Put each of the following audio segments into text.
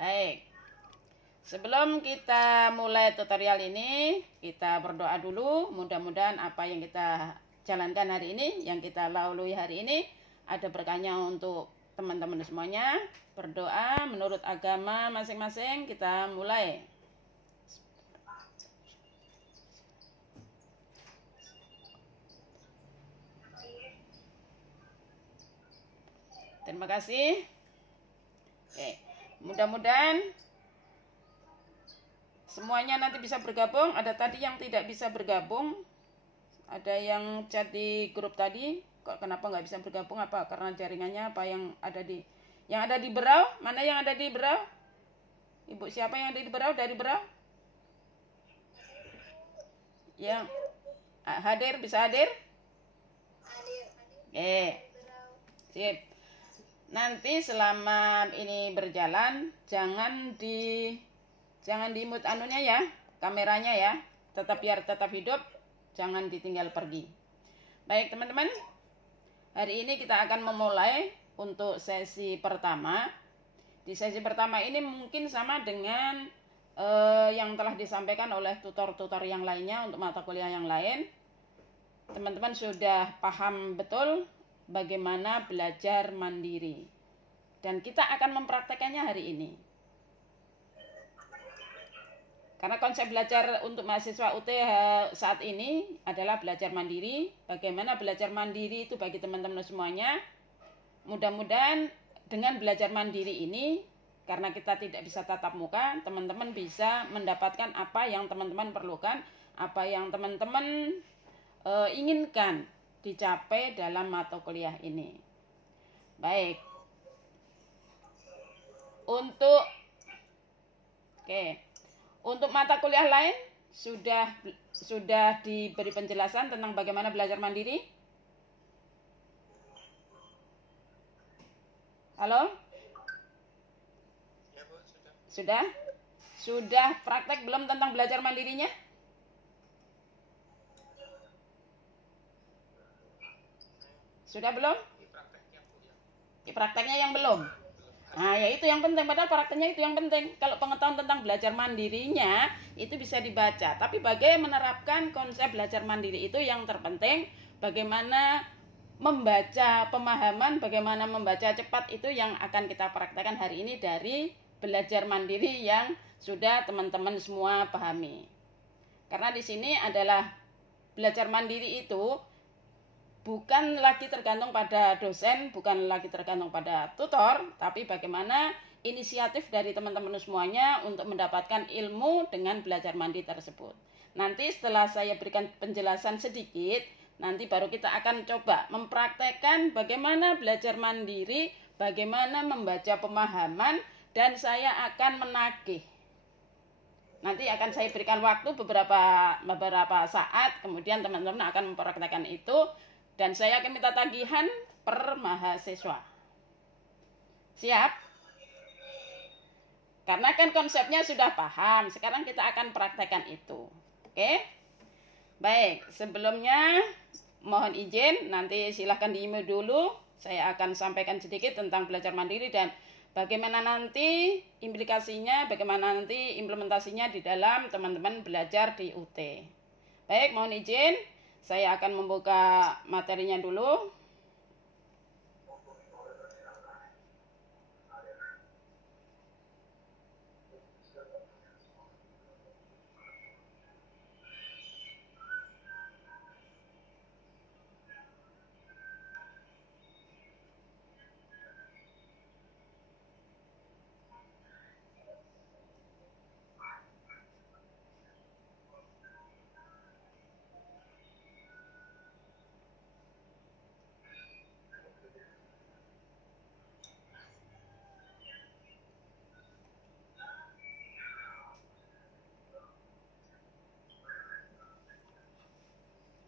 Baik. Sebelum kita mulai tutorial ini, kita berdoa dulu. Mudah-mudahan apa yang kita jalankan hari ini, yang kita lalui hari ini, ada berkahnya untuk teman-teman semuanya. Berdoa menurut agama masing-masing. Kita mulai. Terima kasih. Oke, mudah-mudahan semuanya nanti bisa bergabung. Ada tadi yang tidak bisa bergabung. Ada yang chat di grup tadi. Kok kenapa nggak bisa bergabung? Apa karena jaringannya? Apa yang ada di Berau? Mana yang ada di Berau? Ibu siapa yang ada di Berau? Dari Berau? Yang hadir, bisa hadir? Sip. Nanti selama ini berjalan jangan di mute anunya ya, kameranya ya. Biar tetap hidup, jangan ditinggal pergi. Baik teman-teman, hari ini kita akan memulai untuk sesi pertama. Di sesi pertama ini mungkin sama dengan yang telah disampaikan oleh tutor-tutor yang lainnya untuk mata kuliah yang lain. Teman-teman sudah paham betul bagaimana belajar mandiri. Dan kita akan mempraktekannya hari ini. Karena konsep belajar untuk mahasiswa UT saat ini adalah belajar mandiri. Bagaimana belajar mandiri itu bagi teman-teman semuanya. Mudah-mudahan dengan belajar mandiri ini, karena kita tidak bisa tatap muka, teman-teman bisa mendapatkan apa yang teman-teman perlukan, apa yang teman-teman inginkan dicapai dalam mata kuliah ini. Baik. Untuk mata kuliah lain sudah diberi penjelasan tentang bagaimana belajar mandiri? Halo? Ya, Bu, sudah. Sudah praktek belum tentang belajar mandirinya? Sudah belum? Di prakteknya yang belum. Nah, ya itu yang penting. Padahal prakteknya itu yang penting. Kalau pengetahuan tentang belajar mandirinya itu bisa dibaca. Tapi bagaimana menerapkan konsep belajar mandiri itu yang terpenting. Bagaimana membaca pemahaman, bagaimana membaca cepat itu yang akan kita praktekkan hari ini dari belajar mandiri yang sudah teman-teman semua pahami. Karena di sini adalah belajar mandiri itu bukan lagi tergantung pada dosen, bukan lagi tergantung pada tutor, tapi bagaimana inisiatif dari teman-teman semuanya untuk mendapatkan ilmu dengan belajar mandiri tersebut. Nanti setelah saya berikan penjelasan sedikit, nanti baru kita akan coba mempraktekkan bagaimana belajar mandiri, bagaimana membaca pemahaman, dan saya akan menagih. Nanti akan saya berikan waktu beberapa saat, kemudian teman-teman akan mempraktekkan itu. Dan saya akan minta tagihan per mahasiswa. Siap? Karena kan konsepnya sudah paham. Sekarang kita akan praktekkan itu. Oke? Baik, sebelumnya mohon izin. Nanti silahkan di-email dulu. Saya akan sampaikan sedikit tentang belajar mandiri dan bagaimana nanti implikasinya, bagaimana nanti implementasinya di dalam teman-teman belajar di UT. Baik, mohon izin. Saya akan membuka materinya dulu.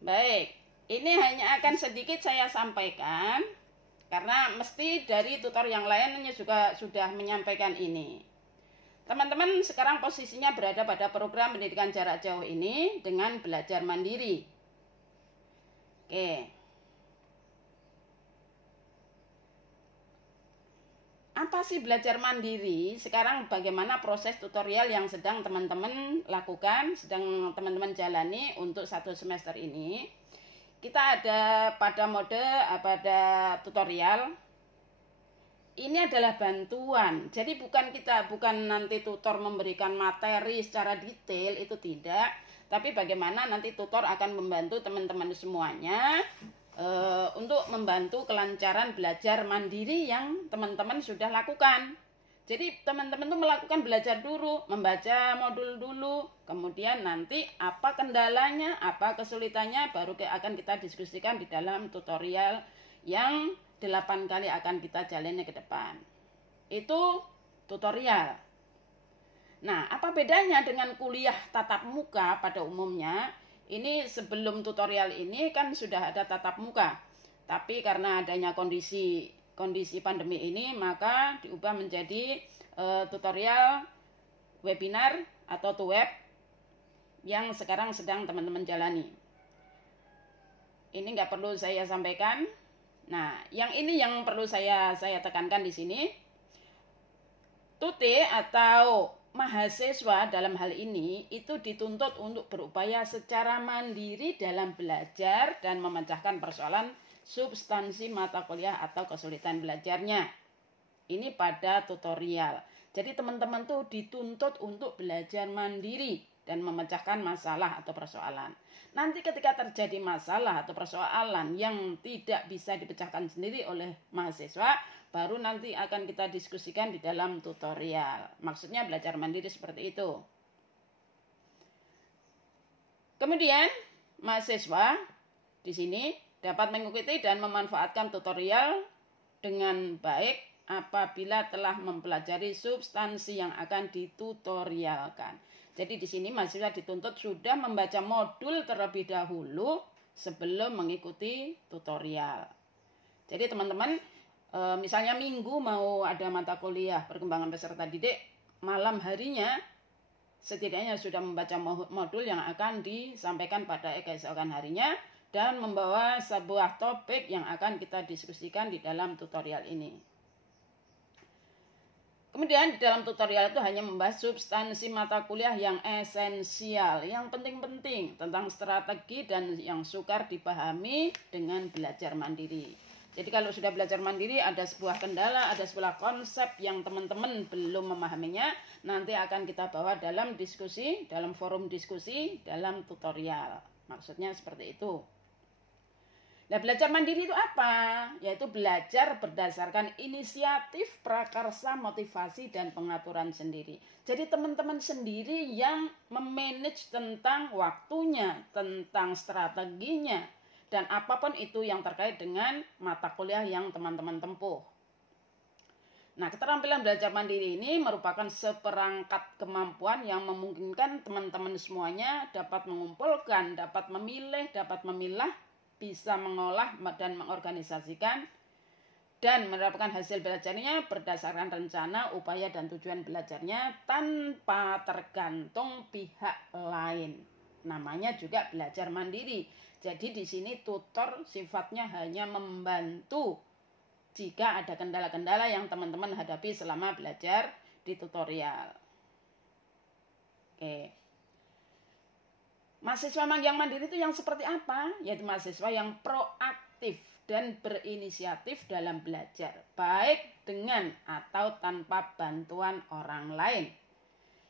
Baik, ini hanya akan sedikit saya sampaikan karena mesti dari tutor yang lainnya juga sudah menyampaikan ini. Teman-teman sekarang posisinya berada pada program pendidikan jarak jauh ini dengan belajar mandiri. Oke. Apa sih belajar mandiri? Sekarang bagaimana proses tutorial yang sedang teman-teman lakukan, sedang teman-teman jalani untuk 1 semester ini. Kita ada pada tutorial. Ini adalah bantuan. Jadi bukan nanti tutor memberikan materi secara detail, itu tidak. Tapi bagaimana nanti tutor akan membantu teman-teman semuanya untuk membantu kelancaran belajar mandiri yang teman-teman sudah lakukan. Jadi teman-teman tuh melakukan belajar dulu, membaca modul dulu, kemudian nanti apa kendalanya, apa kesulitannya, baru akan kita diskusikan di dalam tutorial yang 8 kali akan kita jalani ke depan. Itu tutorial. Nah, apa bedanya dengan kuliah tatap muka pada umumnya? Ini sebelum tutorial ini kan sudah ada tatap muka. Tapi karena adanya kondisi pandemi ini, maka diubah menjadi tutorial webinar atau web yang sekarang sedang teman-teman jalani. Ini nggak perlu saya sampaikan. Nah, yang ini yang perlu saya tekankan di sini. Tute atau mahasiswa dalam hal ini itu dituntut untuk berupaya secara mandiri dalam belajar dan memecahkan persoalan substansi mata kuliah atau kesulitan belajarnya. Ini pada tutorial. Jadi teman-teman tuh dituntut untuk belajar mandiri dan memecahkan masalah atau persoalan. Nanti ketika terjadi masalah atau persoalan yang tidak bisa dipecahkan sendiri oleh mahasiswa, baru nanti akan kita diskusikan di dalam tutorial. Maksudnya belajar mandiri seperti itu. Kemudian mahasiswa di sini dapat mengikuti dan memanfaatkan tutorial dengan baik apabila telah mempelajari substansi yang akan ditutorialkan. Jadi di sini mahasiswa dituntut sudah membaca modul terlebih dahulu sebelum mengikuti tutorial. Jadi teman-teman, misalnya minggu mau ada mata kuliah perkembangan peserta didik, malam harinya setidaknya sudah membaca modul yang akan disampaikan pada keesokan harinya dan membawa sebuah topik yang akan kita diskusikan di dalam tutorial ini. Kemudian di dalam tutorial itu hanya membahas substansi mata kuliah yang esensial, yang penting-penting tentang strategi dan yang sukar dipahami dengan belajar mandiri. Jadi kalau sudah belajar mandiri ada sebuah kendala, ada sebuah konsep yang teman-teman belum memahaminya, nanti akan kita bawa dalam diskusi, dalam forum diskusi, dalam tutorial. Maksudnya seperti itu. Nah, belajar mandiri itu apa? Yaitu belajar berdasarkan inisiatif, prakarsa, motivasi, dan pengaturan sendiri. Jadi teman-teman sendiri yang memanage tentang waktunya, tentang strateginya, dan apapun itu yang terkait dengan mata kuliah yang teman-teman tempuh. Nah, keterampilan belajar mandiri ini merupakan seperangkat kemampuan yang memungkinkan teman-teman semuanya dapat mengumpulkan, dapat memilih, dapat memilah, bisa mengolah dan mengorganisasikan dan mendapatkan hasil belajarnya berdasarkan rencana, upaya, dan tujuan belajarnya tanpa tergantung pihak lain. Namanya juga belajar mandiri. Jadi di sini tutor sifatnya hanya membantu jika ada kendala-kendala yang teman-teman hadapi selama belajar di tutorial. Oke. Mahasiswa yang mandiri itu yang seperti apa? Yaitu mahasiswa yang proaktif dan berinisiatif dalam belajar, baik dengan atau tanpa bantuan orang lain.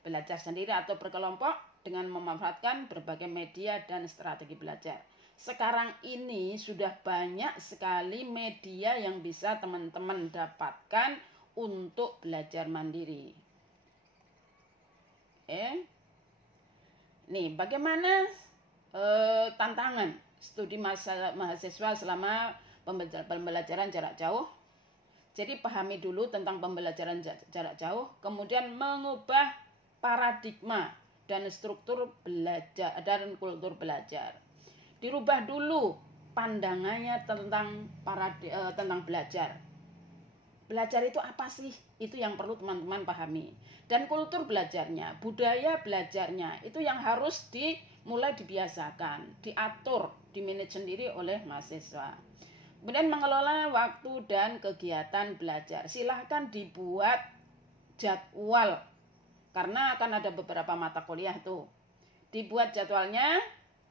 Belajar sendiri atau berkelompok dengan memanfaatkan berbagai media dan strategi belajar. Sekarang ini sudah banyak sekali media yang bisa teman-teman dapatkan untuk belajar mandiri. Nih, bagaimana tantangan studi mahasiswa selama pembelajaran jarak jauh? Jadi pahami dulu tentang pembelajaran jarak jauh, kemudian mengubah paradigma dan struktur belajar dan kultur belajar. Dirubah dulu pandangannya tentang belajar. Belajar itu apa sih? Itu yang perlu teman-teman pahami. Dan kultur belajarnya, budaya belajarnya, itu yang harus mulai dibiasakan, diatur, dimanage sendiri oleh mahasiswa. Kemudian mengelola waktu dan kegiatan belajar. Silahkan dibuat jadwal, karena akan ada beberapa mata kuliah tuh. Dibuat jadwalnya,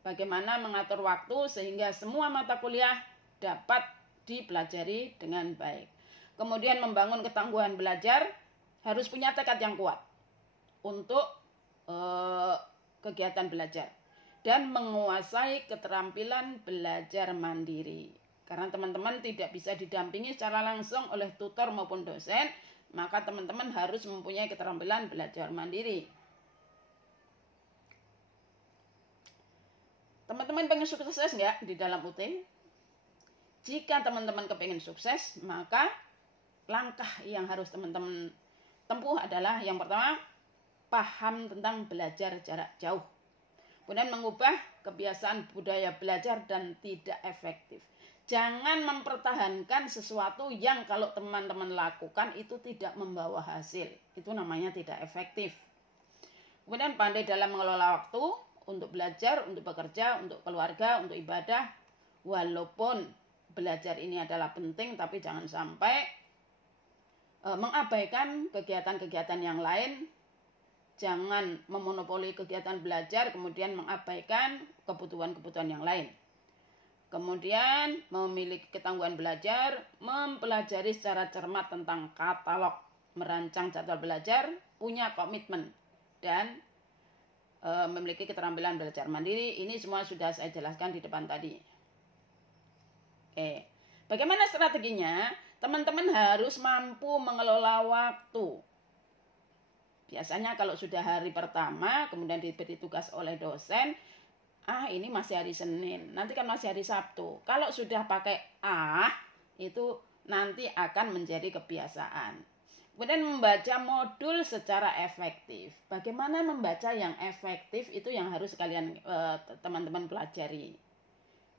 bagaimana mengatur waktu sehingga semua mata kuliah dapat dipelajari dengan baik. Kemudian membangun ketangguhan belajar, harus punya tekad yang kuat untuk kegiatan belajar. Dan menguasai keterampilan belajar mandiri. Karena teman-teman tidak bisa didampingi secara langsung oleh tutor maupun dosen, maka teman-teman harus mempunyai keterampilan belajar mandiri. Teman-teman pengen sukses nggak di dalam UT? Jika teman-teman kepengen sukses, maka langkah yang harus teman-teman tempuh adalah yang pertama, paham tentang belajar jarak jauh. Kemudian mengubah kebiasaan budaya belajar dan tidak efektif. Jangan mempertahankan sesuatu yang kalau teman-teman lakukan itu tidak membawa hasil. Itu namanya tidak efektif. Kemudian pandai dalam mengelola waktu untuk belajar, untuk bekerja, untuk keluarga, untuk ibadah. Walaupun belajar ini adalah penting, tapi jangan sampai mengabaikan kegiatan-kegiatan yang lain. Jangan memonopoli kegiatan belajar, kemudian mengabaikan kebutuhan-kebutuhan yang lain. Kemudian memiliki ketangguhan belajar, mempelajari secara cermat tentang katalog, merancang jadwal belajar, punya komitmen, dan memiliki keterampilan belajar mandiri. Ini semua sudah saya jelaskan di depan tadi. Bagaimana strateginya? Teman-teman harus mampu mengelola waktu. Biasanya kalau sudah hari pertama, kemudian diberi tugas oleh dosen, ini masih hari Senin, nanti kan masih hari Sabtu. Kalau sudah pakai itu nanti akan menjadi kebiasaan. Kemudian membaca modul secara efektif. Bagaimana membaca yang efektif itu yang harus kalian teman-teman pelajari.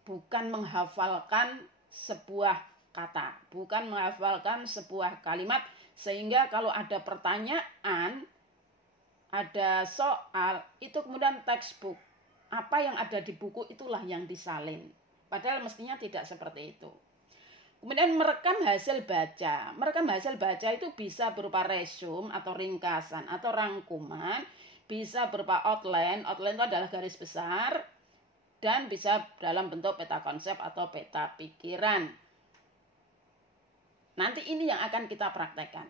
Bukan menghafalkan sebuah kata, bukan menghafalkan sebuah kalimat, sehingga kalau ada pertanyaan, ada soal, itu kemudian textbook. Apa yang ada di buku itulah yang disalin. Padahal mestinya tidak seperti itu. Kemudian merekam hasil baca. Merekam hasil baca itu bisa berupa resume atau ringkasan atau rangkuman. Bisa berupa outline. Outline itu adalah garis besar. Dan bisa dalam bentuk peta konsep atau peta pikiran. Nanti ini yang akan kita praktekkan.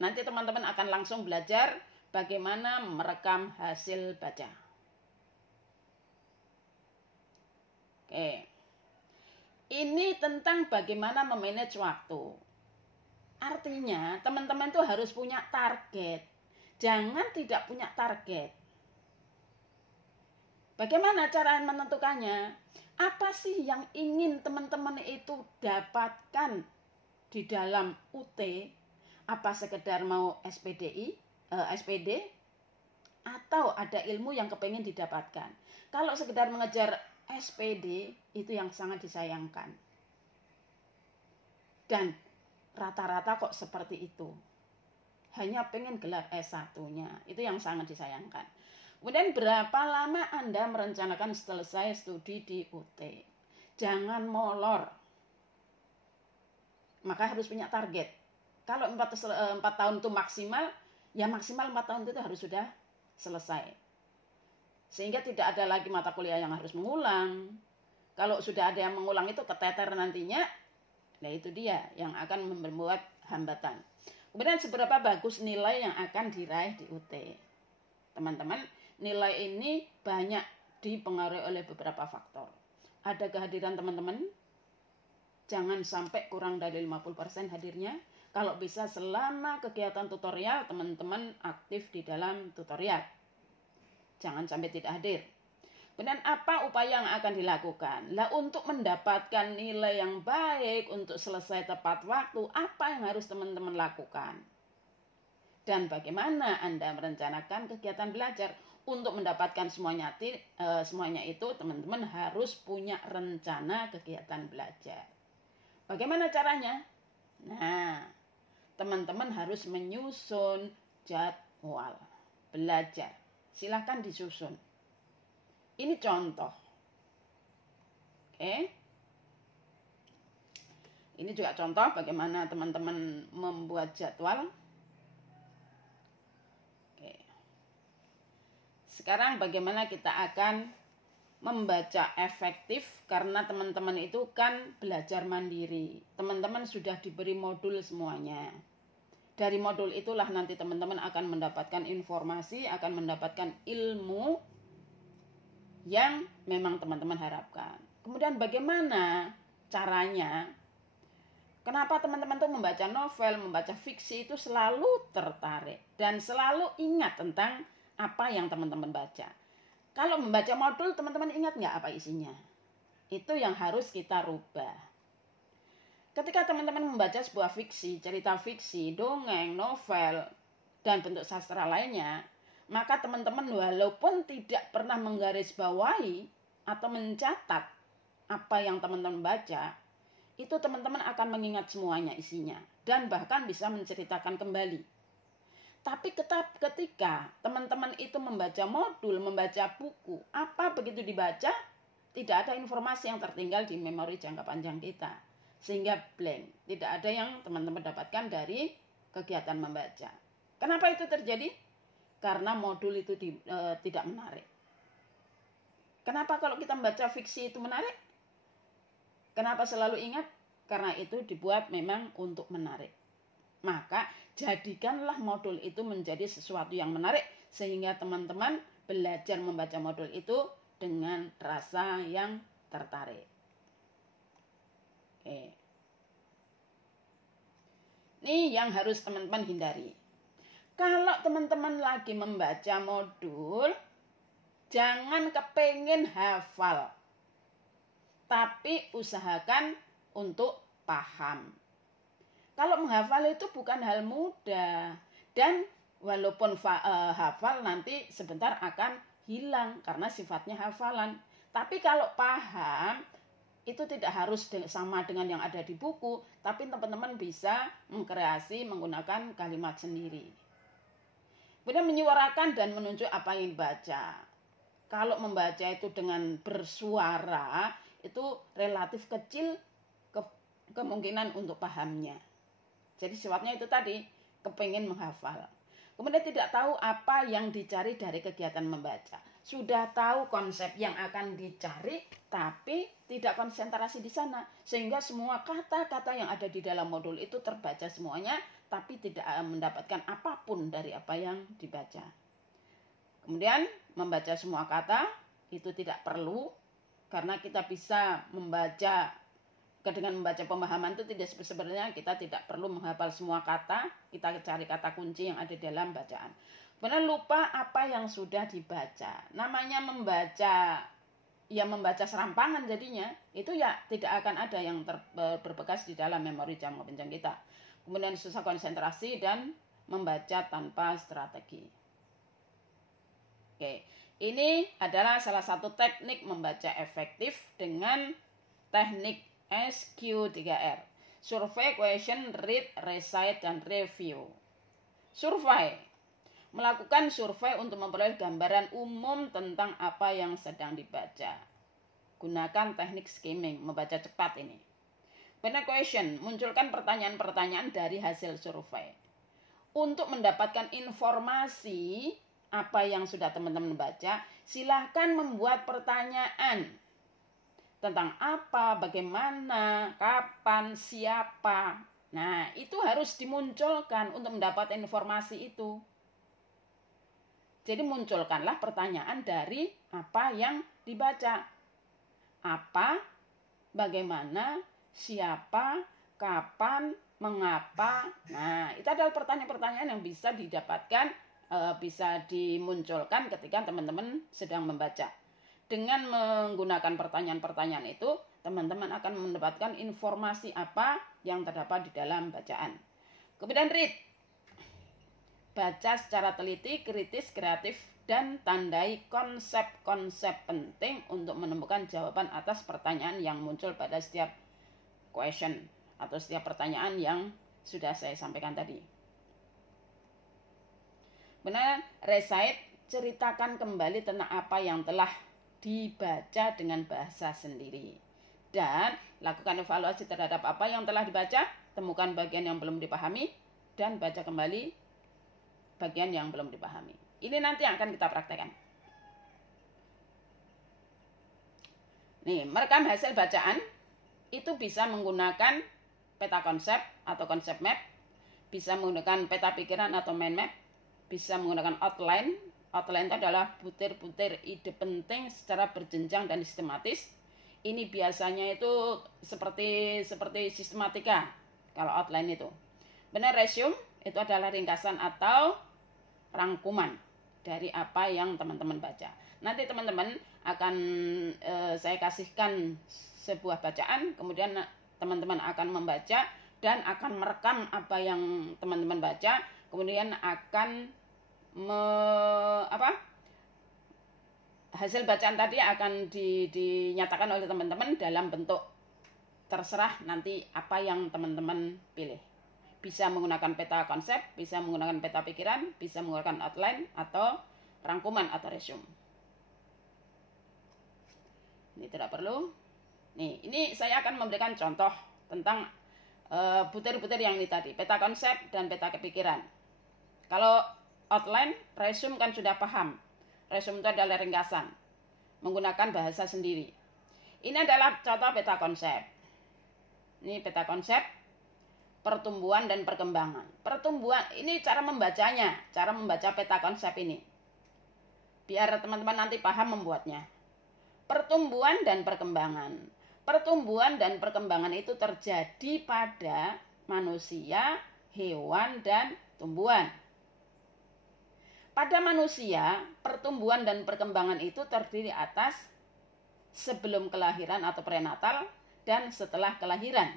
Nanti teman-teman akan langsung belajar bagaimana merekam hasil baca. Ini tentang bagaimana memanage waktu. Artinya teman-teman tuh harus punya target. Jangan tidak punya target. Bagaimana cara menentukannya? Apa sih yang ingin teman-teman itu dapatkan di dalam UT? Apa sekedar mau SPD? Atau ada ilmu yang kepengen didapatkan? Kalau sekedar mengejar SPD itu yang sangat disayangkan. Dan rata-rata kok seperti itu. Hanya pengen gelar S1-nya. Itu yang sangat disayangkan. Kemudian berapa lama Anda merencanakan selesai studi di UT? Jangan molor. Maka harus punya target. Kalau 4 tahun itu maksimal, ya maksimal 4 tahun itu harus sudah selesai. Sehingga tidak ada lagi mata kuliah yang harus mengulang. Kalau sudah ada yang mengulang itu keteter nantinya, nah itu dia yang akan membuat hambatan. Kemudian seberapa bagus nilai yang akan diraih di UT. Teman-teman, nilai ini banyak dipengaruhi oleh beberapa faktor. Ada kehadiran teman-teman, jangan sampai kurang dari 50% hadirnya. Kalau bisa selama kegiatan tutorial, teman-teman aktif di dalam tutorial. Jangan sampai tidak hadir. Kemudian apa upaya yang akan dilakukan? Untuk mendapatkan nilai yang baik, untuk selesai tepat waktu, apa yang harus teman-teman lakukan? Dan bagaimana Anda merencanakan kegiatan belajar? Untuk mendapatkan semuanya itu, teman-teman harus punya rencana kegiatan belajar. Bagaimana caranya? Nah, teman-teman harus menyusun jadwal belajar. Silakan disusun. Ini contoh. Ini juga contoh bagaimana teman-teman membuat jadwal. Oke. Sekarang bagaimana kita akan membaca efektif, karena teman-teman itu kan belajar mandiri. Teman-teman sudah diberi modul semuanya. Dari modul itulah nanti teman-teman akan mendapatkan informasi, akan mendapatkan ilmu yang memang teman-teman harapkan. Kemudian bagaimana caranya? Kenapa teman-teman tuh membaca novel, membaca fiksi itu selalu tertarik dan selalu ingat tentang apa yang teman-teman baca. Kalau membaca modul, teman-teman ingat nggak apa isinya? Itu yang harus kita rubah. Ketika teman-teman membaca sebuah fiksi, cerita fiksi, dongeng, novel, dan bentuk sastra lainnya, maka teman-teman walaupun tidak pernah menggarisbawahi atau mencatat apa yang teman-teman baca, itu teman-teman akan mengingat semuanya isinya dan bahkan bisa menceritakan kembali. Tapi ketika teman-teman itu membaca modul, membaca buku, apa begitu dibaca, tidak ada informasi yang tertinggal di memori jangka panjang kita. Sehingga blank, tidak ada yang teman-teman dapatkan dari kegiatan membaca. Kenapa itu terjadi? Karena modul itu tidak menarik. Kenapa kalau kita membaca fiksi itu menarik? Kenapa selalu ingat? Karena itu dibuat memang untuk menarik. Maka jadikanlah modul itu menjadi sesuatu yang menarik, sehingga teman-teman belajar membaca modul itu dengan rasa yang tertarik. Oke. Ini yang harus teman-teman hindari. Kalau teman-teman lagi membaca modul, jangan kepengen hafal, tapi usahakan untuk paham. Kalau menghafal itu bukan hal mudah, dan walaupun hafal nanti sebentar akan hilang karena sifatnya hafalan. Tapi kalau paham, itu tidak harus sama dengan yang ada di buku, tapi teman-teman bisa mengkreasi menggunakan kalimat sendiri. Kemudian menyuarakan dan menunjuk apa yang dibaca. Kalau membaca itu dengan bersuara, itu relatif kecil kemungkinan untuk pahamnya. Jadi sifatnya itu tadi, kepengen menghafal. Kemudian tidak tahu apa yang dicari dari kegiatan membaca. Sudah tahu konsep yang akan dicari, tapi tidak konsentrasi di sana. Sehingga semua kata-kata yang ada di dalam modul itu terbaca semuanya, tapi tidak mendapatkan apapun dari apa yang dibaca. Kemudian membaca semua kata, itu tidak perlu, karena kita bisa membaca, dengan membaca pemahaman itu tidak sebenarnya kita tidak perlu menghafal semua kata, kita cari kata kunci yang ada dalam bacaan. Kemudian lupa apa yang sudah dibaca. Namanya membaca, ya membaca serampangan jadinya, itu ya tidak akan ada yang berbekas di dalam memori jangka panjang kita. Kemudian susah konsentrasi dan membaca tanpa strategi. Oke, ini adalah salah satu teknik membaca efektif dengan teknik SQ3R. Survey, question, read, recite, dan review. Survei. Melakukan survei untuk memperoleh gambaran umum tentang apa yang sedang dibaca. Gunakan teknik skimming, membaca cepat ini. Benar question, munculkan pertanyaan-pertanyaan dari hasil survei. Untuk mendapatkan informasi apa yang sudah teman-teman baca, silahkan membuat pertanyaan tentang apa, bagaimana, kapan, siapa. Nah, itu harus dimunculkan untuk mendapatkan informasi itu. Jadi munculkanlah pertanyaan dari apa yang dibaca. Apa, bagaimana, siapa, kapan, mengapa. Nah, itu adalah pertanyaan-pertanyaan yang bisa didapatkan, bisa dimunculkan ketika teman-teman sedang membaca. Dengan menggunakan pertanyaan-pertanyaan itu, teman-teman akan mendapatkan informasi apa yang terdapat di dalam bacaan. Kemudian read. Baca secara teliti, kritis, kreatif, dan tandai konsep-konsep penting untuk menemukan jawaban atas pertanyaan yang muncul pada setiap question atau setiap pertanyaan yang sudah saya sampaikan tadi. Benar, recite, ceritakan kembali tentang apa yang telah dibaca dengan bahasa sendiri. dan lakukan evaluasi terhadap apa yang telah dibaca, temukan bagian yang belum dipahami, dan baca kembali bagian yang belum dipahami. Ini nanti yang akan kita praktekkan. Nih, merekam hasil bacaan itu bisa menggunakan peta konsep atau konsep map, bisa menggunakan peta pikiran atau mind map, bisa menggunakan outline. Outline itu adalah butir-butir ide penting secara berjenjang dan sistematis. Ini biasanya itu seperti sistematika kalau outline itu. Benar, resume itu adalah ringkasan atau rangkuman dari apa yang teman-teman baca. Nanti teman-teman akan saya kasihkan sebuah bacaan, kemudian teman-teman akan membaca dan akan merekam apa yang teman-teman baca, kemudian akan hasil bacaan tadi akan dinyatakan oleh teman-teman dalam bentuk terserah nanti apa yang teman-teman pilih. Bisa menggunakan peta konsep, bisa menggunakan peta pikiran, bisa menggunakan outline atau rangkuman atau resume. Ini tidak perlu. Nih, ini saya akan memberikan contoh tentang butir-butir yang ini tadi, peta konsep dan peta kepikiran. Kalau outline, resume kan sudah paham. Resume itu adalah ringkasan, menggunakan bahasa sendiri. Ini adalah contoh peta konsep. Ini peta konsep, pertumbuhan dan perkembangan. Pertumbuhan, ini cara membacanya, cara membaca peta konsep ini. Biar teman-teman nanti paham membuatnya. Pertumbuhan dan perkembangan. Pertumbuhan dan perkembangan itu terjadi pada manusia, hewan, dan tumbuhan. Pada manusia, pertumbuhan dan perkembangan itu terdiri atas sebelum kelahiran atau prenatal dan setelah kelahiran.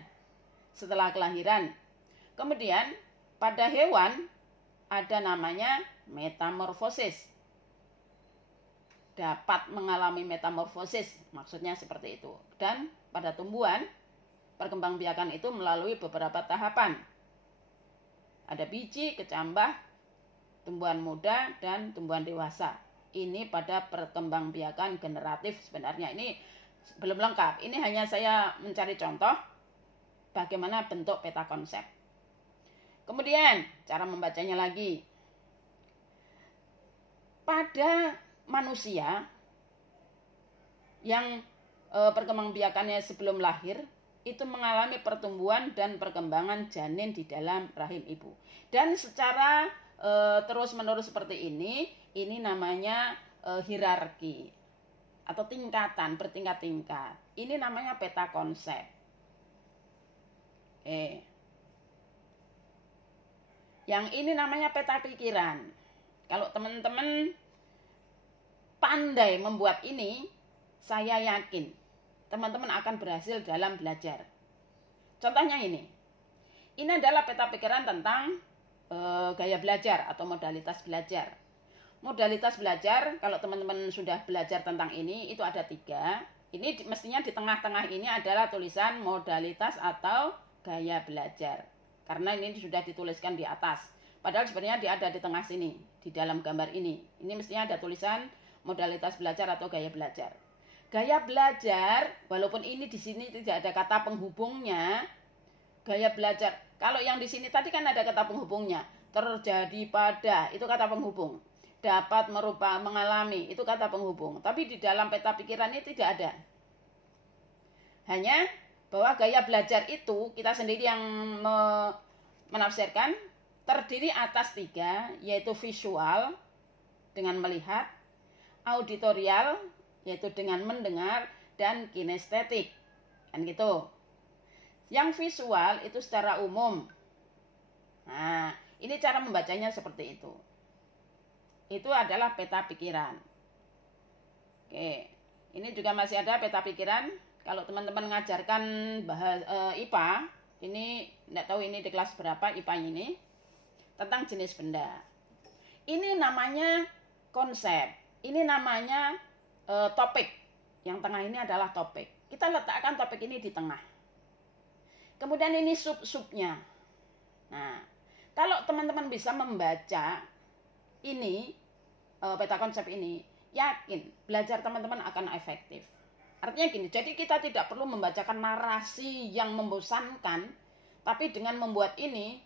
Setelah kelahiran. Kemudian pada hewan ada namanya metamorfosis. Dapat mengalami metamorfosis, maksudnya seperti itu. Dan pada tumbuhan, perkembangbiakan itu melalui beberapa tahapan. Ada biji, kecambah, tumbuhan muda, dan tumbuhan dewasa. Ini pada perkembangbiakan generatif sebenarnya. Ini belum lengkap. Ini hanya saya mencari contoh bagaimana bentuk peta konsep. Kemudian, cara membacanya lagi. Pada manusia yang perkembangbiakannya sebelum lahir, itu mengalami pertumbuhan dan perkembangan janin di dalam rahim ibu. Dan secara terus-menerus seperti ini namanya hierarki atau tingkatan, bertingkat-tingkat. Ini namanya peta konsep. Yang ini namanya peta pikiran. Kalau teman-teman pandai membuat ini, saya yakin teman-teman akan berhasil dalam belajar. Contohnya ini adalah peta pikiran tentang gaya belajar atau modalitas belajar. Modalitas belajar, kalau teman-teman sudah belajar tentang ini, itu ada 3. Ini mestinya di tengah-tengah ini adalah tulisan modalitas atau gaya belajar. Karena ini sudah dituliskan di atas. Padahal sebenarnya dia ada di tengah sini, di dalam gambar ini. Ini mestinya ada tulisan modalitas belajar atau gaya belajar. Gaya belajar, walaupun ini di sini tidak ada kata penghubungnya, gaya belajar. Kalau yang di sini tadi kan ada kata penghubungnya. Terjadi pada, itu kata penghubung. Dapat mengalami, itu kata penghubung. Tapi di dalam peta pikiran ini tidak ada. Hanya bahwa gaya belajar itu kita sendiri yang menafsirkan, terdiri atas 3, yaitu visual dengan melihat, auditorial yaitu dengan mendengar, dan kinestetik. Kan gitu. Yang visual itu secara umum. Nah, ini cara membacanya seperti itu. Itu adalah peta pikiran. Oke. Ini juga masih ada peta pikiran. Kalau teman-teman mengajarkan IPA, ini enggak tahu ini di kelas berapa IPA ini, tentang jenis benda. Ini namanya konsep. Ini namanya topik. Yang tengah ini adalah topik. Kita letakkan topik ini di tengah. Kemudian ini sub-subnya. Nah, kalau teman-teman bisa membaca ini, peta konsep ini, yakin belajar teman-teman akan efektif. Artinya gini, jadi kita tidak perlu membacakan narasi yang membosankan, tapi dengan membuat ini,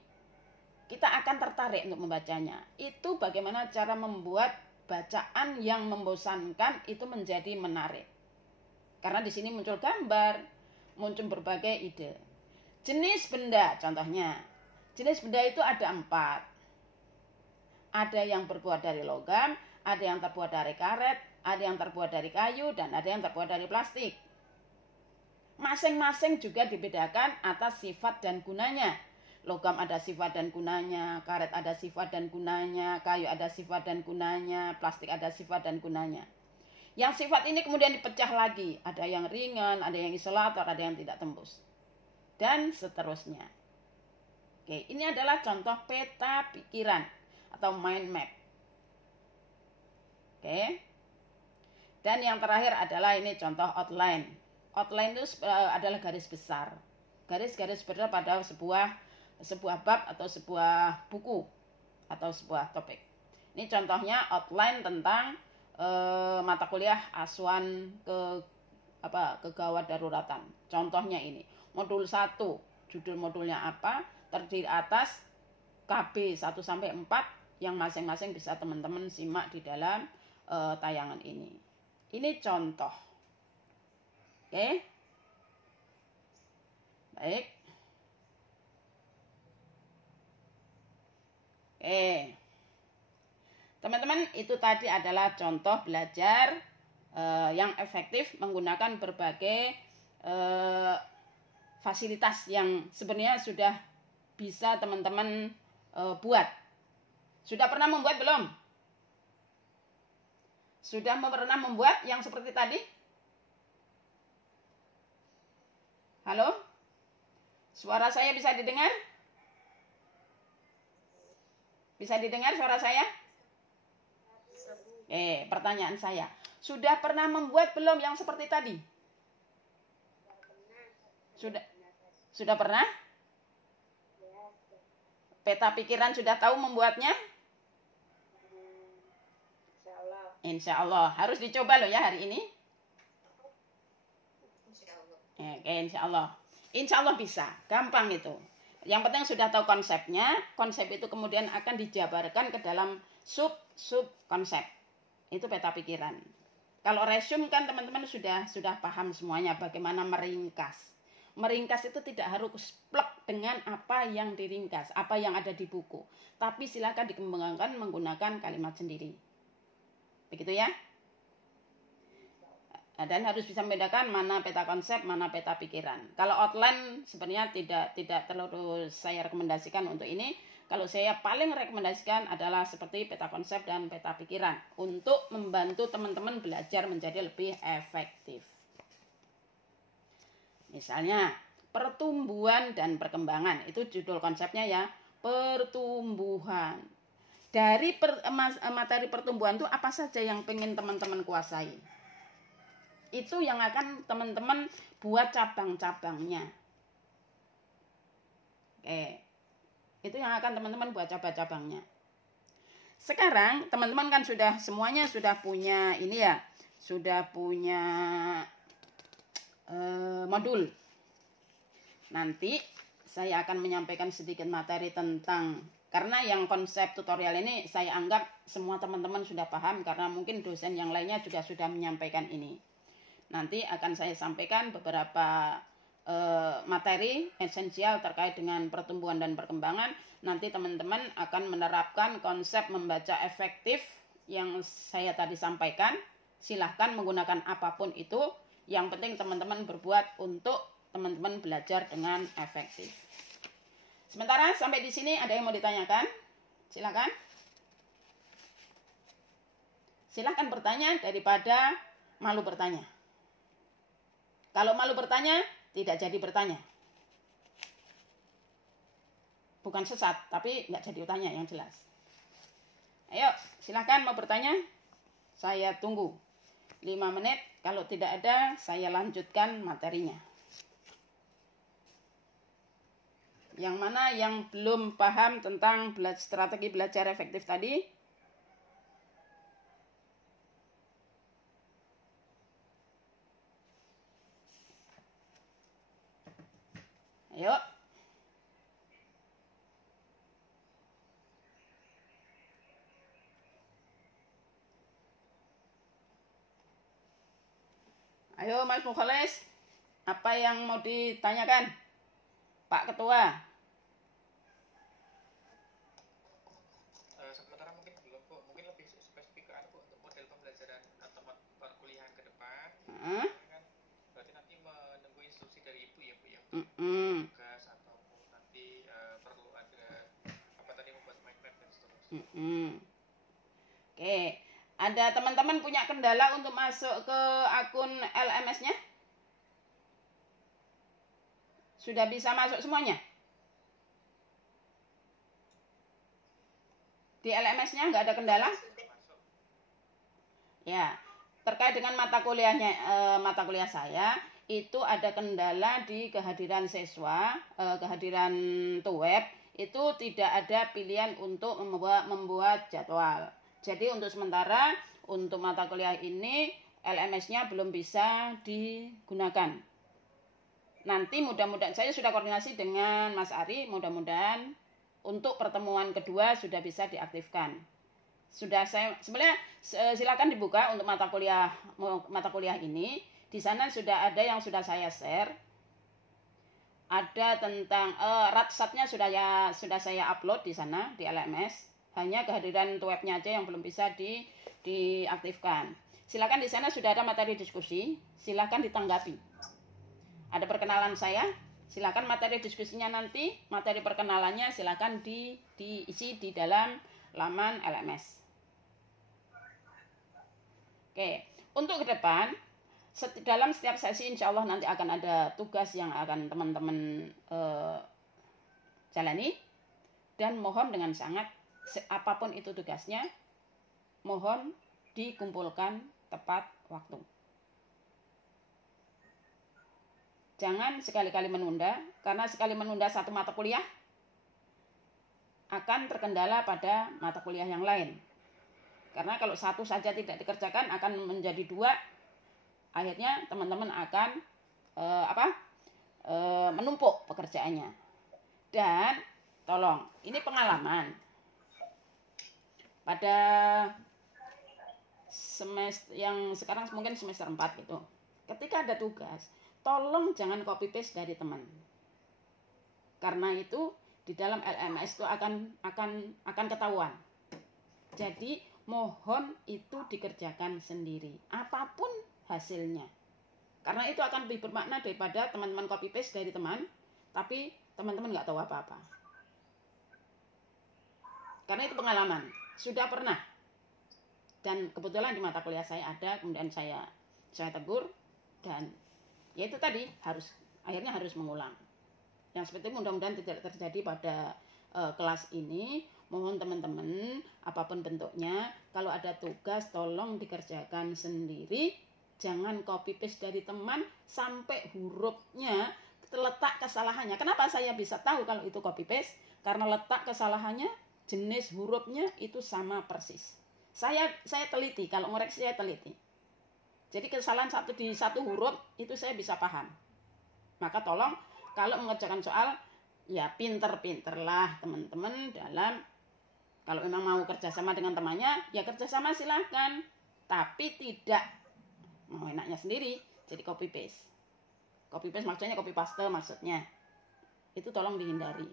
kita akan tertarik untuk membacanya. Itu bagaimana cara membuat bacaan yang membosankan itu menjadi menarik. Karena di sini muncul gambar, muncul berbagai ide. Jenis benda, contohnya. Jenis benda itu ada 4. Ada yang terbuat dari logam, ada yang terbuat dari karet, ada yang terbuat dari kayu, dan ada yang terbuat dari plastik. Masing-masing juga dibedakan atas sifat dan gunanya. Logam ada sifat dan gunanya, karet ada sifat dan gunanya, kayu ada sifat dan gunanya, plastik ada sifat dan gunanya. Yang sifat ini kemudian dipecah lagi. Ada yang ringan, ada yang isolator, ada yang tidak tembus. Dan seterusnya. Oke, ini adalah contoh peta pikiran atau mind map. Oke. Dan yang terakhir adalah ini contoh outline. Outline itu adalah garis besar. Garis-garis besar pada sebuah bab atau sebuah buku atau sebuah topik. Ini contohnya outline tentang mata kuliah asuhan kegawat daruratan. Contohnya ini, modul 1, judul modulnya apa, terdiri atas KB 1 sampai 4 yang masing-masing bisa teman-teman simak di dalam tayangan ini. Ini contoh. Oke. Baik. Oke. Teman-teman, itu tadi adalah contoh belajar yang efektif menggunakan berbagai fasilitas yang sebenarnya sudah bisa teman-teman buat. Sudah pernah membuat belum? Sudah pernah membuat yang seperti tadi? Halo? Suara saya bisa didengar? Bisa didengar suara saya? Pertanyaan saya. Sudah pernah membuat belum yang seperti tadi? Sudah pernah? Peta pikiran sudah tahu membuatnya? Insya Allah. Harus dicoba loh ya hari ini. Insya Allah. Insya Allah bisa. Gampang itu. Yang penting sudah tahu konsepnya. Konsep itu kemudian akan dijabarkan ke dalam sub konsep. Itu peta pikiran. Kalau resume kan teman-teman sudah paham semuanya bagaimana meringkas. Meringkas itu tidak harus plek dengan apa yang diringkas, apa yang ada di buku. Tapi silakan dikembangkan menggunakan kalimat sendiri. Begitu ya. Dan harus bisa membedakan mana peta konsep, mana peta pikiran. Kalau outline sebenarnya tidak terlalu saya rekomendasikan untuk ini. Kalau saya paling rekomendasikan adalah seperti peta konsep dan peta pikiran untuk membantu teman-teman belajar menjadi lebih efektif. Misalnya, pertumbuhan dan perkembangan. Itu judul konsepnya ya, pertumbuhan. Dari materi pertumbuhan itu apa saja yang pengen teman-teman kuasai? Itu yang akan teman-teman buat cabang-cabangnya. Itu yang akan teman-teman buat cabang-cabangnya. Sekarang teman-teman kan semuanya sudah punya ini ya, sudah punya modul. Nanti saya akan menyampaikan sedikit materi tentang, karena yang konsep tutorial ini saya anggap semua teman-teman sudah paham karena mungkin dosen yang lainnya juga sudah menyampaikan ini. Nanti akan saya sampaikan beberapa materi esensial terkait dengan pertumbuhan dan perkembangan. Nanti teman-teman akan menerapkan konsep membaca efektif yang saya tadi sampaikan. Silahkan menggunakan apapun itu. Yang penting teman-teman berbuat untuk teman-teman belajar dengan efektif. Sementara sampai di sini ada yang mau ditanyakan? Silakan. Silakan bertanya daripada malu bertanya. Kalau malu bertanya, tidak jadi bertanya. Bukan sesat, tapi nggak jadi bertanya yang jelas. Ayo, silakan mau bertanya. Saya tunggu 5 menit. Kalau tidak ada, saya lanjutkan materinya. Yang mana yang belum paham tentang strategi belajar efektif tadi? Ayo. Ayo Mas Mukholis, apa yang mau ditanyakan? Pak Ketua. Sementara mungkin belum Bu, mungkin lebih spesifik ke Bu untuk model pembelajaran atau perkuliahan ke depan. Kan berarti nanti menunggu instruksi dari Ibu ya Bu ya. Tugas atau nanti perlu ada apa tadi membuat mind map dan seterusnya. Oke. Ada teman-teman punya kendala untuk masuk ke akun LMS-nya? Sudah bisa masuk semuanya? Di LMS-nya nggak ada kendala? Ya, terkait dengan mata kuliahnya, mata kuliah saya itu ada kendala di kehadiran siswa, kehadiran web itu tidak ada pilihan untuk membuat jadwal. Jadi untuk sementara untuk mata kuliah ini LMS-nya belum bisa digunakan. Nanti mudah-mudahan saya sudah koordinasi dengan Mas Ari, mudah-mudahan untuk pertemuan kedua sudah bisa diaktifkan. Sudah saya sebenarnya silakan dibuka untuk mata kuliah ini. Di sana sudah ada yang sudah saya share. Ada tentang ratsatnya sudah saya upload di sana di LMS. Hanya kehadiran webnya aja yang belum bisa diaktifkan. Silakan di sana sudah ada materi diskusi, silakan ditanggapi. Ada perkenalan saya, silakan materi diskusinya nanti, materi perkenalannya silakan diisi di dalam laman LMS. Oke, untuk ke depan dalam setiap sesi insya Allah nanti akan ada tugas yang akan teman-teman jalani, dan mohon dengan sangat apapun itu tugasnya, mohon dikumpulkan tepat waktu. Jangan sekali-kali menunda, karena sekali menunda satu mata kuliah akan terkendala pada mata kuliah yang lain. Karena kalau satu saja tidak dikerjakan akan menjadi dua, akhirnya teman-teman akan menumpuk pekerjaannya. Dan tolong, ini pengalaman. Pada semester yang sekarang mungkin semester 4 gitu. Ketika ada tugas, tolong jangan copy paste dari teman. Karena itu di dalam LMS itu akan ketahuan. Jadi mohon itu dikerjakan sendiri, apapun hasilnya. Karena itu akan lebih bermakna daripada teman-teman copy paste dari teman, tapi teman-teman nggak tahu apa-apa. Karena itu pengalaman, sudah pernah. Dan kebetulan di mata kuliah saya ada, kemudian saya tegur, dan ya itu tadi akhirnya harus mengulang. Yang seperti mudah-mudahan tidak terjadi pada kelas ini. Mohon teman-teman apapun bentuknya, kalau ada tugas tolong dikerjakan sendiri, jangan copy paste dari teman sampai hurufnya terletak kesalahannya. Kenapa saya bisa tahu kalau itu copy paste? Karena letak kesalahannya, jenis hurufnya itu sama persis. Saya teliti, kalau ngoreksi saya teliti. Jadi kesalahan di satu huruf itu saya bisa paham. Maka tolong kalau mengerjakan soal, ya pinter-pinterlah teman-teman dalam, kalau memang mau kerjasama dengan temannya, ya kerjasama silahkan. Tapi tidak mau enaknya sendiri, jadi copy paste. Copy paste maksudnya copy paste maksudnya. Itu tolong dihindari.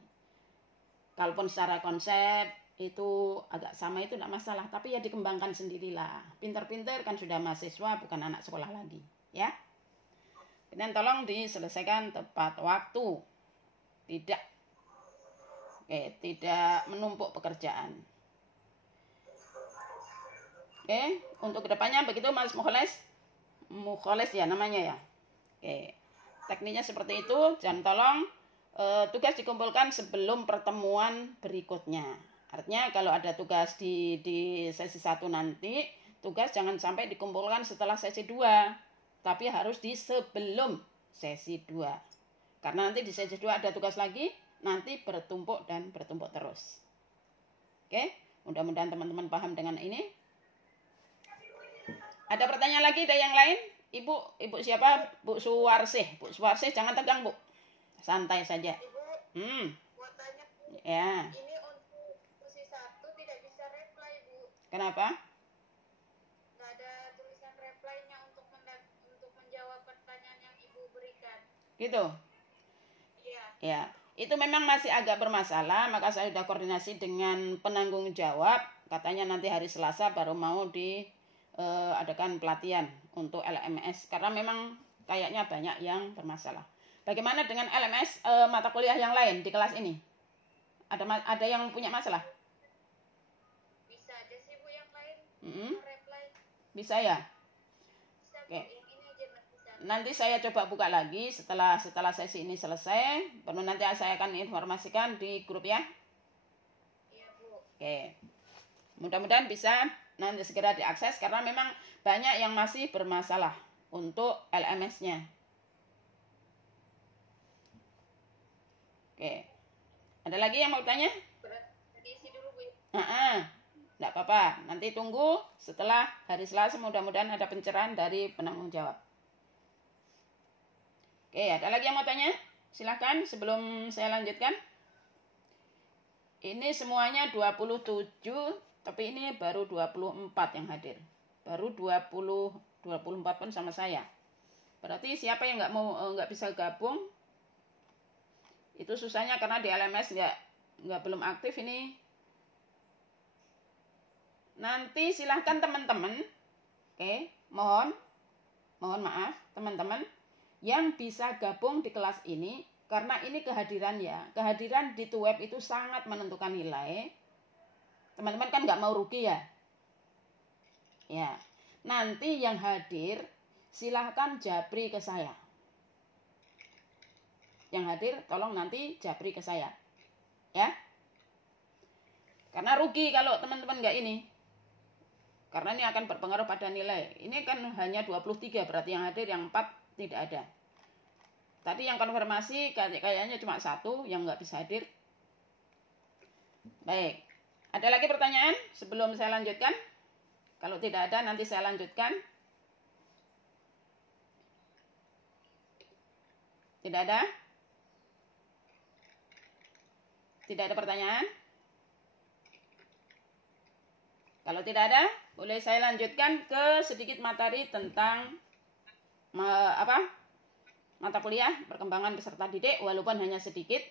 Kalaupun secara konsep itu agak sama itu tidak masalah, tapi ya dikembangkan sendirilah. Pinter-pinter kan sudah mahasiswa, bukan anak sekolah lagi, ya. Dan tolong diselesaikan tepat waktu. Tidak menumpuk pekerjaan. Untuk kedepannya begitu Mas Mukholis ya namanya ya. Tekniknya seperti itu. Dan tolong tugas dikumpulkan sebelum pertemuan berikutnya. Artinya kalau ada tugas di sesi 1 nanti, tugas jangan sampai dikumpulkan setelah sesi 2, tapi harus di sebelum sesi 2. Karena nanti di sesi 2 ada tugas lagi, nanti bertumpuk dan bertumpuk terus. Mudah-mudahan teman-teman paham dengan ini. Ada pertanyaan lagi dari yang lain? Ibu siapa? Bu Suwarsih. Bu Suwarsih jangan tegang, Bu. santai saja. Ibu, mau tanya, ya. Ini untuk kursi 1 tidak bisa reply, Bu. Kenapa? Nggak ada tulisan reply-nya untuk menjawab pertanyaan yang Ibu berikan. Gitu? Iya. Ya, itu memang masih agak bermasalah, maka saya sudah koordinasi dengan penanggung jawab. Katanya nanti hari Selasa baru mau diadakan pelatihan untuk LMS, karena memang kayaknya banyak yang bermasalah. Bagaimana dengan LMS mata kuliah yang lain di kelas ini? Ada yang punya masalah? Bisa aja sih, Bu, yang lain reply. Bisa ya? Bisa, Bu. Oke. Yang ini aja bisa. Nanti saya coba buka lagi setelah sesi ini selesai. Baru nanti saya akan informasikan di grup ya. Iya, Bu. Oke. Mudah-mudahan bisa nanti segera diakses, karena memang banyak yang masih bermasalah untuk LMS-nya. Oke. Ada lagi yang mau tanya? Diisi dulu, Bu. Enggak apa-apa. Nanti tunggu setelah hari Selasa, mudah-mudahan ada pencerahan dari penanggung jawab. Oke, ada lagi yang mau tanya? Silakan sebelum saya lanjutkan. Ini semuanya 27, tapi ini baru 24 yang hadir. Baru 24 pun sama saya. Berarti siapa yang nggak bisa gabung? Itu susahnya karena di LMS nggak belum aktif ini. Nanti silahkan teman-teman, oke, mohon maaf teman-teman yang bisa gabung di kelas ini, karena ini kehadiran di web itu sangat menentukan nilai. Teman-teman kan nggak mau rugi ya. Ya, nanti yang hadir silahkan japri ke saya. Yang hadir tolong nanti japri ke saya, ya. Karena rugi kalau teman-teman nggak ini. Karena ini akan berpengaruh pada nilai. Ini kan hanya 23, berarti yang hadir yang 4 tidak ada. Tadi yang konfirmasi kayaknya cuma 1 yang nggak bisa hadir. Baik. Ada lagi pertanyaan sebelum saya lanjutkan? Kalau tidak ada, nanti saya lanjutkan. Tidak ada? Tidak ada pertanyaan? Kalau tidak ada, boleh saya lanjutkan ke sedikit materi tentang mata kuliah perkembangan peserta didik, walaupun hanya sedikit,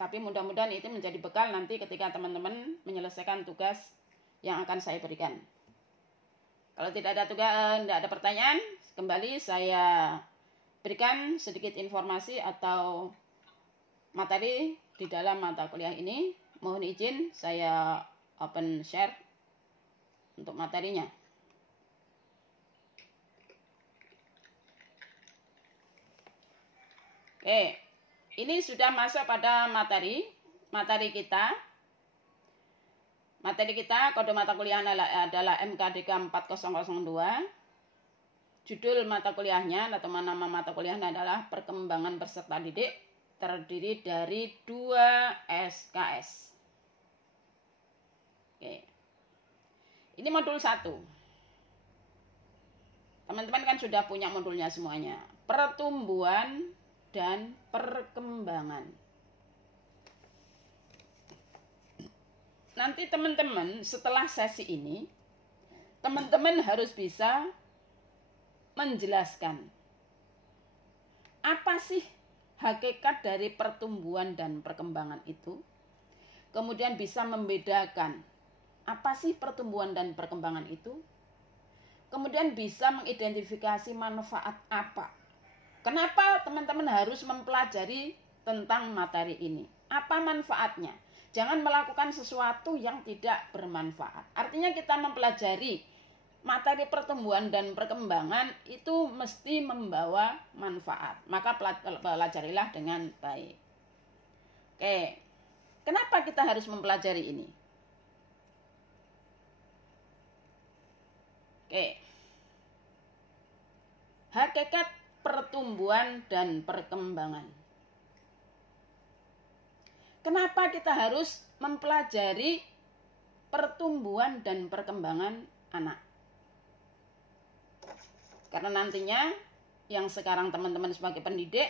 tapi mudah-mudahan itu menjadi bekal nanti ketika teman-teman menyelesaikan tugas yang akan saya berikan. Kalau tidak ada pertanyaan, kembali saya berikan sedikit informasi atau materi di dalam mata kuliah ini. Mohon izin saya open share untuk materinya. Oke, ini sudah masuk pada materi kita. Materi kita, kode mata kuliah adalah MKDK 4002. Judul mata kuliahnya atau nama mata kuliahnya adalah Perkembangan Peserta Didik, terdiri dari 2 SKS. Oke. Ini modul 1. Teman-teman kan sudah punya modulnya semuanya. Pertumbuhan dan perkembangan. Nanti teman-teman setelah sesi ini, teman-teman harus bisa menjelaskan apa sih hakikat dari pertumbuhan dan perkembangan itu. Kemudian bisa membedakan apa sih pertumbuhan dan perkembangan itu. Kemudian bisa mengidentifikasi manfaat apa. Kenapa teman-teman harus mempelajari tentang materi ini? Apa manfaatnya? Jangan melakukan sesuatu yang tidak bermanfaat. Artinya kita mempelajari materi pertumbuhan dan perkembangan itu mesti membawa manfaat. Maka pelajarilah dengan baik. Oke, kenapa kita harus mempelajari ini? Oke, hakikat pertumbuhan dan perkembangan. Kenapa kita harus mempelajari pertumbuhan dan perkembangan anak? Karena nantinya yang sekarang teman-teman sebagai pendidik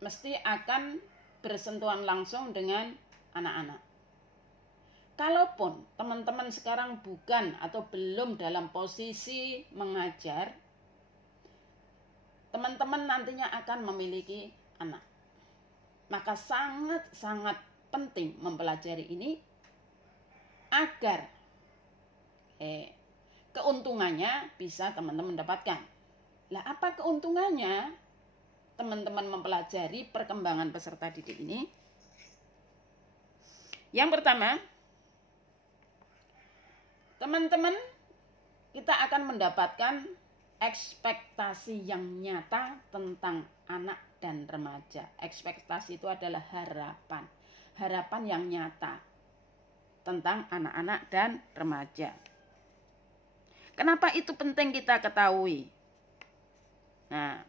mesti akan bersentuhan langsung dengan anak-anak. Kalaupun teman-teman sekarang bukan atau belum dalam posisi mengajar, teman-teman nantinya akan memiliki anak. Maka sangat-sangat penting mempelajari ini agar keuntungannya bisa teman-teman dapatkan. Lah, apa keuntungannya teman-teman mempelajari perkembangan peserta didik ini? Yang pertama, teman-teman, kita akan mendapatkan ekspektasi yang nyata tentang anak dan remaja. Ekspektasi itu adalah harapan. Harapan yang nyata tentang anak-anak dan remaja. Kenapa itu penting kita ketahui? Nah,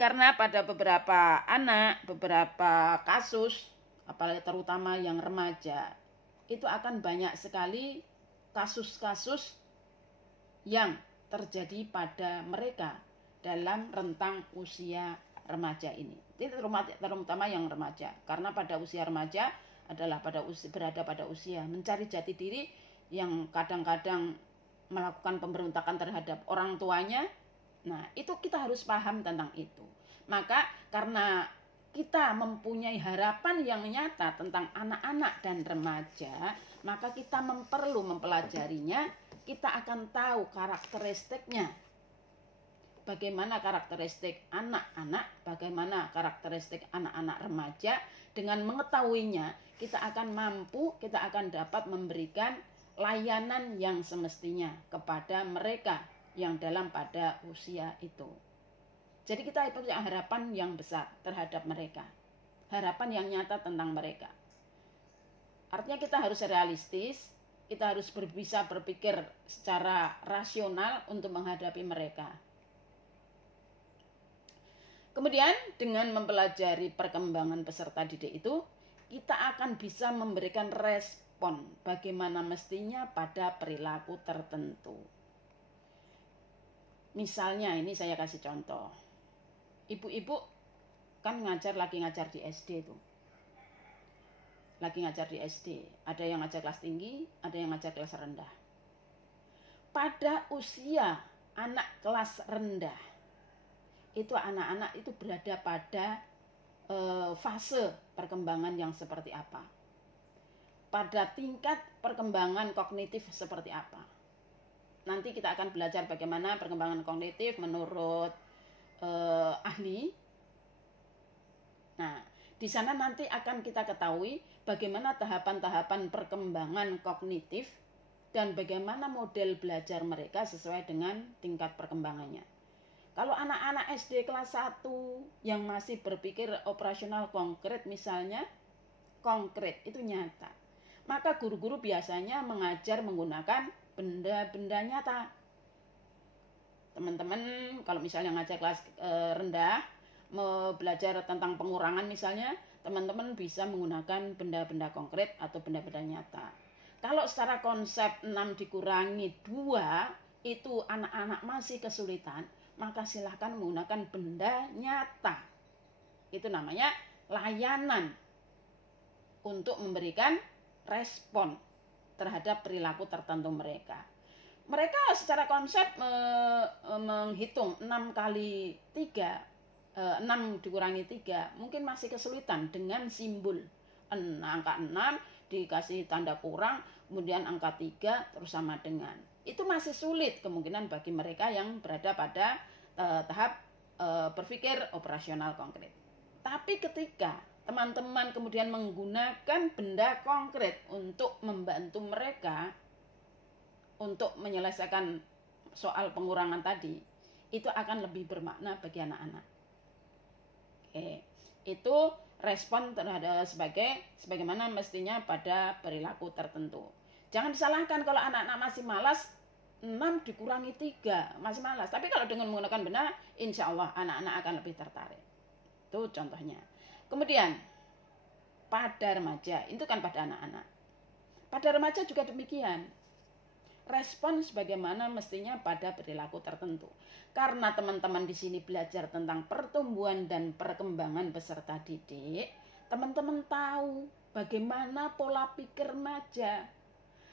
karena pada beberapa anak, beberapa kasus, apalagi terutama yang remaja, itu akan banyak sekali kasus-kasus yang terjadi pada mereka dalam rentang usia remaja ini. Itu terutama yang remaja, karena pada usia remaja adalah berada pada usia mencari jati diri, yang kadang-kadang melakukan pemberontakan terhadap orang tuanya. Nah, itu kita harus paham tentang itu. Maka karena kita mempunyai harapan yang nyata tentang anak-anak dan remaja, maka kita perlu mempelajarinya. Kita akan tahu karakteristiknya. Bagaimana karakteristik anak-anak, bagaimana karakteristik anak-anak remaja. Dengan mengetahuinya, kita akan mampu, kita akan dapat memberikan layanan yang semestinya kepada mereka yang dalam pada usia itu. Jadi kita punya harapan yang besar terhadap mereka. Harapan yang nyata tentang mereka. Artinya kita harus realistis, kita harus bisa berpikir secara rasional untuk menghadapi mereka. Kemudian dengan mempelajari perkembangan peserta didik itu, kita akan bisa memberikan respon bagaimana mestinya pada perilaku tertentu. Misalnya ini saya kasih contoh. Ibu-ibu kan lagi ngajar di SD itu. Lagi ngajar di SD. Ada yang ngajar kelas tinggi, ada yang ngajar kelas rendah. Pada usia anak kelas rendah, itu anak-anak itu berada pada fase perkembangan yang seperti apa. Pada tingkat perkembangan kognitif seperti apa. Nanti kita akan belajar bagaimana perkembangan kognitif menurut ahli. Nah, di sana nanti akan kita ketahui bagaimana tahapan-tahapan perkembangan kognitif dan bagaimana model belajar mereka sesuai dengan tingkat perkembangannya. Kalau anak-anak SD kelas 1 yang masih berpikir operasional konkret misalnya, konkret itu nyata. Maka guru-guru biasanya mengajar menggunakan benda-benda nyata. Teman-teman kalau misalnya ngajar kelas rendah, mau belajar tentang pengurangan misalnya, teman-teman bisa menggunakan benda-benda konkret atau benda-benda nyata. Kalau secara konsep 6 dikurangi 2 itu anak-anak masih kesulitan, maka silahkan menggunakan benda nyata. Itu namanya layanan untuk memberikan respon terhadap perilaku tertentu mereka. Mereka secara konsep menghitung 6 kali 3, 6 dikurangi 3, mungkin masih kesulitan dengan simbol. Angka 6 dikasih tanda kurang, kemudian angka 3 terus sama dengan. Itu masih sulit kemungkinan bagi mereka yang berada pada tahap berpikir operasional konkret. Tapi ketika teman-teman kemudian menggunakan benda konkret untuk membantu mereka untuk menyelesaikan soal pengurangan tadi, itu akan lebih bermakna bagi anak-anak. Itu respon terhadap sebagaimana mestinya pada perilaku tertentu. Jangan disalahkan kalau anak-anak masih malas, 6 dikurangi 3 masih malas. Tapi kalau dengan menggunakan benda, insya Allah anak-anak akan lebih tertarik. Itu contohnya. Kemudian pada remaja, itu kan pada anak-anak. Pada remaja juga demikian. respon sebagaimana mestinya pada perilaku tertentu. Karena teman-teman di sini belajar tentang pertumbuhan dan perkembangan peserta didik, teman-teman tahu bagaimana pola pikir remaja.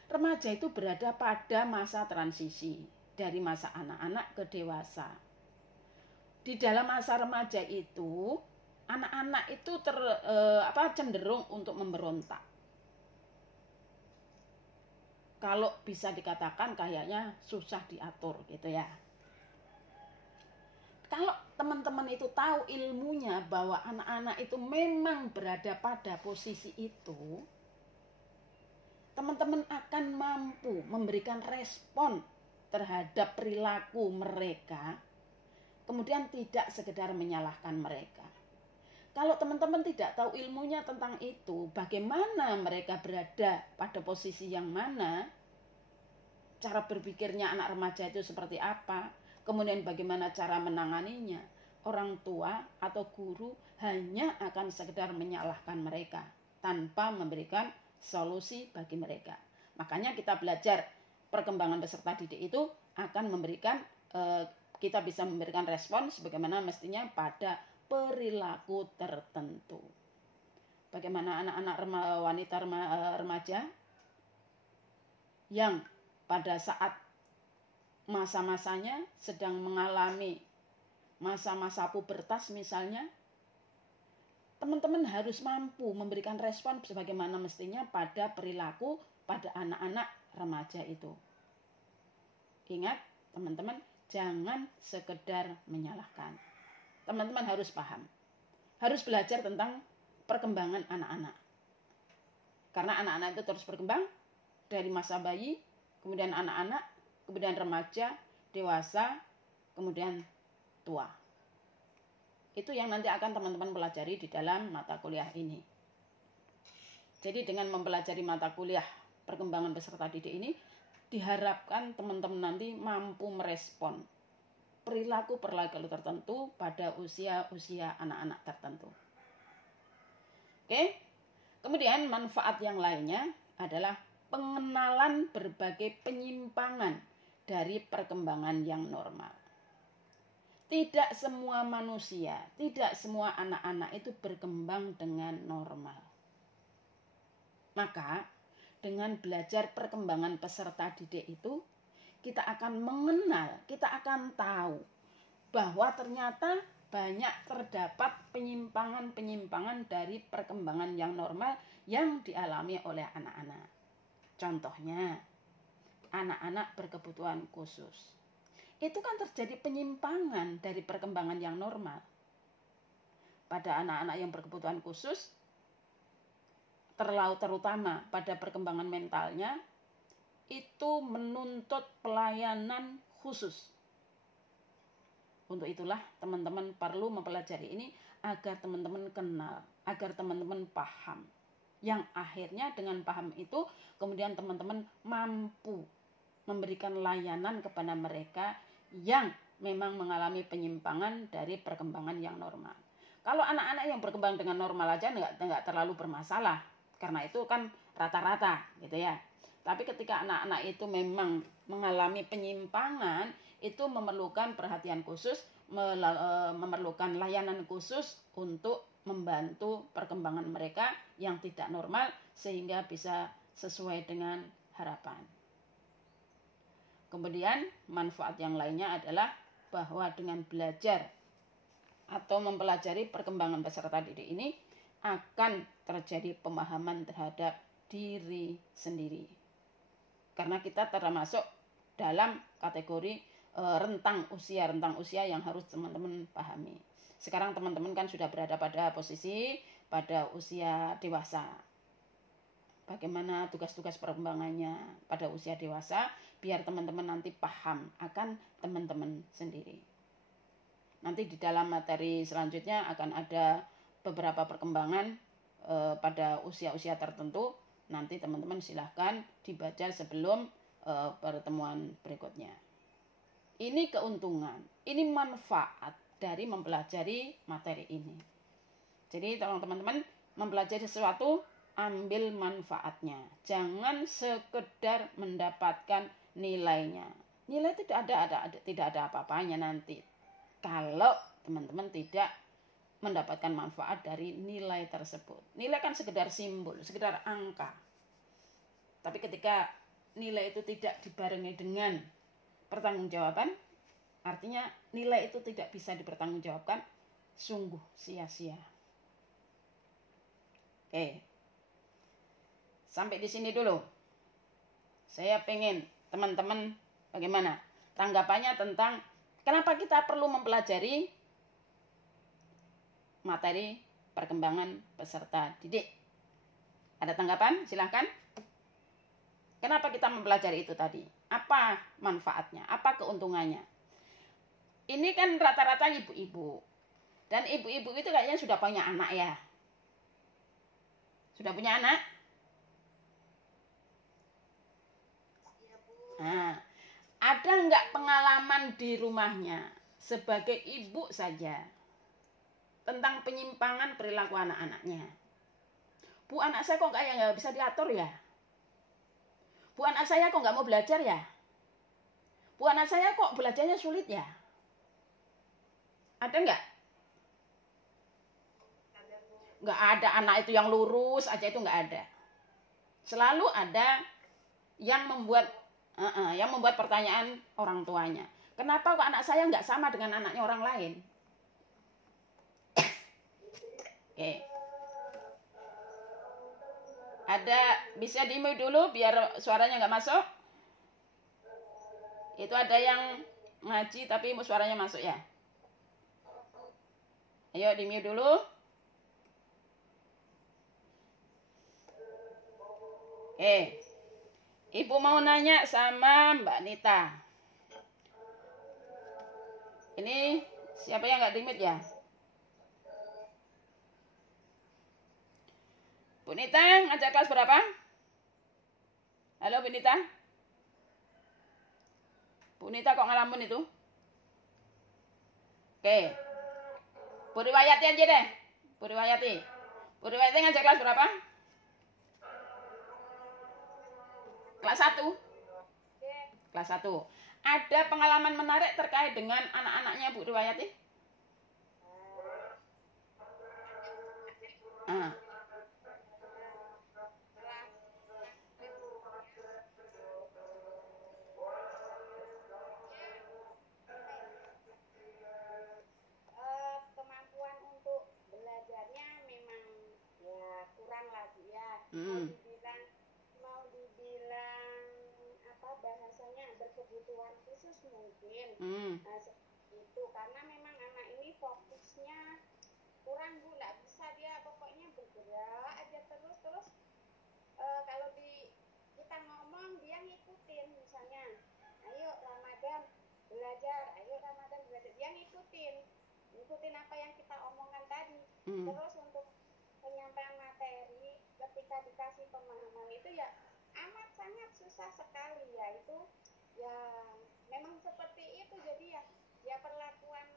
Remaja itu berada pada masa transisi dari masa anak-anak ke dewasa. Di dalam masa remaja itu, anak-anak itu cenderung untuk memberontak. Kalau bisa dikatakan kayaknya susah diatur gitu ya. Kalau teman-teman itu tahu ilmunya bahwa anak-anak itu memang berada pada posisi itu, teman-teman akan mampu memberikan respon terhadap perilaku mereka, kemudian tidak sekedar menyalahkan mereka. Kalau teman-teman tidak tahu ilmunya tentang itu, bagaimana mereka berada pada posisi yang mana, cara berpikirnya anak remaja itu seperti apa, kemudian bagaimana cara menanganinya, orang tua atau guru hanya akan sekedar menyalahkan mereka tanpa memberikan solusi bagi mereka. Makanya kita belajar perkembangan peserta didik itu akan memberikan, kita bisa memberikan respon sebagaimana mestinya pada perilaku tertentu. Bagaimana anak-anak wanita remaja yang pada saat masa-masanya sedang mengalami masa-masa pubertas misalnya, teman-teman harus mampu memberikan respon sebagaimana mestinya pada perilaku pada anak-anak remaja itu. Ingat teman-teman, jangan sekedar menyalahkan. Teman-teman harus paham, harus belajar tentang perkembangan anak-anak. Karena anak-anak itu terus berkembang dari masa bayi, kemudian anak-anak, kemudian remaja, dewasa, kemudian tua. Itu yang nanti akan teman-teman pelajari di dalam mata kuliah ini. Jadi dengan mempelajari mata kuliah perkembangan peserta didik ini, diharapkan teman-teman nanti mampu merespon perilaku tertentu pada usia-usia anak-anak tertentu. Oke. Kemudian manfaat yang lainnya adalah pengenalan berbagai penyimpangan dari perkembangan yang normal. Tidak semua manusia, tidak semua anak-anak itu berkembang dengan normal. Maka dengan belajar perkembangan peserta didik itu, kita akan mengenal, kita akan tahu bahwa ternyata banyak terdapat penyimpangan-penyimpangan dari perkembangan yang normal yang dialami oleh anak-anak. Contohnya, anak-anak berkebutuhan khusus. Itu kan terjadi penyimpangan dari perkembangan yang normal. Pada anak-anak yang berkebutuhan khusus, terutama pada perkembangan mentalnya, itu menuntut pelayanan khusus. Untuk itulah teman-teman perlu mempelajari ini agar teman-teman kenal, agar teman-teman paham. Yang akhirnya dengan paham itu, kemudian teman-teman mampu memberikan layanan kepada mereka yang memang mengalami penyimpangan dari perkembangan yang normal. Kalau anak-anak yang berkembang dengan normal aja nggak terlalu bermasalah, karena itu kan rata-rata gitu ya. Tapi ketika anak-anak itu memang mengalami penyimpangan, itu memerlukan perhatian khusus, memerlukan layanan khusus untuk membantu perkembangan mereka yang tidak normal sehingga bisa sesuai dengan harapan. Kemudian manfaat yang lainnya adalah bahwa dengan belajar atau mempelajari perkembangan peserta didik ini akan terjadi pemahaman terhadap diri sendiri. Karena kita termasuk dalam kategori rentang usia yang harus teman-teman pahami. Sekarang teman-teman kan sudah berada pada posisi pada usia dewasa. Bagaimana tugas-tugas perkembangannya pada usia dewasa, biar teman-teman nanti paham akan teman-teman sendiri. Nanti di dalam materi selanjutnya akan ada beberapa perkembangan pada usia-usia tertentu. Nanti teman-teman silahkan dibaca sebelum pertemuan berikutnya. Ini keuntungan, ini manfaat dari mempelajari materi ini. Jadi teman-teman mempelajari sesuatu, ambil manfaatnya. Jangan sekedar mendapatkan nilainya. Nilai itu tidak ada apa-apanya nanti kalau teman-teman tidak mendapatkan manfaat dari nilai tersebut. Nilai kan sekedar simbol, sekedar angka. Tapi ketika nilai itu tidak dibarengi dengan pertanggungjawaban, artinya nilai itu tidak bisa dipertanggungjawabkan, sungguh sia-sia. Oke. Sampai di sini dulu. Saya pengen teman-teman bagaimana tanggapannya tentang kenapa kita perlu mempelajari materi perkembangan peserta didik. Ada tanggapan? Silahkan. Kenapa kita mempelajari itu tadi? Apa manfaatnya? Apa keuntungannya? Ini kan rata-rata ibu-ibu. Dan ibu-ibu itu kayaknya sudah punya anak ya. Sudah punya anak? Nah, ada nggak pengalaman di rumahnya sebagai ibu saja tentang penyimpangan perilaku anak-anaknya? Bu, anak saya kok kayak nggak bisa diatur ya? Bu, anak saya kok nggak mau belajar ya? Bu, anak saya kok belajarnya sulit ya? Ada nggak? Nggak ada. Anak itu yang lurus aja itu nggak ada. Selalu ada yang membuat pertanyaan orang tuanya. Kenapa kok anak saya nggak sama dengan anaknya orang lain? Oke. Ada, bisa di-mute dulu biar suaranya nggak masuk. Itu ada yang ngaji tapi suaranya masuk ya. Ayo di-mute dulu. Ibu mau nanya sama Mbak Nita. Ini siapa yang nggak di-mute ya? Bu Nita, ngajar kelas berapa? Halo Bu Nita? Bu Nita kok ngelamun itu? Oke. Bu Riwayati aja deh. Bu Riwayati ngajar kelas berapa? Kelas 1. Kelas 1. Ada pengalaman menarik terkait dengan anak-anaknya Bu Riwayati? Kemampuan untuk belajarnya memang ya kurang lagi ya. Mau dibilang apa bahasanya berkebutuhan khusus mungkin. Nah, itu karena memang anak ini fokusnya kurang Bu, nggak bisa dia pokoknya bergerak aja terus kalau kita ngomong dia ngikutin, misalnya ayo Ramadan belajar dia ngikutin apa yang kita omongkan tadi. Terus untuk penyampaian materi ketika dikasih pemahaman itu ya amat sangat susah sekali ya, itu ya memang seperti itu. Jadi ya perlakuan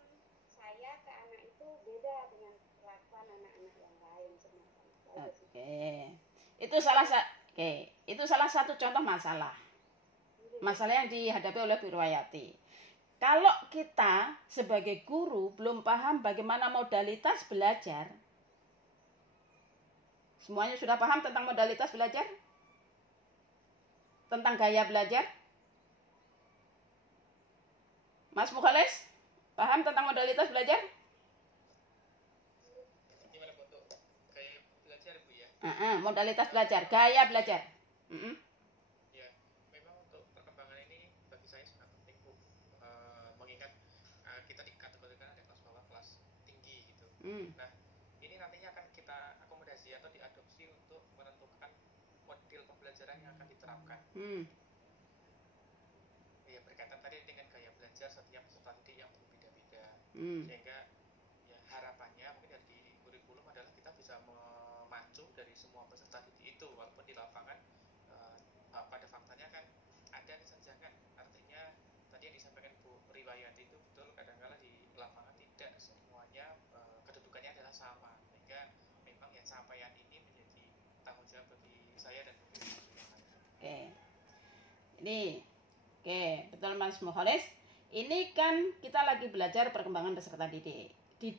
saya ke anak itu beda dengan perlakuan anak-anak yang lain semacam itu. Itu salah satu contoh masalah yang dihadapi oleh Bu Riwayati. Kalau kita sebagai guru belum paham bagaimana modalitas belajar, semuanya sudah paham tentang modalitas belajar? Tentang gaya belajar? Mas Mukhalis, paham tentang modalitas belajar? Gimana untuk gaya belajar Bu ya? Modalitas belajar, gaya belajar. Ya, memang untuk perkembangan ini bagi saya sangat penting Bu. Mengingat kita dikategorikan ada kelas bawah, kelas tinggi gitu. Nah, ini nantinya akan kita akomodasi atau diadopsi untuk menentukan model pembelajaran yang akan diterapkan. Ya, berkaitan tadi dengan gaya belajar setiap peserta didik yang berbeda-beda. Sehingga ya harapannya mungkin dari kurikulum adalah kita bisa memacu dari semua peserta didik itu, walaupun di lapangan pada faktanya kan ada kesenjangan. Artinya tadi yang disampaikan Bu Riwayati itu betul, kadang-kala di lapangan tidak semuanya kedudukannya adalah sama, sehingga memang ya capaian ini menjadi tanggung jawab bagi saya dan mungkin yang lain. Ini Oke, betul Mas Moholis. Ini kan kita lagi belajar perkembangan peserta didik. Di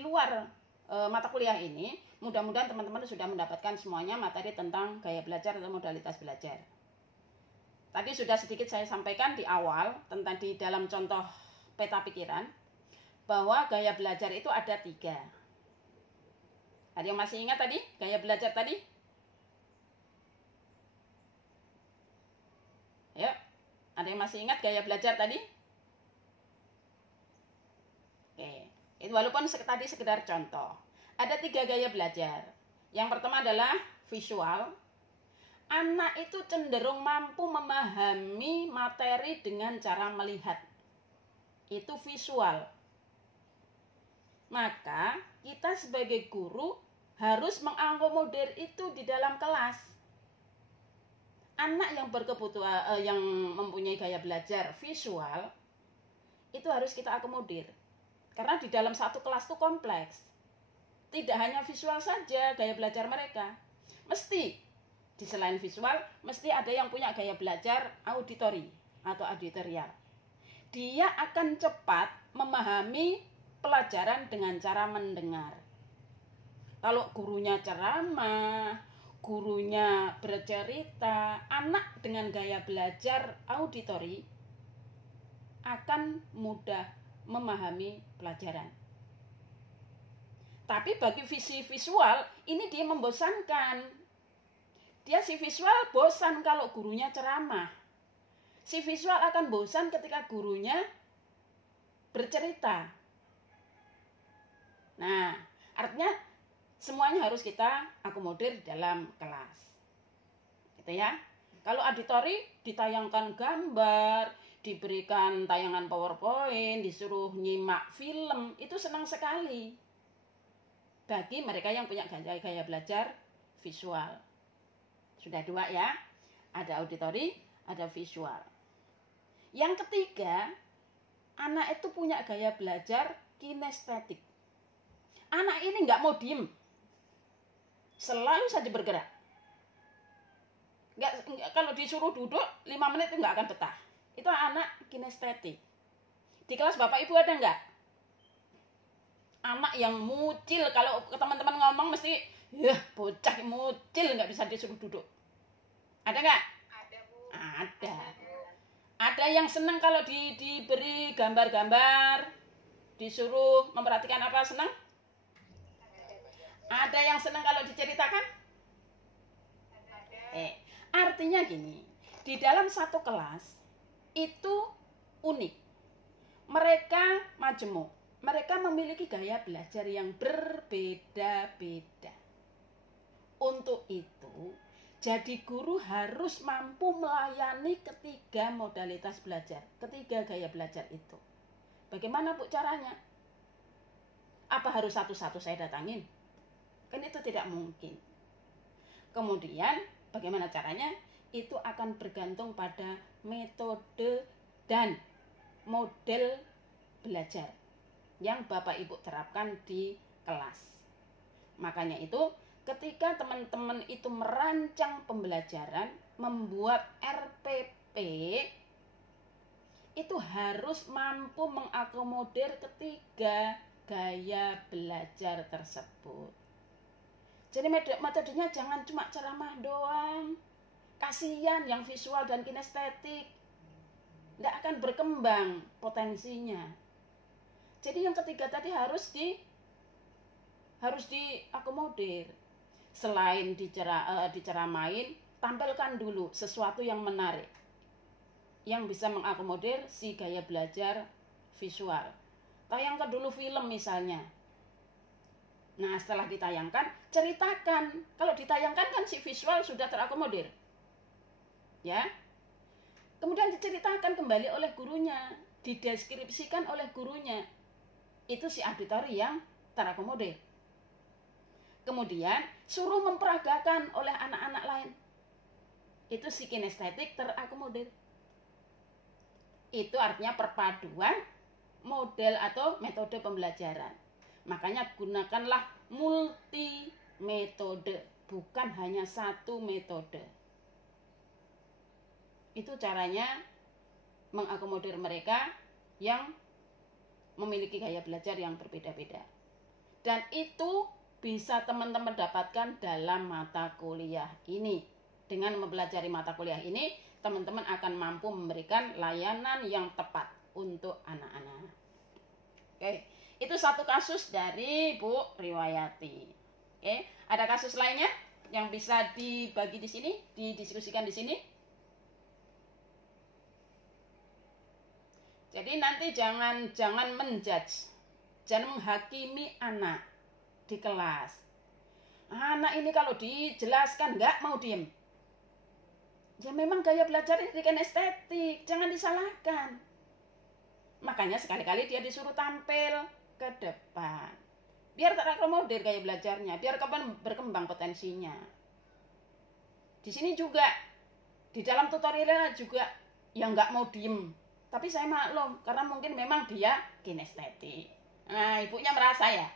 luar mata kuliah ini, mudah-mudahan teman-teman sudah mendapatkan semuanya materi tentang gaya belajar atau modalitas belajar. Tadi sudah sedikit saya sampaikan di awal tentang di dalam contoh peta pikiran bahwa gaya belajar itu ada 3. Ada yang masih ingat tadi gaya belajar tadi? Ayo, ada yang masih ingat gaya belajar tadi? Oke, itu walaupun tadi sekedar contoh. Ada 3 gaya belajar. Yang pertama adalah visual. Anak itu cenderung mampu memahami materi dengan cara melihat. Itu visual. Maka kita sebagai guru harus mengakomodir itu di dalam kelas. Anak yang berkebutuhan yang mempunyai gaya belajar visual itu harus kita akomodir. Karena di dalam satu kelas itu kompleks. Tidak hanya visual saja gaya belajar mereka. Mesti di selain visual, mesti ada yang punya gaya belajar auditori atau auditorial. Dia akan cepat memahami pelajaran dengan cara mendengar. Kalau gurunya ceramah, gurunya bercerita, anak dengan gaya belajar auditori akan mudah memahami pelajaran. Tapi bagi visi visual, ini dia membosankan. Dia si visual bosan kalau gurunya ceramah. Si visual akan bosan ketika gurunya bercerita. Nah, artinya semuanya harus kita akomodir dalam kelas. Gitu ya. Kalau auditori ditayangkan gambar, diberikan tayangan PowerPoint, disuruh nyimak film, itu senang sekali. Bagi mereka yang punya gaya belajar visual. Sudah 2 ya. Ada auditori, ada visual. Yang ketiga, anak itu punya gaya belajar kinestetik. Anak ini nggak mau diem. Selalu saja bergerak. Kalau disuruh duduk 5 menit itu nggak akan betah. Itu anak kinestetik. Di kelas Bapak Ibu ada nggak? Anak yang mucil, kalau teman-teman ngomong mesti, bocah mucil nggak bisa disuruh duduk. Ada nggak? Ada, Bu. Ada. Ada yang senang kalau diberi gambar-gambar, disuruh memperhatikan apa, senang? Ada yang senang kalau diceritakan? Artinya gini, di dalam satu kelas itu unik. Mereka majemuk. Mereka memiliki gaya belajar yang berbeda-beda. Untuk itu, jadi guru harus mampu melayani ketiga modalitas belajar, ketiga gaya belajar itu. Bagaimana Bu caranya? Apa harus satu-satu saya datangin? Kan itu tidak mungkin. Kemudian bagaimana caranya? Itu akan bergantung pada metode dan model belajar yang Bapak Ibu terapkan di kelas. Makanya itu ketika teman-teman itu merancang pembelajaran, membuat RPP, itu harus mampu mengakomodir ketiga gaya belajar tersebut. Jadi metodenya jangan cuma ceramah doang. Kasihan yang visual dan kinestetik. Tidak akan berkembang potensinya. Jadi yang ketiga tadi harus diakomodir. Selain diceramain, tampilkan dulu sesuatu yang menarik. Yang bisa mengakomodir si gaya belajar visual. Tayangkan dulu film misalnya. Nah, setelah ditayangkan, ceritakan. Kalau ditayangkan kan si visual sudah terakomodir. Ya. Kemudian diceritakan kembali oleh gurunya, dideskripsikan oleh gurunya. Itu si auditori yang terakomodir. Kemudian suruh memperagakan oleh anak-anak lain. Itu si kinestetik terakomodir. Itu artinya perpaduan model atau metode pembelajaran. Makanya gunakanlah multi metode, bukan hanya satu metode. Itu caranya mengakomodir mereka yang memiliki gaya belajar yang berbeda-beda. Dan itu bisa teman-teman dapatkan dalam mata kuliah ini. Dengan mempelajari mata kuliah ini, teman-teman akan mampu memberikan layanan yang tepat untuk anak-anak. Oke, itu satu kasus dari Bu Riwayati. Oke, ada kasus lainnya yang bisa dibagi di sini, didiskusikan di sini? Jadi nanti jangan menjudge, jangan menghakimi anak di kelas. Anak ini kalau dijelaskan nggak mau diem. Ya memang gaya belajar ini kan estetik, jangan disalahkan. Makanya sekali-kali dia disuruh tampil ke depan. Biar terakomodir gaya belajarnya, biar kapan berkembang potensinya. Di sini juga, di dalam tutorialnya juga yang nggak mau diem. Tapi saya maklum, karena mungkin memang dia kinestetik. Nah, ibunya merasa ya.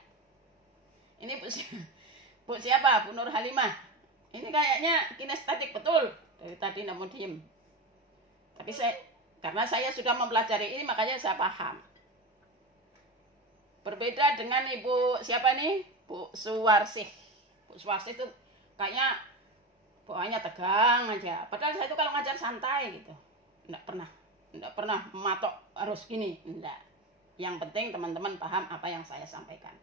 Ini Bu siapa? Bu Nur Halimah. Ini kayaknya kinestetik betul. Dari tadi nggak mau diem. Tapi karena saya sudah mempelajari ini, makanya saya paham. Berbeda dengan Ibu siapa nih? Bu Suwarsih. Bu Suwarsih itu kayaknya bawaannya tegang aja. Padahal saya itu kalau ngajar santai gitu. Nggak pernah mematok harus gini, enggak. Yang penting teman-teman paham apa yang saya sampaikan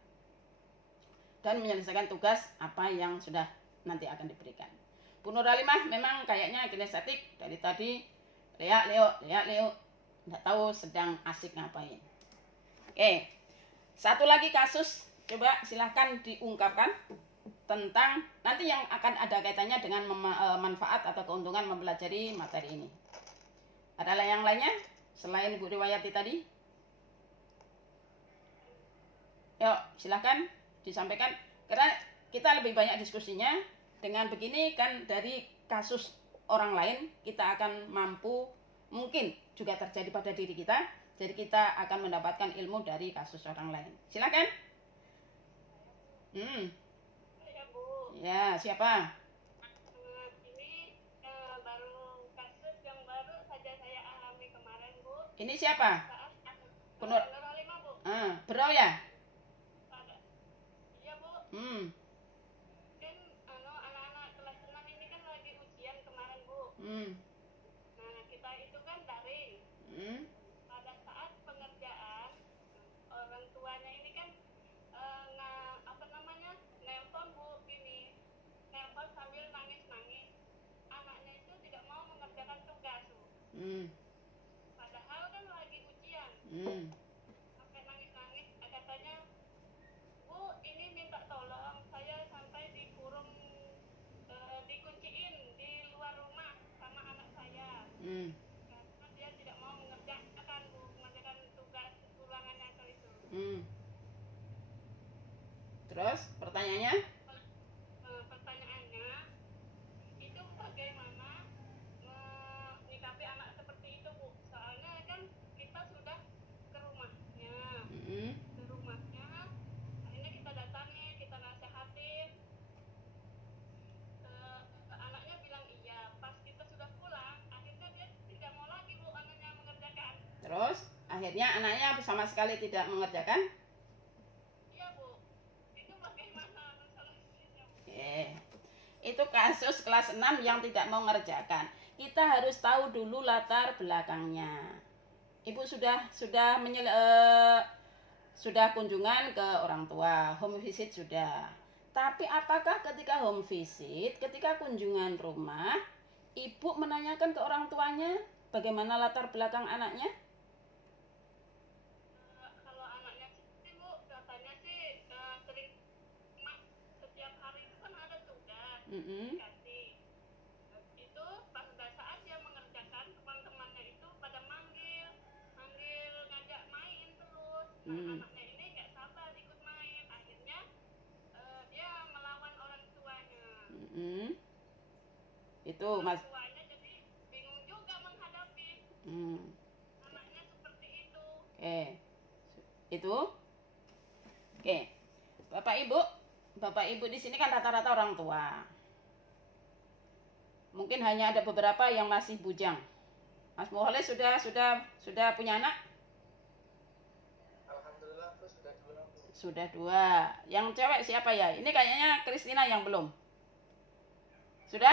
dan menyelesaikan tugas apa yang sudah nanti akan diberikan. Bu Nur Halimah memang kayaknya kinestetik dari tadi Leo, enggak tahu sedang asik ngapain. Oke, satu lagi kasus, coba silahkan diungkapkan tentang nanti yang akan ada kaitannya dengan manfaat atau keuntungan mempelajari materi ini. Ada yang lainnya selain Bu Riwayati tadi? Yuk, silahkan disampaikan. Karena kita lebih banyak diskusinya. Dengan begini kan dari kasus orang lain kita akan mampu, mungkin juga terjadi pada diri kita. Jadi kita akan mendapatkan ilmu dari kasus orang lain. Silakan. Ya, Bu. Ya, siapa? Ini siapa? Nur Halimah, Bu. Berau ya? Iya, Bu. Kan anak-anak kelas 6 ini kan lagi ujian kemarin, Bu. Nah, kita itu kan daring. Pada saat pengerjaan, orang tuanya ini kan nelpon, Bu, gini. Nelpon sambil nangis-nangis. Anaknya itu tidak mau mengerjakan tugas, Bu. Sampai nangis-nangis, katanya, Bu, ini minta tolong, saya sampai dikurung, dikunciin di luar rumah sama anak saya. Karena dia tidak mau mengerjakan, Bu, mengerjakan tugas ulangannya itu. Terus pertanyaannya? Pertanyaannya, itu bagaimana menyikapi anak seperti itu, Bu? Soalnya kan kita sudah ke rumahnya, akhirnya kita datangi, kita nasihatin. Anaknya bilang iya, pas kita sudah pulang, akhirnya dia tidak mau lagi, Bu, anaknya mengerjakan. Terus akhirnya anaknya sama sekali tidak mengerjakan? Iya, Bu. Itu bagaimana solusinya, Bu? Itu kasus kelas 6 yang tidak mau mengerjakan. Kita harus tahu dulu latar belakangnya. Ibu sudah kunjungan ke orang tua, home visit sudah. Tapi apakah ketika home visit, ketika kunjungan rumah, ibu menanyakan ke orang tuanya bagaimana latar belakang anaknya? Kalau anaknya sih, Bu, katanya sih sering setiap hari itu kan ada tugas dikasih. Itu pada saat dia mengerjakan, teman-temannya itu pada manggil ngajak main terus. Anaknya ini nggak sabar ikut main, akhirnya dia melawan orang tuanya. Itu Mas. Tuanya jadi bingung juga menghadapi anaknya seperti itu. Itu. Bapak Ibu di sini kan rata-rata orang tua. Mungkin hanya ada beberapa yang masih bujang. Mas Muhole sudah punya anak? Alhamdulillah aku sudah 2 Bu. Sudah 2. Yang cewek siapa ya? Ini kayaknya Kristina yang belum. Sudah?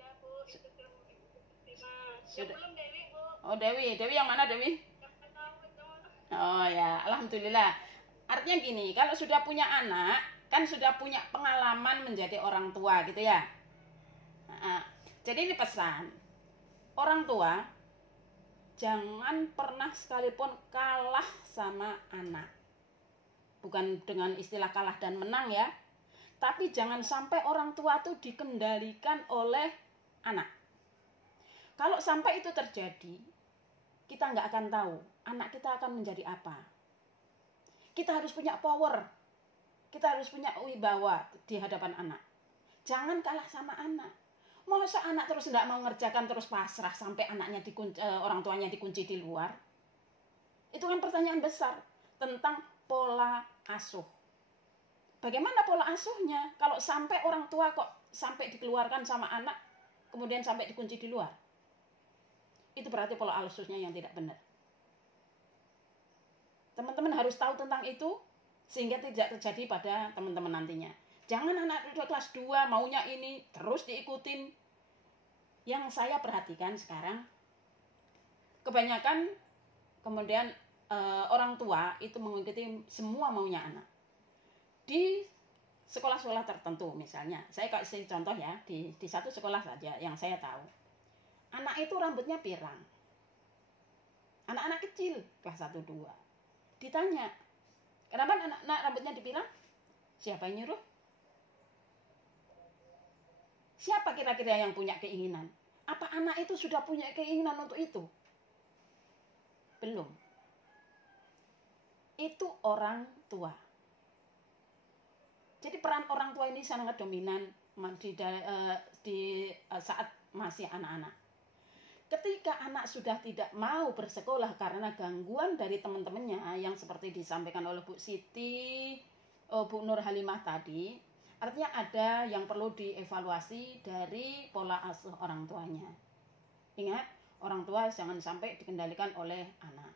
Ya Bu, itu Kristina. Sudah. Belum Dewi Bu. Oh Dewi yang mana Dewi? Yang tahu itu. Oh ya, alhamdulillah. Artinya gini, kalau sudah punya anak, kan sudah punya pengalaman menjadi orang tua gitu ya. Jadi ini pesan, orang tua jangan pernah sekalipun kalah sama anak. Bukan dengan istilah kalah dan menang ya, tapi jangan sampai orang tua itu dikendalikan oleh anak. Kalau sampai itu terjadi, kita nggak akan tahu anak kita akan menjadi apa. Kita harus punya power, kita harus punya wibawa di hadapan anak. Jangan kalah sama anak. Masa anak terus tidak mau ngerjakan, terus pasrah sampai anaknya orang tuanya dikunci di luar? Itu kan pertanyaan besar tentang pola asuh. Bagaimana pola asuhnya kalau sampai orang tua kok sampai dikeluarkan sama anak, kemudian sampai dikunci di luar? Itu berarti pola asuhnya yang tidak benar. Teman-teman harus tahu tentang itu sehingga tidak terjadi pada teman-teman nantinya. Jangan anak udah kelas 2 maunya ini terus diikutin. Yang saya perhatikan sekarang kebanyakan kemudian orang tua itu mengikuti semua maunya anak. Di sekolah-sekolah tertentu misalnya, saya kasih contoh ya, di satu sekolah saja yang saya tahu. Anak itu rambutnya pirang. Anak-anak kecil kelas 1 2. Ditanya, kenapa anak rambutnya dipirang? Siapa yang nyuruh? Siapa kira-kira yang punya keinginan? Apa anak itu sudah punya keinginan untuk itu? Belum. Itu orang tua. Jadi peran orang tua ini sangat dominan di saat masih anak-anak. Ketika anak sudah tidak mau bersekolah karena gangguan dari teman-temannya yang seperti disampaikan oleh Bu Siti, Bu Nur Halimah tadi, artinya ada yang perlu dievaluasi dari pola asuh orang tuanya. Ingat, orang tua jangan sampai dikendalikan oleh anak.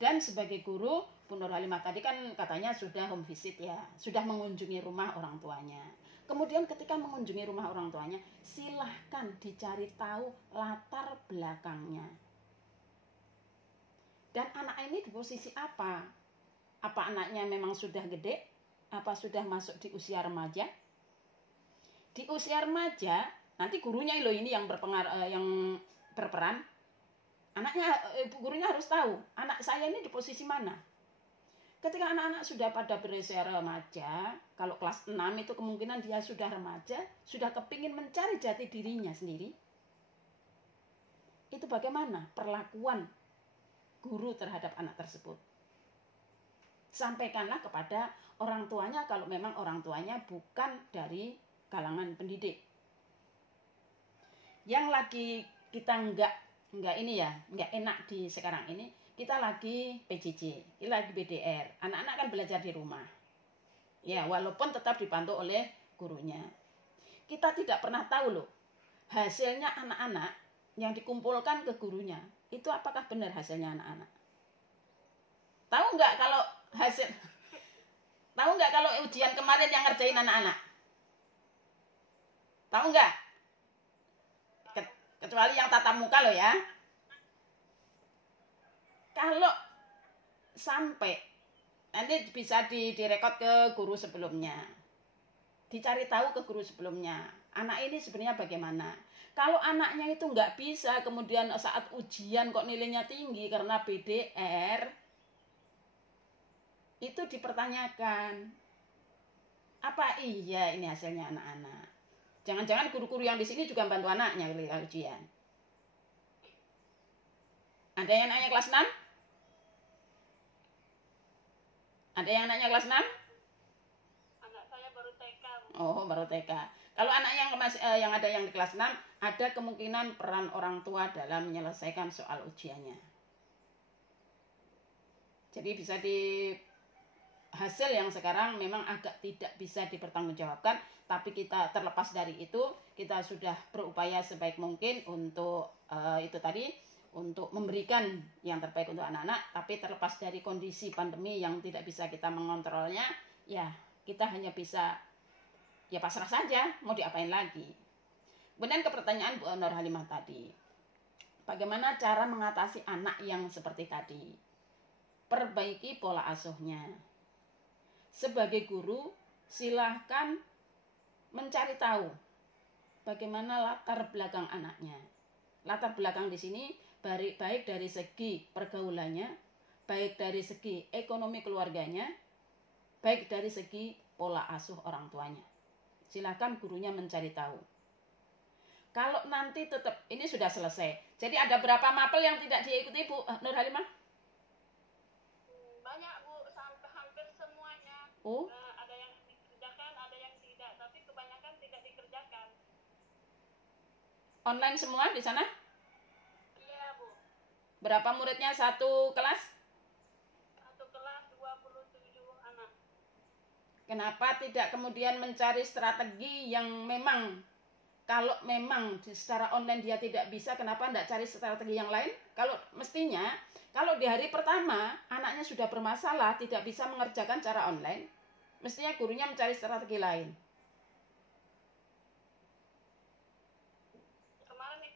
Dan sebagai guru, Bu Nur Halimah tadi kan katanya sudah home visit ya, sudah mengunjungi rumah orang tuanya. Kemudian ketika mengunjungi rumah orang tuanya, silahkan dicari tahu latar belakangnya. Dan anak ini di posisi apa? Apa anaknya memang sudah gede? Apa sudah masuk di usia remaja? Di usia remaja, nanti gurunya loh ini yang yang berperan. Gurunya harus tahu, anak saya ini di posisi mana? Ketika anak-anak sudah pada berusia remaja, kalau kelas 6 itu kemungkinan dia sudah remaja, sudah kepingin mencari jati dirinya sendiri. Itu bagaimana perlakuan guru terhadap anak tersebut? Sampaikanlah kepada orang tuanya kalau memang orang tuanya bukan dari kalangan pendidik. Yang lagi kita nggak enak di sekarang ini, kita lagi PJJ, kita lagi BDR. Anak-anak kan belajar di rumah. Ya, walaupun tetap dibantu oleh gurunya. Kita tidak pernah tahu loh, hasilnya anak-anak yang dikumpulkan ke gurunya, itu apakah benar hasilnya anak-anak? Tahu nggak kalau ujian kemarin yang ngerjain anak-anak? Tahu nggak? Kecuali yang tatap muka loh ya. Kalau sampai nanti bisa direkod ke guru sebelumnya, dicari tahu ke guru sebelumnya, anak ini sebenarnya bagaimana. Kalau anaknya itu nggak bisa, kemudian saat ujian kok nilainya tinggi karena BDR, itu dipertanyakan, apa iya ini hasilnya anak-anak? Jangan-jangan guru-guru yang di sini juga bantu anaknya ketika ujian. Ada yang anaknya kelas 6? Ada yang anaknya kelas 6? Anak saya baru TK. Oh, baru TK. Kalau anak yang ada yang di kelas 6, ada kemungkinan peran orang tua dalam menyelesaikan soal ujiannya. Jadi bisa hasil yang sekarang memang agak tidak bisa dipertanggungjawabkan, tapi kita terlepas dari itu, kita sudah berupaya sebaik mungkin untuk itu tadi, untuk memberikan yang terbaik untuk anak-anak. Tapi terlepas dari kondisi pandemi yang tidak bisa kita mengontrolnya, ya kita hanya bisa ya pasrah saja, mau diapain lagi. Kemudian ke pertanyaan Bu Nur Halimah tadi, bagaimana cara mengatasi anak yang seperti tadi? Perbaiki pola asuhnya. Sebagai guru, silahkan mencari tahu bagaimana latar belakang anaknya. Latar belakang di sini baik dari segi pergaulannya, baik dari segi ekonomi keluarganya, baik dari segi pola asuh orang tuanya. Silahkan gurunya mencari tahu. Kalau nanti tetap, ini sudah selesai. Jadi ada berapa mapel yang tidak diikuti Bu Nur Halimah? Banyak Bu, hampir semuanya. Oh. Ada yang dikerjakan, ada yang tidak. Tapi kebanyakan tidak dikerjakan. Online semua di sana? Iya Bu. Berapa muridnya satu kelas? Satu kelas 27 anak. Kenapa tidak kemudian mencari strategi yang memang, kalau memang secara online dia tidak bisa, kenapa tidak cari strategi yang lain? Kalau mestinya, kalau di hari pertama anaknya sudah bermasalah, tidak bisa mengerjakan cara online, mestinya gurunya mencari strategi lain. Kemarin nih,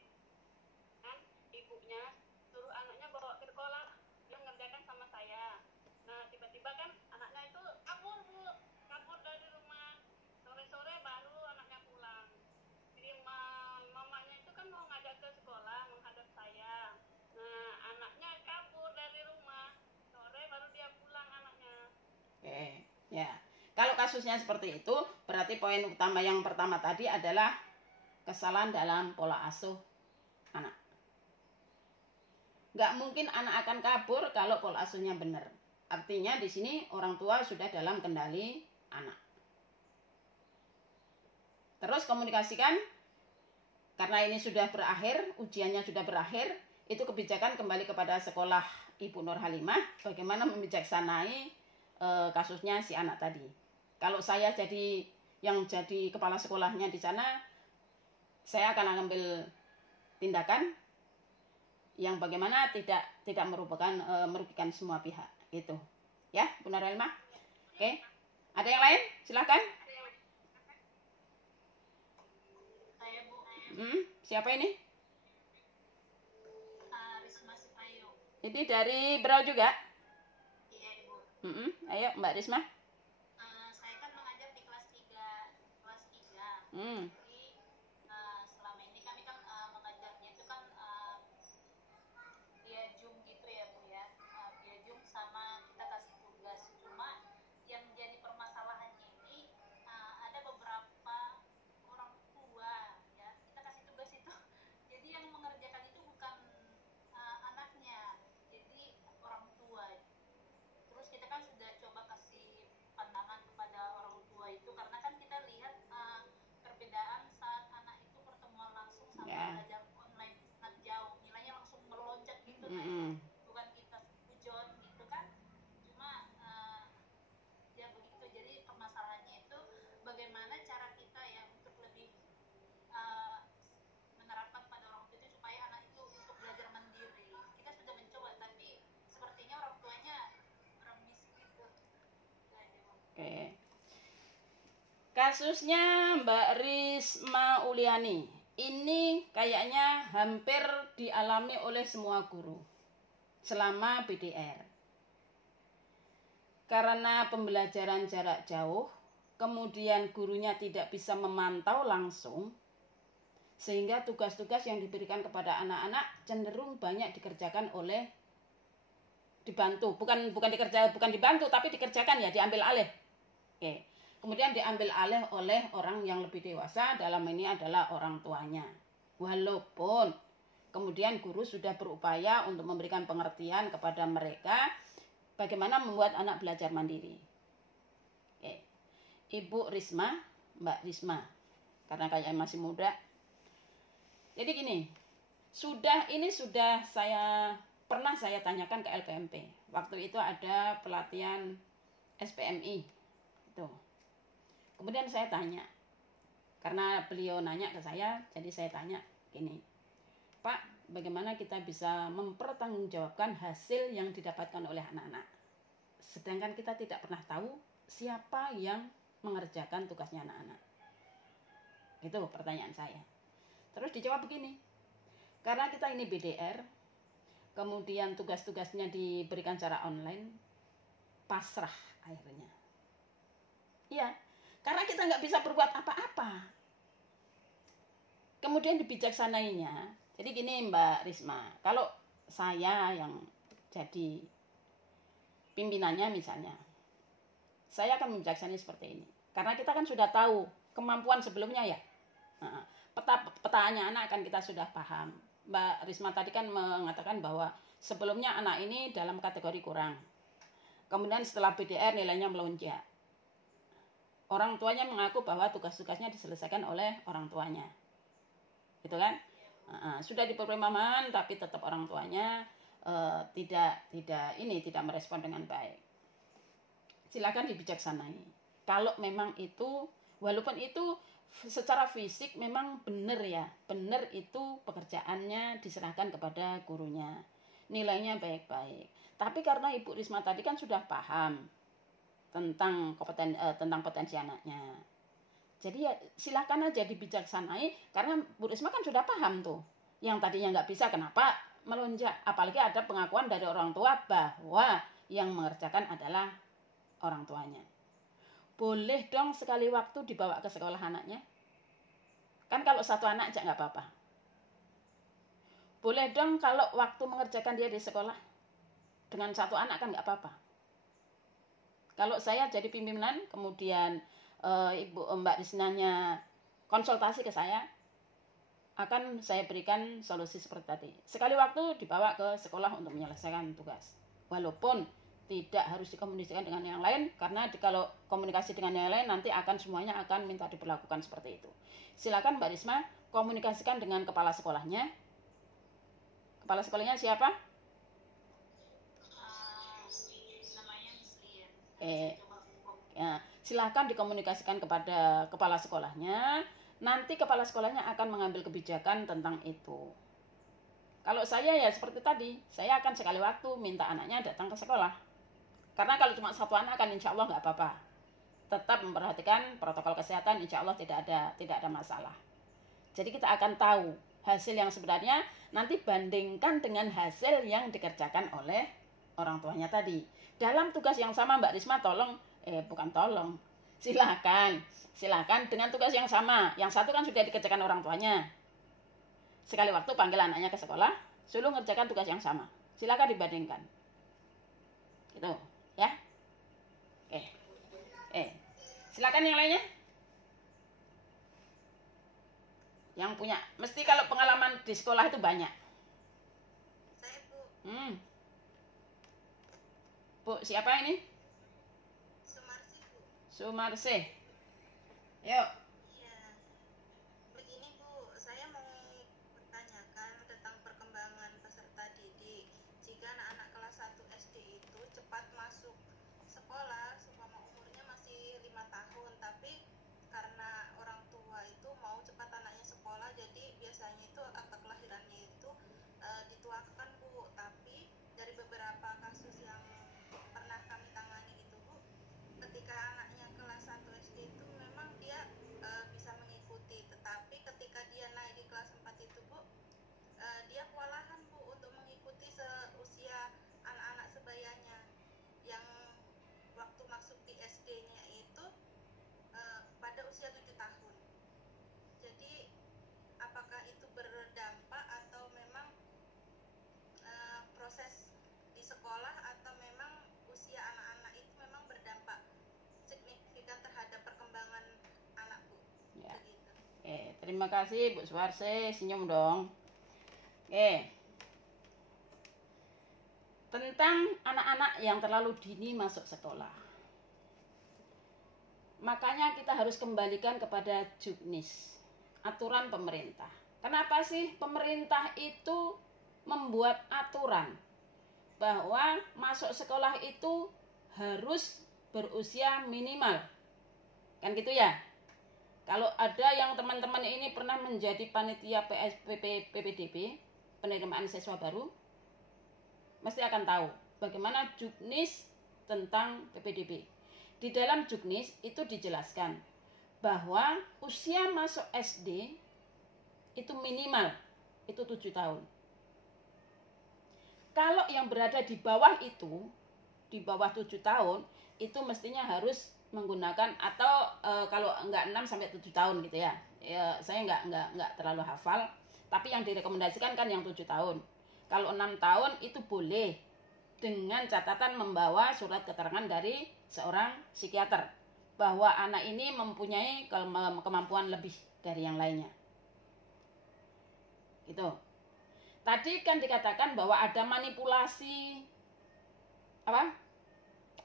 kan ibunya suruh anaknya bawa ke sekolah, dia mengerjakan sama saya. Nah tiba-tiba kan anaknya itu kabur Bu, kabur dari rumah. Sore-sore baru anaknya pulang. Jadi mamanya itu kan mau ngajak ke sekolah menghadap saya. Nah anaknya kabur dari rumah. Sore baru dia pulang anaknya. Oke, ya. Kalau kasusnya seperti itu, berarti poin utama yang pertama tadi adalah kesalahan dalam pola asuh anak. Nggak mungkin anak akan kabur kalau pola asuhnya benar. Artinya di sini orang tua sudah dalam kendali anak. Terus komunikasikan, karena ini sudah berakhir, ujiannya sudah berakhir, itu kebijakan kembali kepada sekolah Ibu Nur Halimah, bagaimana membijaksanai kasusnya si anak tadi. Kalau saya yang jadi kepala sekolahnya di sana, saya akan ambil tindakan yang bagaimana tidak merugikan semua pihak. Itu, ya, Bu Nur Halimah. Oke, ada yang lain? Silakan. Siapa ini? Risma Supayo. Ini dari Berau juga? Iya Ibu. Ayo Mbak Risma. Saya kan mengajar di kelas 3. Jadi selama ini kami kan mengajarnya itu kan via Zoom gitu ya Bu ya. Via Zoom sama kita kasih tugas. Cuma yang jadi permasalahannya ini ada beberapa orang tua ya. Kita kasih tugas itu. Jadi yang mengerjakan itu bukan anaknya. Jadi orang tua. Terus kita kan sudah coba kasih pandangan kepada orang tua itu karena kan kita lihat perbedaan saat anak itu pertemuan langsung sama belajar online sangat jauh, nilainya langsung melonjak gitu kan. Bukan kita hujon gitu kan. Cuma ya begitu. Jadi permasalahannya itu bagaimana cara kita ya untuk lebih menerapkan pada orang tua itu supaya anak itu untuk belajar mandiri. Kita sudah mencoba tapi sepertinya orang tuanya remis gitu. Oke. Kasusnya Mbak Risma Uliani. Ini kayaknya hampir dialami oleh semua guru selama BDR. Karena pembelajaran jarak jauh, kemudian gurunya tidak bisa memantau langsung, sehingga tugas-tugas yang diberikan kepada anak-anak cenderung banyak dikerjakan oleh dibantu, bukan dibantu tapi dikerjakan ya, diambil alih. Oke. Kemudian diambil alih oleh orang yang lebih dewasa, dalam ini adalah orang tuanya. Walaupun kemudian guru sudah berupaya untuk memberikan pengertian kepada mereka bagaimana membuat anak belajar mandiri. Oke. Ibu Risma, Mbak Risma, karena kayaknya masih muda. Jadi gini, pernah saya tanyakan ke LPMP. Waktu itu ada pelatihan SPMI itu. Kemudian saya tanya, karena beliau nanya ke saya, jadi saya tanya gini, Pak, bagaimana kita bisa mempertanggungjawabkan hasil yang didapatkan oleh anak-anak, sedangkan kita tidak pernah tahu siapa yang mengerjakan tugasnya anak-anak. Itu pertanyaan saya. Terus dijawab begini, karena kita ini BDR, kemudian tugas-tugasnya diberikan secara online, pasrah akhirnya. Iya, karena kita nggak bisa berbuat apa-apa. Kemudian dibijaksanainya, jadi gini Mbak Risma, kalau saya yang jadi pimpinannya misalnya, saya akan membijaksanai seperti ini. Karena kita kan sudah tahu kemampuan sebelumnya ya. Petaannya anak kan kita sudah paham. Mbak Risma tadi kan mengatakan bahwa sebelumnya anak ini dalam kategori kurang. Kemudian setelah BDR nilainya melonjak. Orang tuanya mengaku bahwa tugas-tugasnya diselesaikan oleh orang tuanya. Gitu kan? Sudah di pemahaman tapi tetap orang tuanya tidak merespon dengan baik. Silakan dibijaksanai. Kalau memang itu, walaupun itu secara fisik memang benar ya, benar itu pekerjaannya diserahkan kepada gurunya, nilainya baik-baik. Tapi karena Ibu Risma tadi kan sudah paham tentang potensi anaknya, jadi ya silakan aja dibijaksanai, karena Bu Risma kan sudah paham tuh, yang tadinya nggak bisa kenapa melonjak, apalagi ada pengakuan dari orang tua bahwa yang mengerjakan adalah orang tuanya. Boleh dong sekali waktu dibawa ke sekolah anaknya. Kan kalau satu anak aja nggak apa-apa. Boleh dong kalau waktu mengerjakan dia di sekolah. Dengan satu anak kan nggak apa-apa. Kalau saya jadi pimpinan, kemudian Mbak Risnanya konsultasi ke saya, akan saya berikan solusi seperti tadi. Sekali waktu dibawa ke sekolah untuk menyelesaikan tugas. Walaupun tidak harus dikomunikasikan dengan yang lain, karena kalau komunikasi dengan yang lain nanti akan semuanya akan minta diperlakukan seperti itu. Silakan Mbak Risma komunikasikan dengan kepala sekolahnya. Kepala sekolahnya siapa? Namanya Muslian. Ya, silakan dikomunikasikan kepada kepala sekolahnya. Nanti kepala sekolahnya akan mengambil kebijakan tentang itu. Kalau saya ya seperti tadi, saya akan sekali waktu minta anaknya datang ke sekolah. Karena kalau cuma satu anak kan insya Allah nggak apa-apa. Tetap memperhatikan protokol kesehatan, insya Allah tidak ada masalah. Jadi kita akan tahu hasil yang sebenarnya, nanti bandingkan dengan hasil yang dikerjakan oleh orang tuanya tadi. Dalam tugas yang sama Mbak Risma silakan dengan tugas yang sama. Yang satu kan sudah dikerjakan orang tuanya. Sekali waktu panggil anaknya ke sekolah, suruh ngerjakan tugas yang sama. Silakan dibandingkan. Gitu, ya. Silakan yang lainnya. Yang punya, mesti kalau pengalaman di sekolah itu banyak. Saya, Bu. Bu, siapa ini? Sumarsi, Bu. Sumarsi. Yuk. Iya. Begini, Bu, saya mau bertanyakan tentang perkembangan peserta didik. Jika anak-anak kelas 1 SD itu cepat masuk sekolah, seumpama umurnya masih 5 tahun, tapi karena orang tua itu mau cepat anaknya sekolah, jadi biasanya itu akta kelahirannya itu dituakan, Bu. Tapi dari beberapa kasus yang pernah kami tangani itu, Bu, ketika anaknya kelas 1 SD itu memang dia bisa mengikuti, tetapi ketika dia naik di kelas 4 itu, Bu, dia kewalahan, Bu, untuk mengikuti seusia anak-anak sebayanya yang waktu masuk di SD-nya itu pada usia 7 tahun. Jadi apakah itu berdampak atau memang proses di sekolah, atau memang usia anak-anak itu memang berdampak signifikan terhadap perkembangan anak, Bu? Ya. Begitu. Terima kasih Bu Suwarse, senyum dong. Tentang anak-anak yang terlalu dini masuk sekolah. Makanya kita harus kembalikan kepada Juknis, aturan pemerintah. Kenapa sih pemerintah itu membuat aturan bahwa masuk sekolah itu harus berusia minimal. Kan gitu ya. Kalau ada yang teman-teman ini pernah menjadi panitia PPDB, penerimaan siswa baru, mesti akan tahu bagaimana juknis tentang PPDB. Di dalam juknis itu dijelaskan bahwa usia masuk SD itu minimal itu 7 tahun. Kalau yang berada di bawah itu, di bawah 7 tahun, itu mestinya harus menggunakan atau kalau enggak 6 sampai 7 tahun gitu ya. Saya enggak terlalu hafal, tapi yang direkomendasikan kan yang 7 tahun. Kalau 6 tahun itu boleh dengan catatan membawa surat keterangan dari seorang psikiater bahwa anak ini mempunyai kemampuan lebih dari yang lainnya. Gitu. Tadi kan dikatakan bahwa ada manipulasi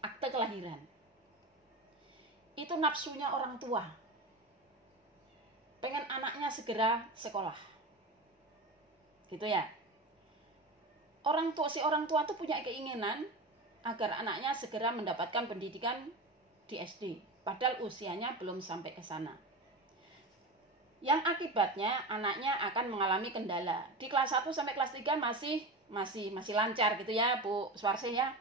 akte kelahiran. Itu nafsunya orang tua. Pengen anaknya segera sekolah. Gitu ya. Orang tua tuh punya keinginan agar anaknya segera mendapatkan pendidikan di SD, padahal usianya belum sampai ke sana. Yang akibatnya anaknya akan mengalami kendala. Di kelas 1 sampai kelas 3 masih lancar gitu ya, Bu Suwarse ya.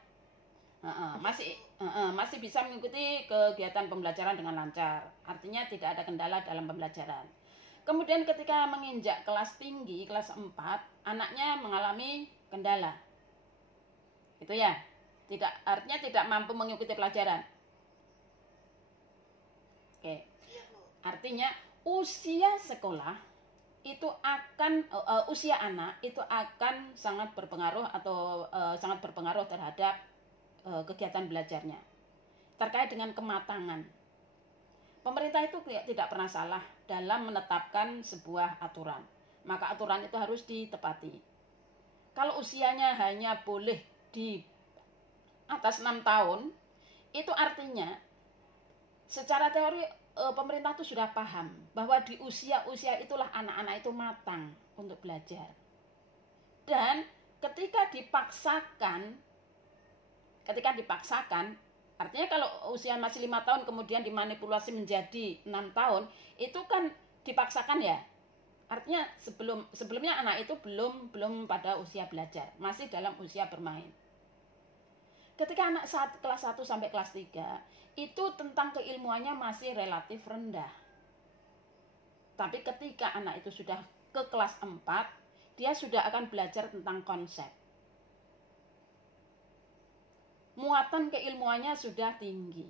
Masih bisa mengikuti kegiatan pembelajaran dengan lancar. Artinya tidak ada kendala dalam pembelajaran. Kemudian ketika menginjak kelas tinggi, kelas 4, anaknya mengalami kendala. Gitu ya. Artinya tidak mampu mengikuti pelajaran. Oke. Artinya usia sekolah itu akan usia anak itu akan sangat berpengaruh terhadap kegiatan belajarnya. Terkait dengan kematangan. Pemerintah itu tidak pernah salah dalam menetapkan sebuah aturan. Maka aturan itu harus ditepati. Kalau usianya hanya boleh di atas 6 tahun, itu artinya secara teori pemerintah itu sudah paham bahwa di usia-usia itulah anak-anak itu matang untuk belajar. Dan ketika dipaksakan, artinya kalau usia masih 5 tahun kemudian dimanipulasi menjadi 6 tahun, itu kan dipaksakan ya. Artinya sebelumnya anak itu belum pada usia belajar, masih dalam usia bermain. Ketika anak kelas 1 sampai kelas 3, itu tentang keilmuannya masih relatif rendah. Tapi ketika anak itu sudah ke kelas 4, dia sudah akan belajar tentang konsep. Muatan keilmuannya sudah tinggi.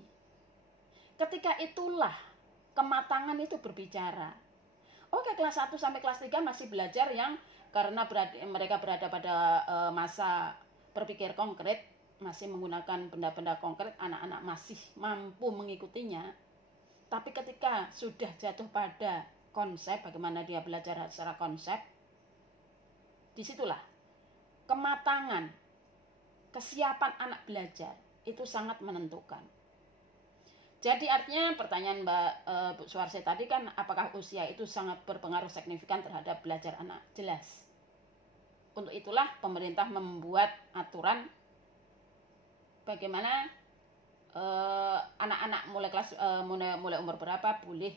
Ketika itulah kematangan itu berbicara. Oke, kelas 1 sampai kelas 3 masih belajar yang karena mereka berada pada masa berpikir konkret, masih menggunakan benda-benda konkret, anak-anak masih mampu mengikutinya. Tapi ketika sudah jatuh pada konsep, bagaimana dia belajar secara konsep, disitulah kematangan, kesiapan anak belajar itu sangat menentukan. Jadi artinya pertanyaan Bu Suwarse tadi kan, apakah usia itu sangat berpengaruh signifikan terhadap belajar anak? Jelas. Untuk itulah pemerintah membuat aturan bagaimana anak-anak mulai umur berapa boleh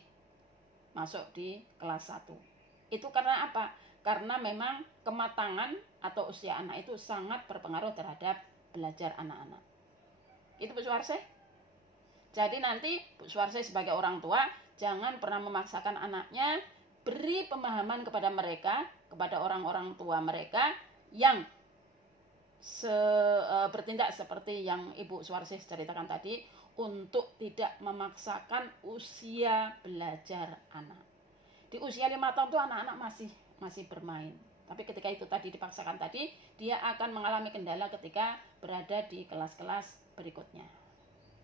masuk di kelas 1. Itu karena apa? Karena memang kematangan atau usia anak itu sangat berpengaruh terhadap belajar anak-anak. Itu Bu Suwarse. Jadi nanti Bu Suwarse sebagai orang tua jangan pernah memaksakan anaknya, beri pemahaman kepada mereka, kepada orang-orang tua mereka yang bertindak seperti yang Ibu Suwarse ceritakan tadi, untuk tidak memaksakan usia belajar anak. Di usia 5 tahun itu anak-anak masih bermain. Tapi ketika itu tadi dipaksakan tadi, dia akan mengalami kendala ketika berada di kelas-kelas berikutnya.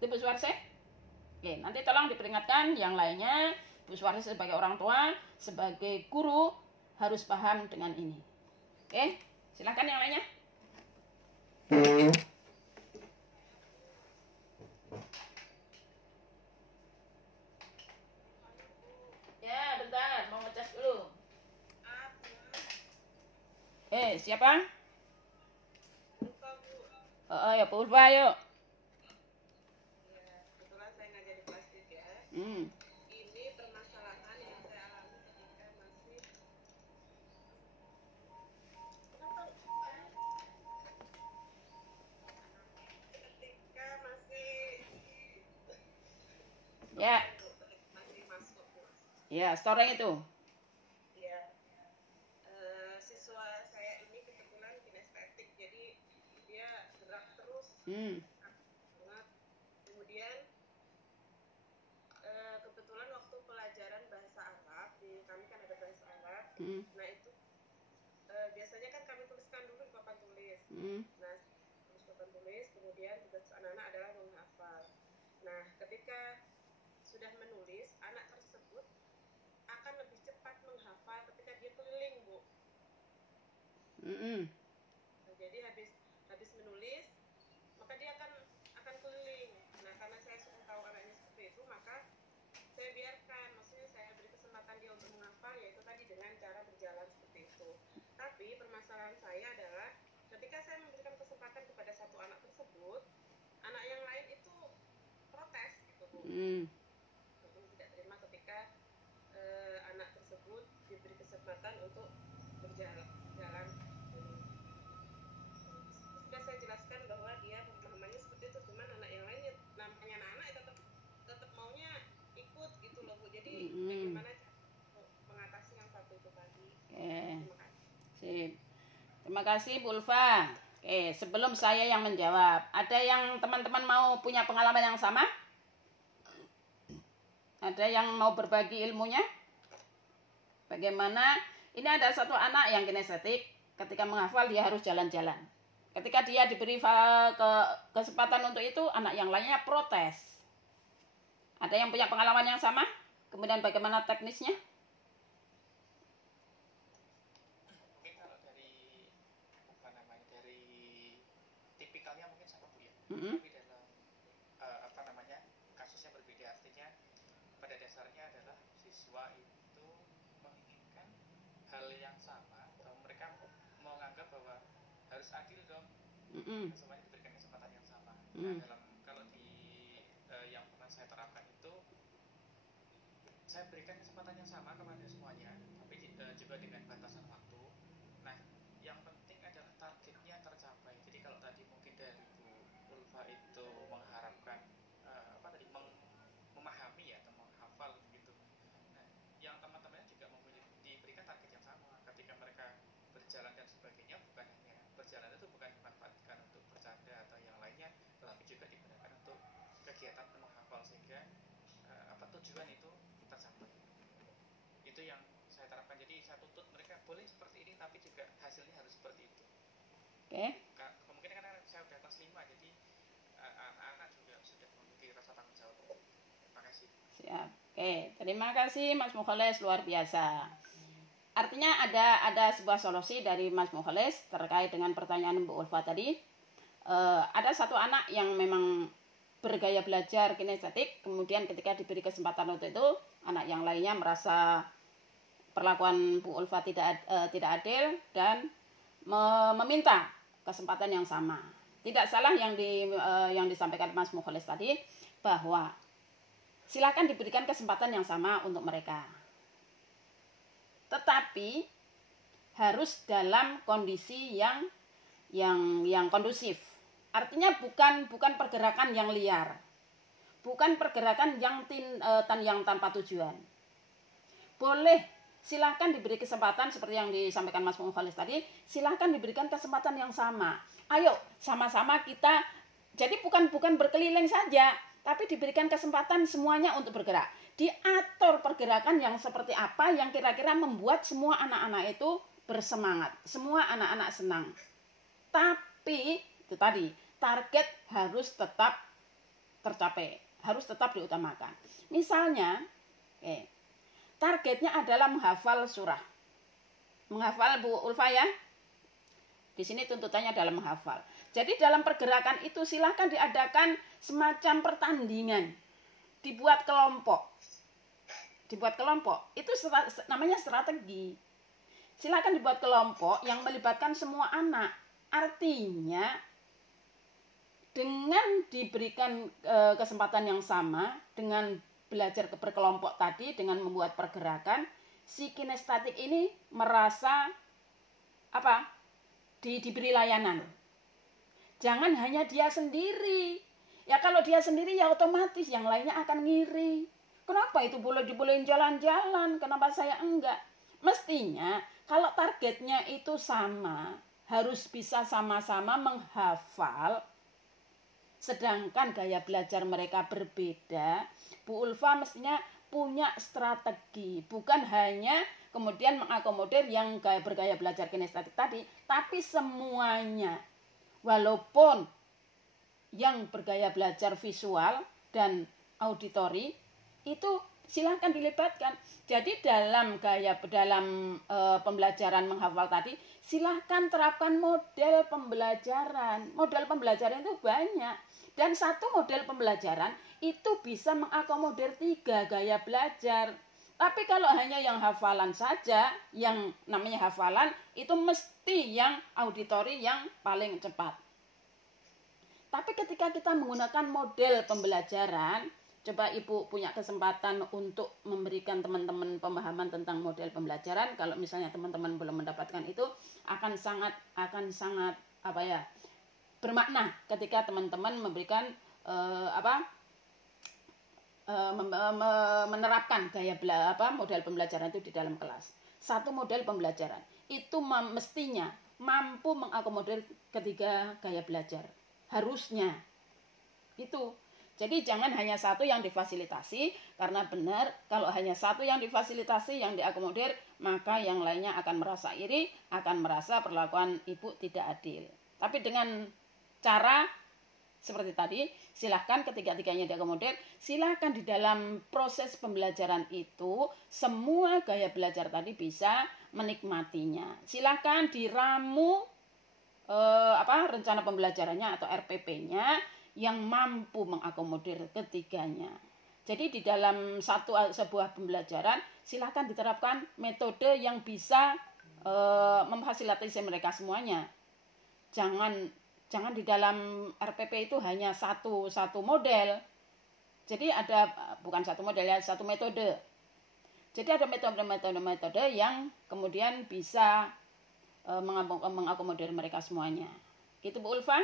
Itu Bu Suwarse. Oke, nanti tolong diperingatkan yang lainnya. Bu Suwarse sebagai orang tua, sebagai guru harus paham dengan ini. Oke, silakan yang lainnya. Ya, bentar, mau ngecas dulu. Siapa? Oh ya, Bu Ulfa, yuk. Ya, store itu. Ya, siswa saya ini kebetulan kinestetik, jadi dia gerak terus. Kemudian kebetulan waktu pelajaran bahasa Arab, di kami kan ada bahasa Arab. Nah itu biasanya kan kami tuliskan dulu di papan tulis. Nah, tulis papan tulis, kemudian tugas anak-anak adalah menghafal. Nah, ketika sudah menulis, anak tersebut akan lebih cepat menghafal ketika dia keliling, Bu. Nah, jadi habis menulis, maka dia akan keliling. Nah, karena saya sudah tahu anaknya seperti itu, maka saya biarkan, maksudnya saya beri kesempatan dia untuk menghafal, yaitu tadi dengan cara berjalan seperti itu. Tapi permasalahan saya adalah ketika saya memberikan kesempatan kepada satu anak tersebut, anak yang lain itu protes gitu, Bu. Tidak terima ketika anak tersebut diberi kesempatan untuk berjalan. Sudah saya jelaskan bahwa dia pemahamannya seperti itu, cuman anak yang lain namanya anak tetap maunya ikut gitu loh, Bu. Jadi bagaimana mengatasi yang satu itu tadi. Terima kasih. Sip. Terima kasih Bu Ulfa. Oke, sebelum saya yang menjawab, ada yang teman-teman mau punya pengalaman yang sama? Ada yang mau berbagi ilmunya? Bagaimana? Ini ada satu anak yang kinestetik, ketika menghafal dia harus jalan-jalan. Ketika dia diberi kesempatan untuk itu, anak yang lainnya protes. Ada yang punya pengalaman yang sama? Kemudian bagaimana teknisnya? Mungkin kalau dari tipikalnya mungkin sama, Bu, ya. Tapi dalam kasusnya berbeda. Artinya pada dasarnya adalah siswa itu menginginkan hal yang sama, atau mereka menganggap bahwa harus adil dong, semuanya diberikan kesempatan yang sama. Nah, kalau di yang pernah saya terapkan itu, saya berikan kesempatan yang sama kepada semuanya, tapi juga dengan batasan waktu. Nah, yang penting adalah targetnya tercapai. Jadi kalau tadi mungkin dari Bu Ulfa itu mengharapkan memahami ya, atau menghafal gitu. Nah, yang teman-temannya juga diberikan target yang sama. Ketika mereka berjalan dan sebagainya, bukan hanya berjalan itu bukan dimanfaatkan untuk bercanda atau yang lainnya, tetapi juga digunakan untuk kegiatan menghafal, sehingga tujuan itu tercapai. Itu yang saya terapkan. Jadi saya tuntut mereka boleh seperti ini, tapi juga hasilnya harus seperti itu. Kemungkinan kan saya sudah kelas 5, jadi anak-anak juga sudah memiliki rasa tanggung jawab. Terima kasih. Siap. Oke, terima kasih Mas Mukholis, luar biasa. Artinya ada sebuah solusi dari Mas Mukholis terkait dengan pertanyaan Bu Ulfa tadi. Ada satu anak yang memang bergaya belajar kinestetik, kemudian ketika diberi kesempatan untuk itu, anak yang lainnya merasa perlakuan Bu Ulfa tidak adil dan meminta kesempatan yang sama. Tidak salah yang disampaikan Mas Mukholis tadi, bahwa silakan diberikan kesempatan yang sama untuk mereka. Tetapi harus dalam kondisi yang kondusif. Artinya bukan pergerakan yang liar. Bukan pergerakan yang tanpa tujuan. Boleh, silahkan diberi kesempatan seperti yang disampaikan Mas Mukholis tadi, silahkan diberikan kesempatan yang sama. Ayo, sama-sama kita, jadi bukan berkeliling saja, tapi diberikan kesempatan semuanya untuk bergerak. Diatur pergerakan yang seperti apa yang kira-kira membuat semua anak-anak itu bersemangat. Semua anak-anak senang. Tapi itu tadi, target harus tetap tercapai, harus tetap diutamakan. Misalnya, targetnya adalah menghafal surah. Menghafal Bu Ulfa ya. Di sini tuntutannya adalah menghafal. Jadi dalam pergerakan itu silahkan diadakan semacam pertandingan. Dibuat kelompok. Itu namanya strategi. Silahkan dibuat kelompok yang melibatkan semua anak. Artinya dengan diberikan kesempatan yang sama, dengan belajar berkelompok tadi, dengan membuat pergerakan, si kinestetik ini merasa diberi layanan. Jangan hanya dia sendiri. Ya kalau dia sendiri ya otomatis yang lainnya akan ngiri. Kenapa itu boleh dibolehin jalan-jalan? Kenapa saya enggak? Mestinya kalau targetnya itu sama, harus bisa sama-sama menghafal. Sedangkan gaya belajar mereka berbeda, Bu Ulfa mestinya punya strategi, bukan hanya kemudian mengakomodir yang bergaya belajar kinestetik tadi, tapi semuanya. Walaupun yang bergaya belajar visual dan auditori itu silahkan dilibatkan. Jadi dalam pembelajaran menghafal tadi, silahkan terapkan model pembelajaran. Model pembelajaran itu banyak. Dan satu model pembelajaran itu bisa mengakomodir 3 gaya belajar. Tapi kalau hanya yang hafalan saja, yang namanya hafalan, itu mesti yang auditori yang paling cepat. Tapi ketika kita menggunakan model pembelajaran, coba Ibu punya kesempatan untuk memberikan teman-teman pemahaman tentang model pembelajaran. Kalau misalnya teman-teman belum mendapatkan itu, akan sangat bermakna ketika teman-teman memberikan menerapkan model pembelajaran itu di dalam kelas. Satu model pembelajaran itu mestinya mampu mengakomodir 3 gaya belajar. Harusnya itu. Jadi jangan hanya satu yang difasilitasi, karena benar kalau hanya satu yang difasilitasi, yang diakomodir, maka yang lainnya akan merasa iri, akan merasa perlakuan ibu tidak adil. Tapi dengan cara seperti tadi, silahkan ketiga-tiganya diakomodir, silahkan di dalam proses pembelajaran itu semua gaya belajar tadi bisa menikmatinya. Silahkan diramu rencana pembelajarannya atau RPP-nya yang mampu mengakomodir ketiganya. Jadi di dalam sebuah pembelajaran silahkan diterapkan metode yang bisa memfasilitasi mereka semuanya. Jangan di dalam RPP itu hanya satu model. Jadi bukan satu model ya, satu metode. Jadi ada metode yang kemudian bisa mengakomodir mereka semuanya. Itu Bu Ulfa.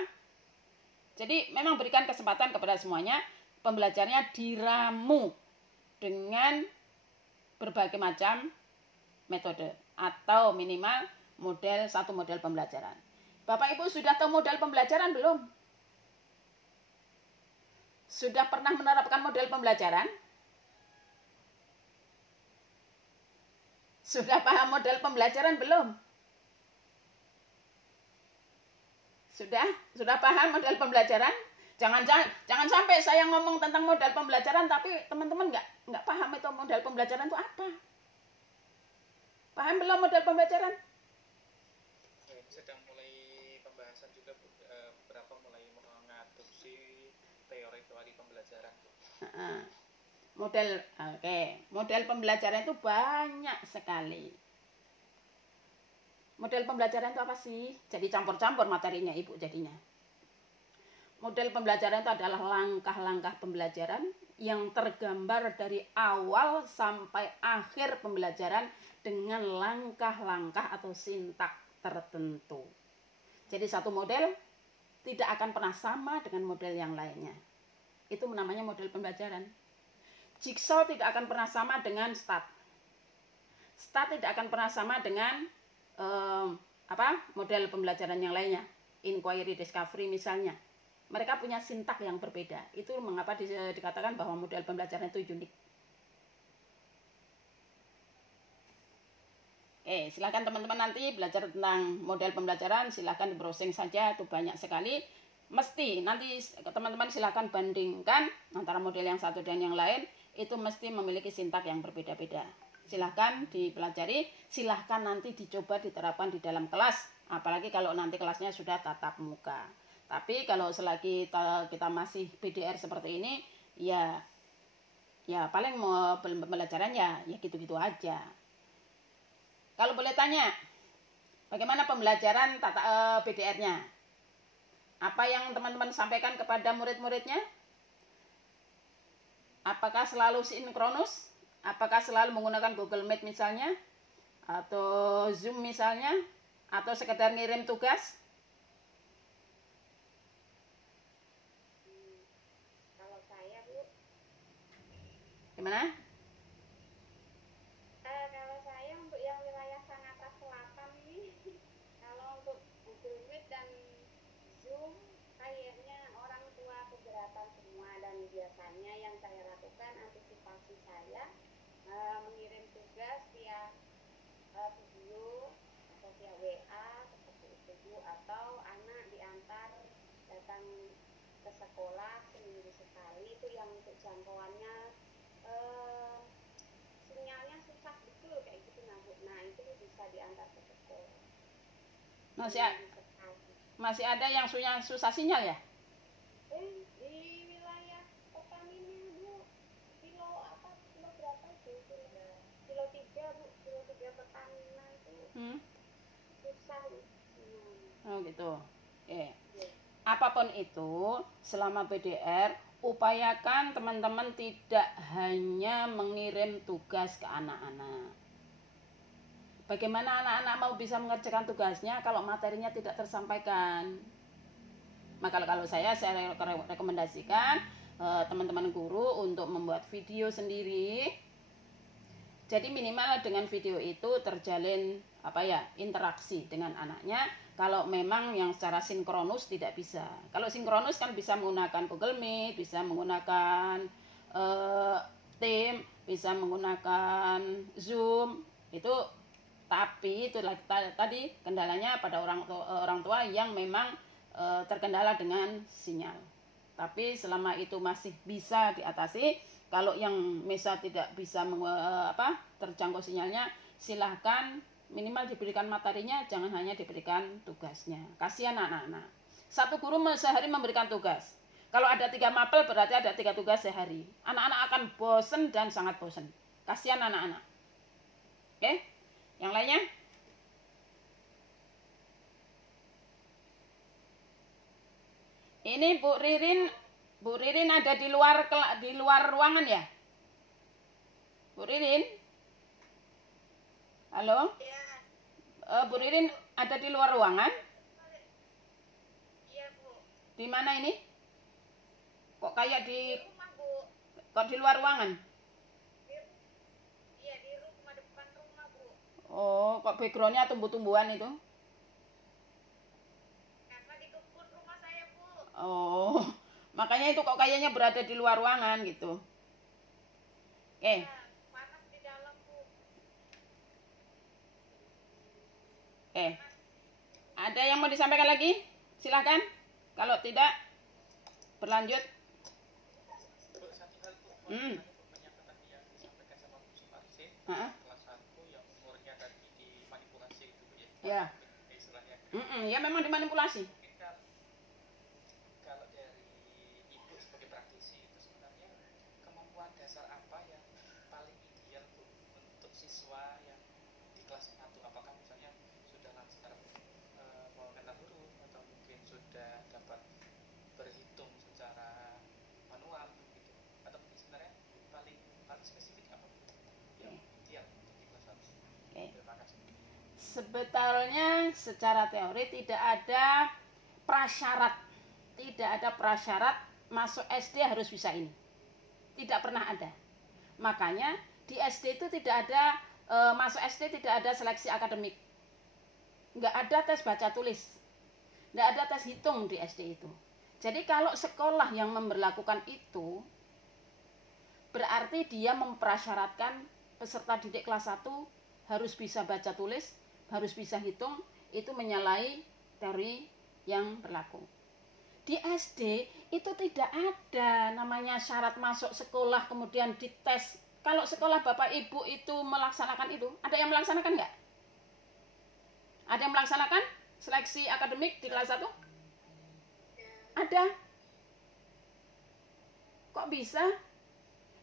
Jadi memang berikan kesempatan kepada semuanya, pembelajarannya diramu dengan berbagai macam metode atau minimal satu model pembelajaran. Bapak Ibu sudah tahu model pembelajaran belum? Sudah pernah menerapkan model pembelajaran? Sudah paham model pembelajaran belum? Sudah paham model pembelajaran? Jangan sampai saya ngomong tentang model pembelajaran tapi teman-teman nggak paham itu model pembelajaran itu apa. Paham belum model pembelajaran? Sedang mulai pembahasan juga berapa mulai mengadopsi teori pembelajaran. Model pembelajaran itu banyak sekali. Model pembelajaran itu apa sih? Jadi campur-campur materinya Ibu jadinya. Model pembelajaran itu adalah langkah-langkah pembelajaran yang tergambar dari awal sampai akhir pembelajaran dengan langkah-langkah atau sintak tertentu. Jadi satu model tidak akan pernah sama dengan model yang lainnya. Itu namanya model pembelajaran. Jigsaw tidak akan pernah sama dengan STAT. STAT tidak akan pernah sama dengan model pembelajaran yang lainnya, inquiry, discovery misalnya. Mereka punya sintak yang berbeda. Itu mengapa dikatakan bahwa model pembelajaran itu unik. Silakan teman-teman nanti belajar tentang model pembelajaran, silakan di browsing saja, itu banyak sekali. Mesti nanti teman-teman silakan bandingkan antara model yang satu dan yang lain, itu mesti memiliki sintak yang berbeda-beda. Silahkan dipelajari, silahkan nanti dicoba diterapkan di dalam kelas, apalagi kalau nanti kelasnya sudah tatap muka. Tapi kalau selagi kita masih PDR seperti ini, ya paling mau pembelajaran ya gitu-gitu aja. Kalau boleh tanya, bagaimana pembelajaran PDR-nya? Apa yang teman-teman sampaikan kepada murid-muridnya? Apakah selalu sinkronus? Apakah selalu menggunakan Google Meet misalnya? Atau Zoom misalnya? Atau sekedar ngirim tugas? Kalau saya, Bu, Gimana? Kalau saya untuk yang wilayah Sangatta Selatan ini, kalau untuk Google Meet dan Zoom, kayaknya orang tua keberatan semua, dan biasanya yang saya lakukan antisipasi saya mengirim tugas via video atau via WA seperti itu Bu, atau anak diantar datang ke sekolah seminggu sekali, itu yang untuk jangkauannya sinyalnya susah betul kayak gitu nah Bu. Nah itu bisa diantar ke sekolah. Masih ada yang susah sinyal ya? Di wilayah Pertamina Bu, kilo berapa itu? Kilo 3 Bu, kilo 3 Pertamina itu susah Bu. Oh gitu. Apapun itu, selama PDR, upayakan teman-teman tidak hanya mengirim tugas ke anak-anak. Bagaimana anak-anak mau bisa mengerjakan tugasnya kalau materinya tidak tersampaikan? Maka kalau saya rekomendasikan teman-teman guru untuk membuat video sendiri. Jadi minimal dengan video itu terjalin interaksi dengan anaknya. Kalau memang yang secara sinkronus tidak bisa. Kalau sinkronus kan bisa menggunakan Google Meet, bisa menggunakan Team, bisa menggunakan Zoom. Tapi itu tadi kendalanya pada orang tua yang memang terkendala dengan sinyal. Tapi selama itu masih bisa diatasi, kalau yang misal tidak bisa terjangkau sinyalnya, silahkan minimal diberikan materinya, jangan hanya diberikan tugasnya. Kasihan anak-anak. Satu guru sehari memberikan tugas. Kalau ada 3 mapel berarti ada 3 tugas sehari. Anak-anak akan bosen dan sangat bosen. Kasihan anak-anak. Oke? Yang lainnya? Ini Bu Ririn ada di luar ruangan ya? Bu Ririn? Halo? Bu Ririn ada di luar ruangan? Iya Bu. Di mana ini? Kok kayak Di rumah Bu. Kok di luar ruangan? Iya di rumah, depan rumah Bu. Oh, kok backgroundnya tumbuh-tumbuhan itu? Karena di kebun rumah saya Bu. Oh, makanya itu kok kayaknya berada di luar ruangan gitu. Oke. Panas di dalam Bu. Ada yang mau disampaikan lagi? Silahkan. Kalau tidak, berlanjut. Banyak tadi yang disampaikan sama Bu Sumarsin, kelas 1 yang umurnya tadi dimanipulasi gitu ya. Ya. Istilahnya. Ya memang dimanipulasi. Mungkin kalau dari Ibu sebagai praktisi itu sebenarnya kemampuan dasar apa yang paling ideal Bu untuk siswa yang di kelas 1? Apakah misalnya sudah lancar mengenal huruf atau mungkin sudah dapat berhitung secara manual gitu, atau mungkin sebenarnya paling spesifik apa yang ideal untuk di kelas 1? Terima kasih. Sebetulnya secara teori tidak ada prasyarat masuk SD harus bisa ini. Tidak pernah ada. Makanya di SD itu tidak ada masuk SD tidak ada seleksi akademik. Nggak ada tes baca tulis. Nggak ada tes hitung di SD itu. Jadi kalau sekolah yang memberlakukan itu, berarti dia memprasyaratkan peserta didik kelas 1 harus bisa baca tulis, harus bisa hitung, itu menyalahi teori yang berlaku. Di SD itu tidak ada namanya syarat masuk sekolah kemudian dites. Kalau sekolah Bapak Ibu itu melaksanakan itu, ada yang melaksanakan nggak? Ada yang melaksanakan seleksi akademik di kelas 1? Ada. Kok bisa?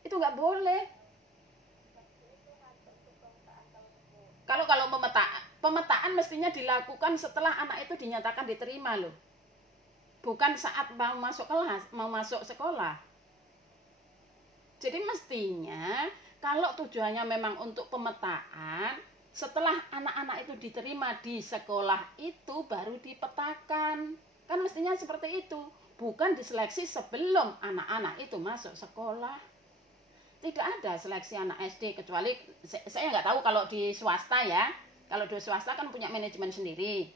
Itu nggak boleh. Kalau pemetaan mestinya dilakukan setelah anak itu dinyatakan diterima loh. Bukan saat mau masuk kelas, mau masuk sekolah. Jadi mestinya kalau tujuannya memang untuk pemetaan, setelah anak-anak itu diterima di sekolah itu baru dipetakan. Kan mestinya seperti itu. Bukan diseleksi sebelum anak-anak itu masuk sekolah. tidak ada seleksi anak SD, kecuali saya nggak tahu kalau di swasta ya. Kalau di swasta kan punya manajemen sendiri.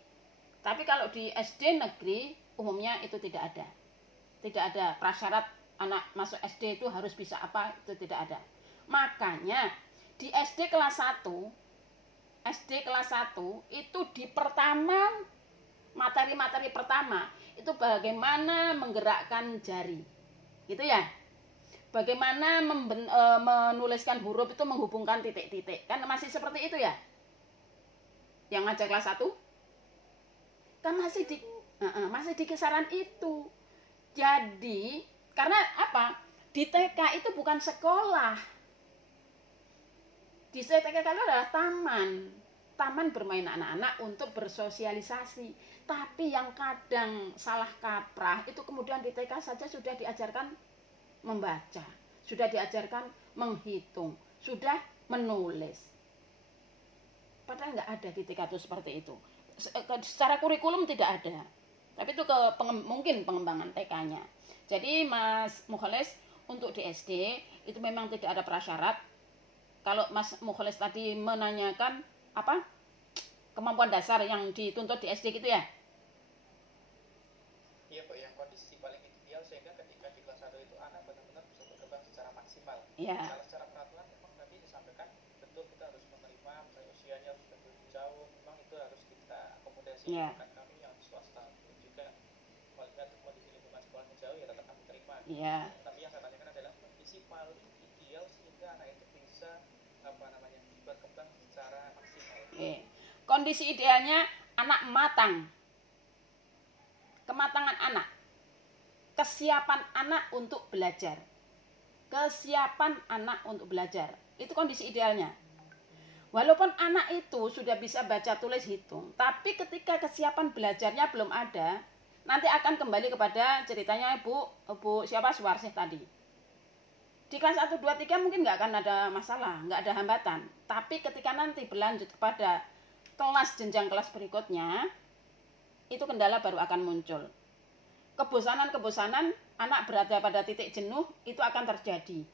Tapi kalau di SD negeri umumnya itu tidak ada. Tidak ada prasyarat anak masuk SD itu harus bisa apa, itu tidak ada. Makanya di SD kelas 1 itu di pertama, materi-materi pertama itu bagaimana menggerakkan jari. Gitu ya. Bagaimana menuliskan huruf itu menghubungkan titik-titik. Kan masih seperti itu ya? Yang ngajar kelas 1? Kan masih di kisaran itu. Jadi, karena apa? Di TK itu bukan sekolah. Di TK itu adalah taman bermain anak-anak untuk bersosialisasi. Tapi yang kadang salah kaprah itu kemudian di TK saja sudah diajarkan membaca, sudah diajarkan menghitung, sudah menulis. Padahal nggak ada di TK itu seperti itu. Secara kurikulum tidak ada. Tapi itu mungkin pengembangan TK-nya. Jadi Mas Mukhalis untuk di SD itu memang tidak ada prasyarat. Kalau Mas Mukhalis tadi menanyakan apa kemampuan dasar yang dituntut di SD gitu ya? Iya Pak, yang kondisi paling ideal sehingga ketika di kelas 1 itu anak benar-benar bisa berkembang secara maksimal. Iya. Kalau secara peraturan memang tadi disampaikan betul kita harus menerima, misalnya usianya harus lebih jauh, memang itu harus kita akomodasi. Iya. Kan kami yang swasta juga melihat kondisi lingkungan sekolahnya jauh ya tetap kami terima. Iya. Tapi yang saya tanyakan adalah kondisi paling ideal sehingga anak itu bisa berkembang secara maksimal. Kondisi idealnya anak matang. Kematangan anak. Kesiapan anak untuk belajar. Kesiapan anak untuk belajar. Itu kondisi idealnya. Walaupun anak itu sudah bisa baca, tulis, hitung, tapi ketika kesiapan belajarnya belum ada, nanti akan kembali kepada ceritanya Bu siapa Suwarsih tadi. Di kelas 1, 2, 3 mungkin nggak akan ada masalah, nggak ada hambatan. Tapi ketika nanti berlanjut kepada kelas jenjang kelas berikutnya, itu kendala baru akan muncul. Kebosanan-kebosanan, anak berada pada titik jenuh, itu akan terjadi.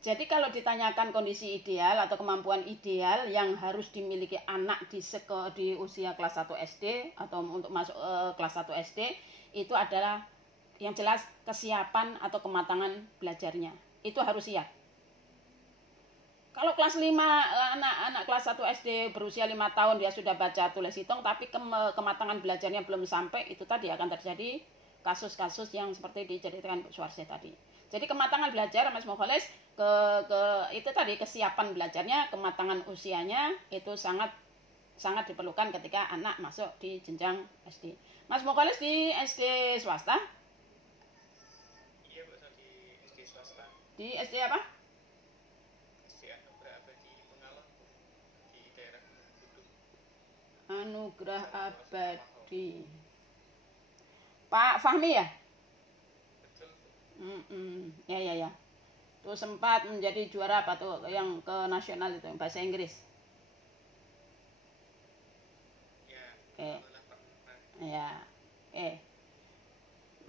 Jadi kalau ditanyakan kondisi ideal atau kemampuan ideal yang harus dimiliki anak di usia kelas 1 SD atau untuk masuk kelas 1 SD, itu adalah yang jelas kesiapan atau kematangan belajarnya. Itu harus siap. Kalau kelas 5, anak kelas 1 SD berusia 5 tahun dia sudah baca, tulis, hitung, tapi kematangan belajarnya belum sampai, itu tadi akan terjadi kasus-kasus yang seperti diceritakan Bu Suwarsih tadi. Jadi kematangan belajar Mas Mukhalis itu tadi kesiapan belajarnya, kematangan usianya itu sangat diperlukan ketika anak masuk di jenjang SD. Mas Mukhalis di SD swasta? Iya Bu, di SD swasta. Di SD apa? SD Anugerah Abadi Pengalon di daerah Gunung. Anugerah Abadi. Pak Fahmi ya? Betul. Ya. Tuh sempat menjadi juara apa tuh yang ke nasional itu bahasa Inggris. Ya. Ya.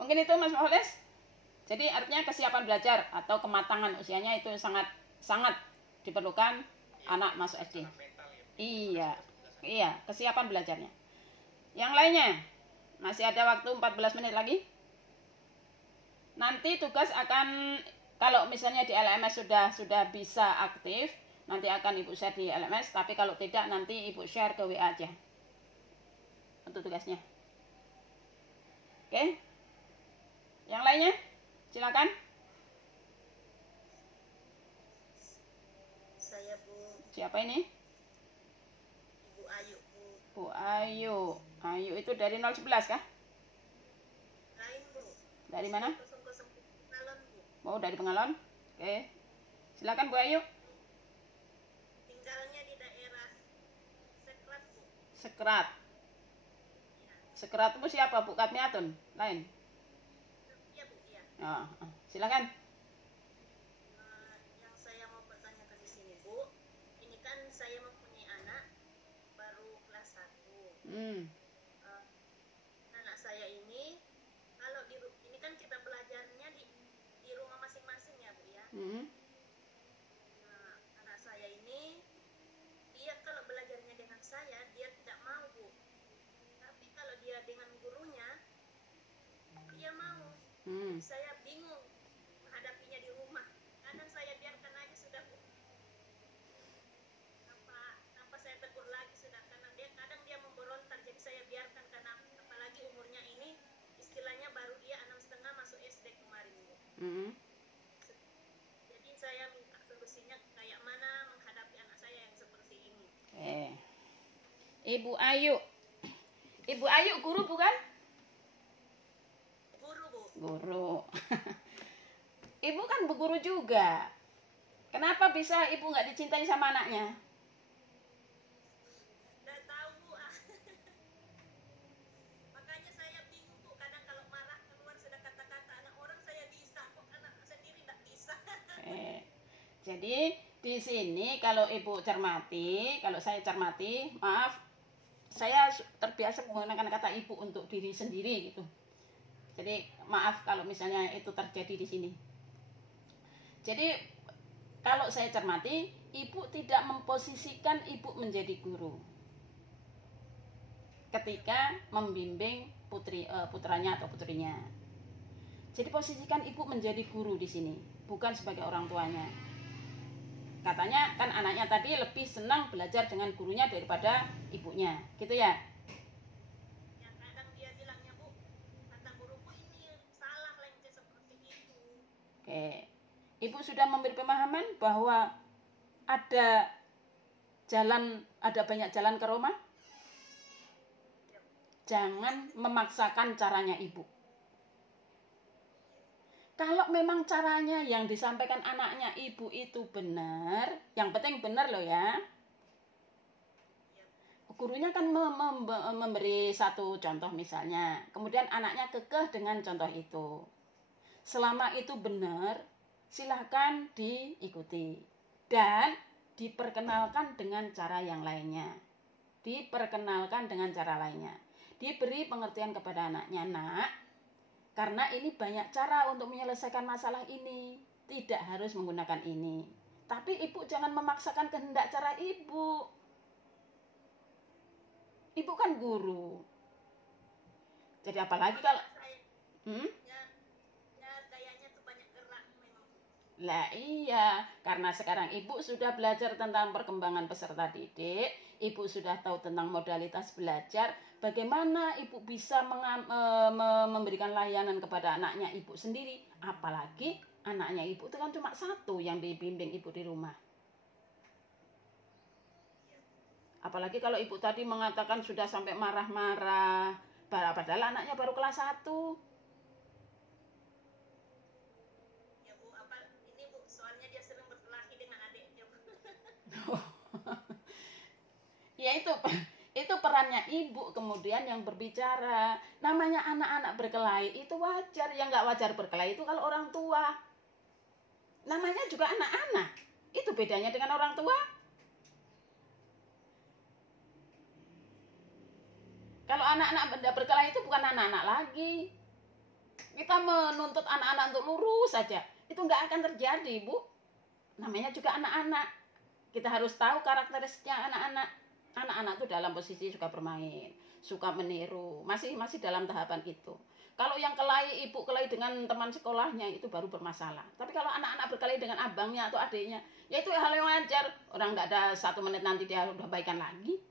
Mungkin itu Mas Mukhalis. Jadi artinya kesiapan belajar atau kematangan usianya itu sangat diperlukan anak masuk SD. Iya, kesiapan belajarnya. Yang lainnya, masih ada waktu 14 menit lagi. Nanti tugas akan, kalau misalnya di LMS sudah bisa aktif, nanti akan Ibu share di LMS, tapi kalau tidak nanti Ibu share ke WA aja untuk tugasnya. Oke? Yang lainnya, silakan. Saya Bu. Siapa ini? Ibu Ayu Bu. Bu Ayu. Ayu itu dari 011 kah? Lain Bu. Dari mana? 001 Pengalon Bu. Oh, dari Pengalon. Oke. Silakan Bu Ayu. Tinggalnya di daerah Sekrat Bu. Sekrat. Sekrat itu siapa Bu? Katmiatun? Lain? Iya Bu, iya. Silakan. Yang saya mau pertanyakan di sini Bu, ini kan saya mempunyai anak baru kelas 1. Anak saya ini kalau ini kan kita belajarnya di rumah masing-masing ya Bu ya. Nah, anak saya ini, dia kalau belajarnya dengan saya, dia tidak mau, Bu. Tapi kalau dia dengan gurunya, dia mau. Jadi saya bingung menghadapinya di rumah. Kadang saya biarkan aja sudah, Bu. Tanpa saya tegur lagi sudah, karena kadang dia memberontak. Jadi saya biarkan, karena apalagi umurnya ini, istilahnya baru dia 6,5 masuk SD kemarin, Bu. Jadi saya minta solusinya kayak mana menghadapi anak saya yang seperti ini. Ibu Ayu. Ibu Ayu guru bukan? Guru, Bu. Guru. Ibu kan berguru juga. Kenapa bisa ibu nggak dicintai sama anaknya? Nggak tahu, Bu. Makanya saya bingung, Bu. Kadang kalau marah keluar sudah kata-kata anak orang, saya bisa, kok anak sendiri nggak bisa. Jadi di sini kalau ibu cermati, kalau saya cermati, maaf, saya terbiasa menggunakan kata ibu untuk diri sendiri gitu. Jadi maaf kalau misalnya itu terjadi di sini. Jadi kalau saya cermati, ibu tidak memposisikan ibu menjadi guru ketika membimbing putranya atau putrinya. Jadi posisikan ibu menjadi guru di sini, bukan sebagai orang tuanya. Katanya kan anaknya tadi lebih senang belajar dengan gurunya daripada ibunya, gitu ya? Ya kadang dia bilangnya, Bu, kata guruku ini salah lengket seperti itu. Oke, ibu sudah memberi pemahaman bahwa ada banyak jalan ke Roma. Jangan memaksakan caranya ibu. Kalau memang caranya yang disampaikan anaknya ibu itu benar, yang penting benar loh ya. Gurunya kan memberi satu contoh misalnya, kemudian anaknya kekeh dengan contoh itu. Selama itu benar, silahkan diikuti. Dan diperkenalkan dengan cara yang lainnya. Diperkenalkan dengan cara lainnya. Diberi pengertian kepada anaknya, nak, karena ini banyak cara untuk menyelesaikan masalah ini. Tidak harus menggunakan ini. Tapi ibu jangan memaksakan kehendak cara ibu. Ibu kan guru. Jadi apalagi kalau... Ya gayanya tuh banyak gerak memang. Lah iya, karena sekarang ibu sudah belajar tentang perkembangan peserta didik. Ibu sudah tahu tentang modalitas belajar. Bagaimana ibu bisa memberikan layanan kepada anaknya ibu sendiri. Apalagi anaknya ibu itu kan cuma satu yang dibimbing ibu di rumah. Apalagi kalau ibu tadi mengatakan sudah sampai marah-marah. Padahal anaknya baru kelas 1. Ya, Bu, ini, Bu, soalnya dia sering berkelahi dengan adiknya, Bu. Ya itu perannya ibu kemudian yang berbicara. Namanya anak-anak berkelahi itu wajar. Yang nggak wajar berkelahi itu kalau orang tua. Namanya juga anak-anak. Itu bedanya dengan orang tua. Kalau anak-anak berkelahi itu bukan anak-anak lagi. Kita menuntut anak-anak untuk lurus saja. Itu nggak akan terjadi, Bu. Namanya juga anak-anak. Kita harus tahu karakteristiknya anak-anak. Anak-anak itu dalam posisi suka bermain, suka meniru, masih dalam tahapan itu. Kalau yang ibu kelahi dengan teman sekolahnya itu baru bermasalah. Tapi kalau anak-anak berkelahi dengan abangnya atau adiknya, ya itu hal yang wajar. Orang nggak ada 1 menit nanti dia udah baikan lagi.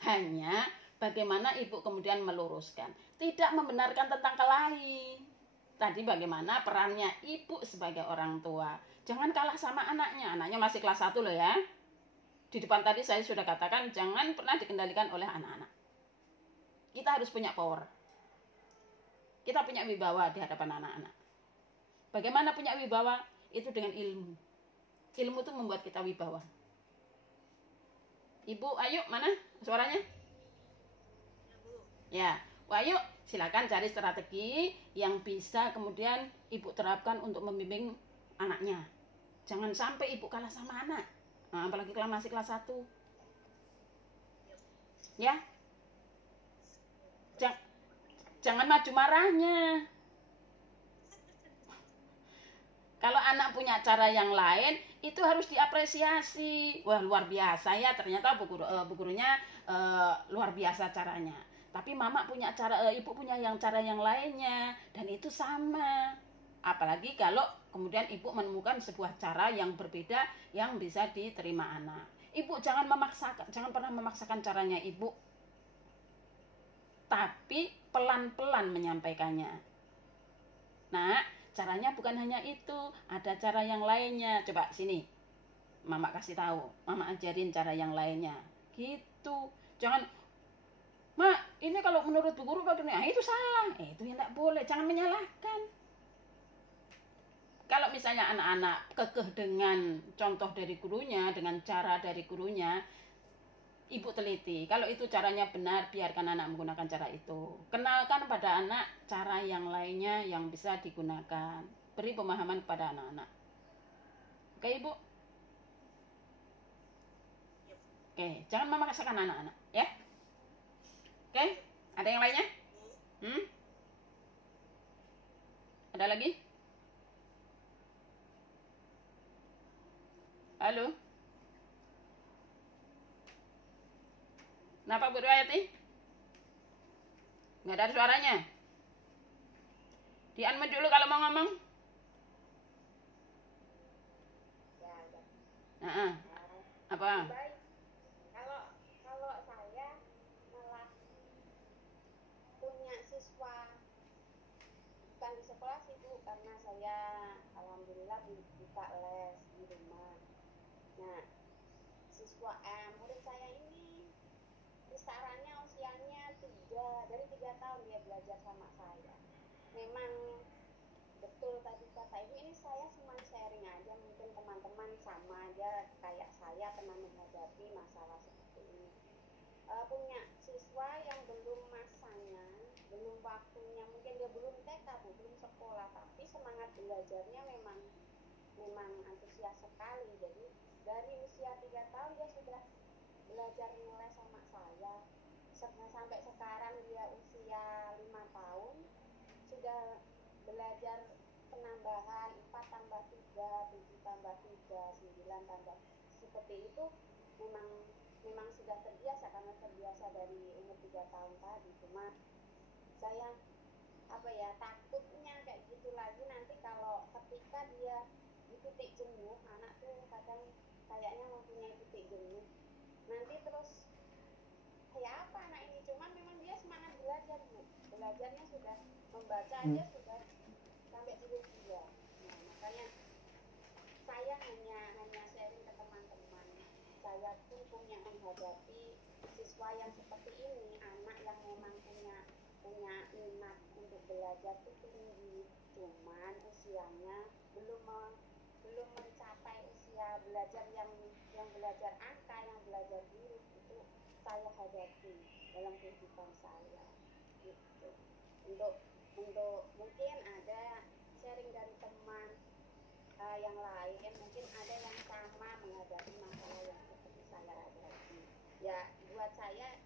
Hanya bagaimana ibu kemudian meluruskan, tidak membenarkan tentang kelahi. Tadi bagaimana perannya ibu sebagai orang tua. Jangan kalah sama anaknya. Anaknya masih kelas 1 loh ya. Di depan tadi saya sudah katakan jangan pernah dikendalikan oleh anak-anak. Kita harus punya power. Kita punya wibawa di hadapan anak-anak. Bagaimana punya wibawa? Itu dengan ilmu. Ilmu itu membuat kita wibawa. Ibu, ayo mana suaranya? Ya, ayo silakan cari strategi yang bisa kemudian ibu terapkan untuk membimbing anaknya. Jangan sampai ibu kalah sama anak. Nah, apalagi kalau masih kelas 1. Ya. Jangan maju marahnya. Kalau anak punya cara yang lain, itu harus diapresiasi. Wah, luar biasa ya, ternyata bu gurunya luar biasa caranya. Tapi mama punya cara, ibu punya cara yang lainnya, dan itu sama. Apalagi kalau kemudian ibu menemukan sebuah cara yang berbeda yang bisa diterima anak. Ibu jangan pernah memaksakan caranya ibu, tapi pelan-pelan menyampaikannya. Nah, caranya bukan hanya itu, ada cara yang lainnya. Coba sini, mama kasih tahu, mama ajarin cara yang lainnya. Gitu. Jangan, "Ma, ini kalau menurut bu guru bagaimana?" Itu salah. Itu yang tidak boleh, jangan menyalahkan. Kalau misalnya anak-anak kekeh dengan contoh dari gurunya, dengan cara dari gurunya, ibu teliti. Kalau itu caranya benar, biarkan anak menggunakan cara itu. Kenalkan pada anak cara yang lainnya yang bisa digunakan. Beri pemahaman kepada anak-anak. Oke, Ibu? Oke, jangan memaksakan anak-anak, ya. Oke, ada yang lainnya? Ada lagi? Halo? Kenapa Bu Riwayati? Nggak ada suaranya. Di-unmute dulu kalau mau ngomong. Apa? Baik. Kalau saya malah punya siswa, bukan di sekolah sih Bu, karena saya alhamdulillah buka les di rumah. Nah, murid saya ini kisarannya usianya dari 3 tahun dia belajar sama saya. Memang betul tadi kata ibu, ini saya cuma sharing aja, mungkin teman-teman sama aja kayak saya pernah menghadapi masalah seperti ini. Punya siswa yang belum masanya, belum waktunya, mungkin dia belum TK Bu, belum sekolah, tapi semangat belajarnya memang antusias sekali. Jadi dari usia 3 tahun dia sudah belajar ngeles sama saya. Sampai sekarang dia usia 5 tahun sudah belajar penambahan 4 tambah 3, 7 tambah 3, 9 tambah, seperti itu. Memang sudah terbiasa, karena terbiasa dari umur 3 tahun tadi. Cuma saya takutnya kayak gitu lagi nanti kalau ketika dia di titik jenuh. Anak tuh kadang kayaknya mempunyai titik jenuh, nanti terus kayak apa anak ini, cuman memang dia semangat belajar Bu, belajarnya sudah membaca aja sudah sampai jilid 3. Nah, makanya saya hanya sharing ke teman-teman. Saya pun punya menghadapi siswa yang seperti ini, anak yang memang punya minat untuk belajar itu tinggi, cuman usianya belum mencapai usia belajar yang belajar angka, yang belajar huruf. Itu saya hadapi dalam kehidupan saya gitu. Untuk mungkin ada sharing dari teman yang lain, mungkin ada yang sama menghadapi masalah yang seperti saya hadapi. Ya buat saya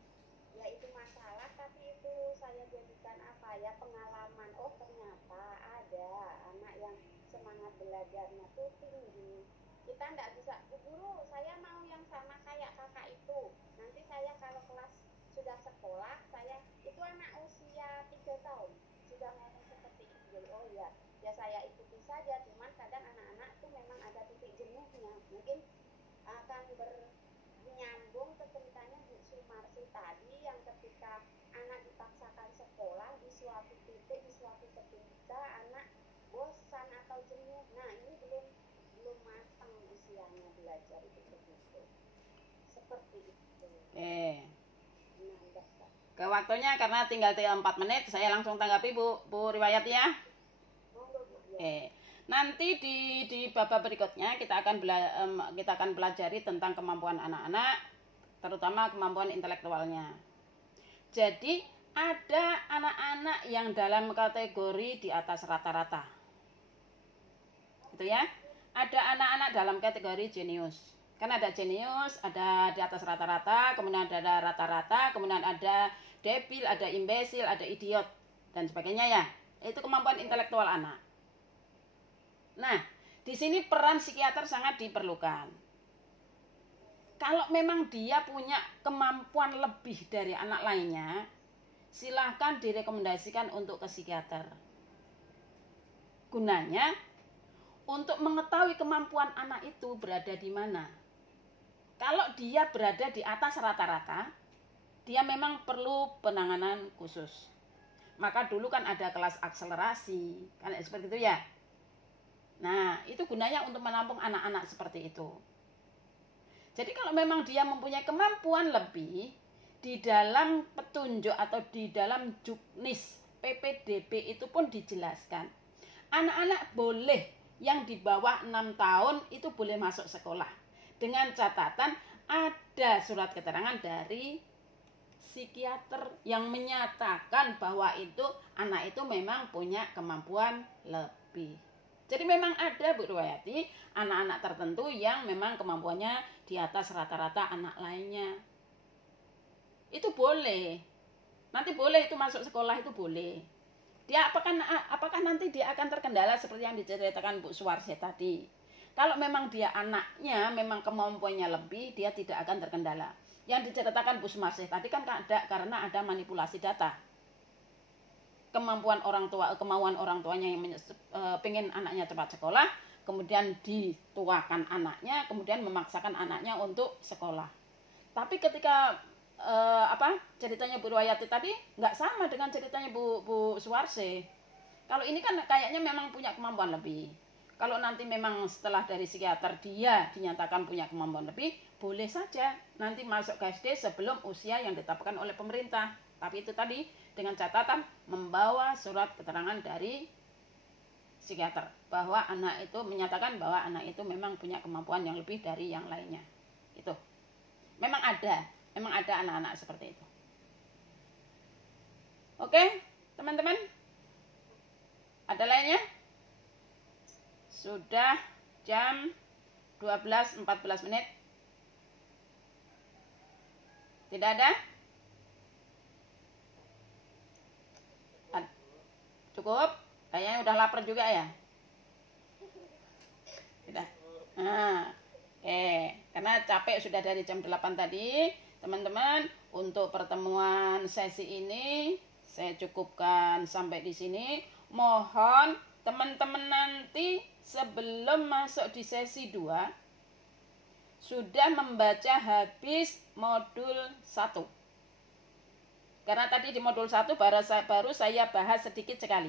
ya itu masalah, tapi itu saya jadikan pengalaman. Oh ternyata ada anak yang semangat belajarnya tuh tinggi. Kita enggak bisa, Bu Guru saya mau yang sama kayak kakak itu. Nanti saya kalau kelas sudah sekolah, saya itu anak usia 3 tahun sudah ngomong seperti itu. Jadi oh ya saya ikuti saja. Cuman kadang anak-anak tuh memang ada titik jenuhnya. Mungkin akan menyambung ke ceritanya Bu Sumarsi tadi, yang ketika anak dipaksakan sekolah di suatu titik, di suatu ketika anak bosan atau jenuh. Nah ini belum matang usianya belajar itu begitu. Seperti itu. Ke waktunya karena tinggal 4 menit, saya langsung tanggapi Bu Riwayati ya. Nanti di babak berikutnya kita akan pelajari tentang kemampuan anak-anak, terutama kemampuan intelektualnya. Jadi ada anak-anak yang dalam kategori di atas rata-rata, gitu ya. Ada anak-anak dalam kategori jenius. Kan ada jenius, ada di atas rata-rata, kemudian ada rata-rata, kemudian ada debil, ada imbesil, ada idiot dan sebagainya ya. Itu kemampuan intelektual anak. Nah, Di sini peran psikiater sangat diperlukan. Kalau memang dia punya kemampuan lebih dari anak lainnya, silahkan direkomendasikan untuk ke psikiater. Gunanya untuk mengetahui kemampuan anak itu berada di mana. Kalau dia berada di atas rata-rata, dia memang perlu penanganan khusus. Maka dulu kan ada kelas akselerasi, kan seperti itu ya. Nah, itu gunanya untuk menampung anak-anak seperti itu. Jadi kalau memang dia mempunyai kemampuan lebih, di dalam petunjuk atau di dalam juknis PPDB itu pun dijelaskan. Anak-anak boleh yang di bawah 6 tahun itu boleh masuk sekolah. Dengan catatan ada surat keterangan dari psikiater yang menyatakan bahwa itu anak itu memang punya kemampuan lebih. Jadi memang ada Bu Ruwayati anak-anak tertentu yang memang kemampuannya di atas rata-rata anak lainnya. Itu boleh. Nanti boleh itu masuk sekolah, itu boleh. Dia apakah nanti dia akan terkendala seperti yang diceritakan Bu Suwarsi tadi. Kalau memang dia anaknya memang kemampuannya lebih, dia tidak akan terkendala. Yang diceritakan Bu Sumarsih tadi kan karena ada manipulasi data. Kemauan orang tuanya yang pengen anaknya cepat sekolah, kemudian dituakan anaknya, kemudian memaksakan anaknya untuk sekolah. Tapi ketika ceritanya Bu Ruwayati tadi nggak sama dengan ceritanya Bu Suwarsi. Kalau ini kan kayaknya memang punya kemampuan lebih. Kalau nanti memang setelah dari psikiater dia dinyatakan punya kemampuan lebih, boleh saja nanti masuk ke SD sebelum usia yang ditetapkan oleh pemerintah. Tapi itu tadi dengan catatan membawa surat keterangan dari psikiater bahwa anak itu menyatakan bahwa anak itu memang punya kemampuan yang lebih dari yang lainnya. Itu memang ada anak-anak seperti itu. Oke, teman-teman, ada lainnya? Sudah jam 12.14 menit. Tidak ada? Cukup? Kayaknya udah lapar juga ya? Tidak. Karena capek sudah dari jam 8 tadi. Teman-teman, untuk pertemuan sesi ini saya cukupkan sampai di sini. Mohon teman-teman nanti sebelum masuk di sesi 2 sudah membaca habis modul 1. Karena tadi di modul 1 baru saya bahas sedikit sekali.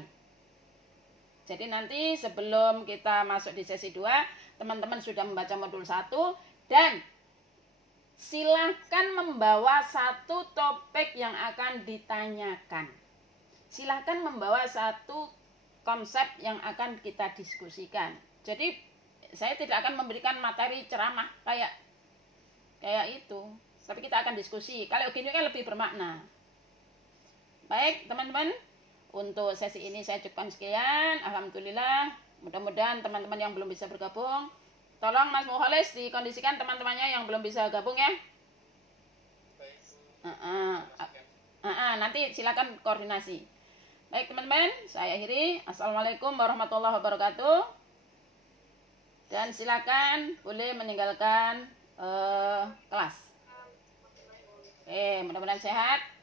Jadi nanti sebelum kita masuk di sesi 2, teman-teman sudah membaca modul 1 dan silahkan membawa satu topik yang akan ditanyakan. Silahkan membawa satu konsep yang akan kita diskusikan. Jadi saya tidak akan memberikan materi ceramah kayak itu. Tapi kita akan diskusi. Kalau gini kan lebih bermakna. Baik teman-teman, untuk sesi ini saya cukupkan sekian. Alhamdulillah. Mudah-mudahan teman-teman yang belum bisa bergabung, tolong Mas Muholis dikondisikan teman-temannya yang belum bisa gabung ya. Nanti silakan koordinasi. Baik teman-teman, saya akhiri. Assalamualaikum warahmatullahi wabarakatuh. Dan silakan boleh meninggalkan kelas. Mudah-mudahan sehat.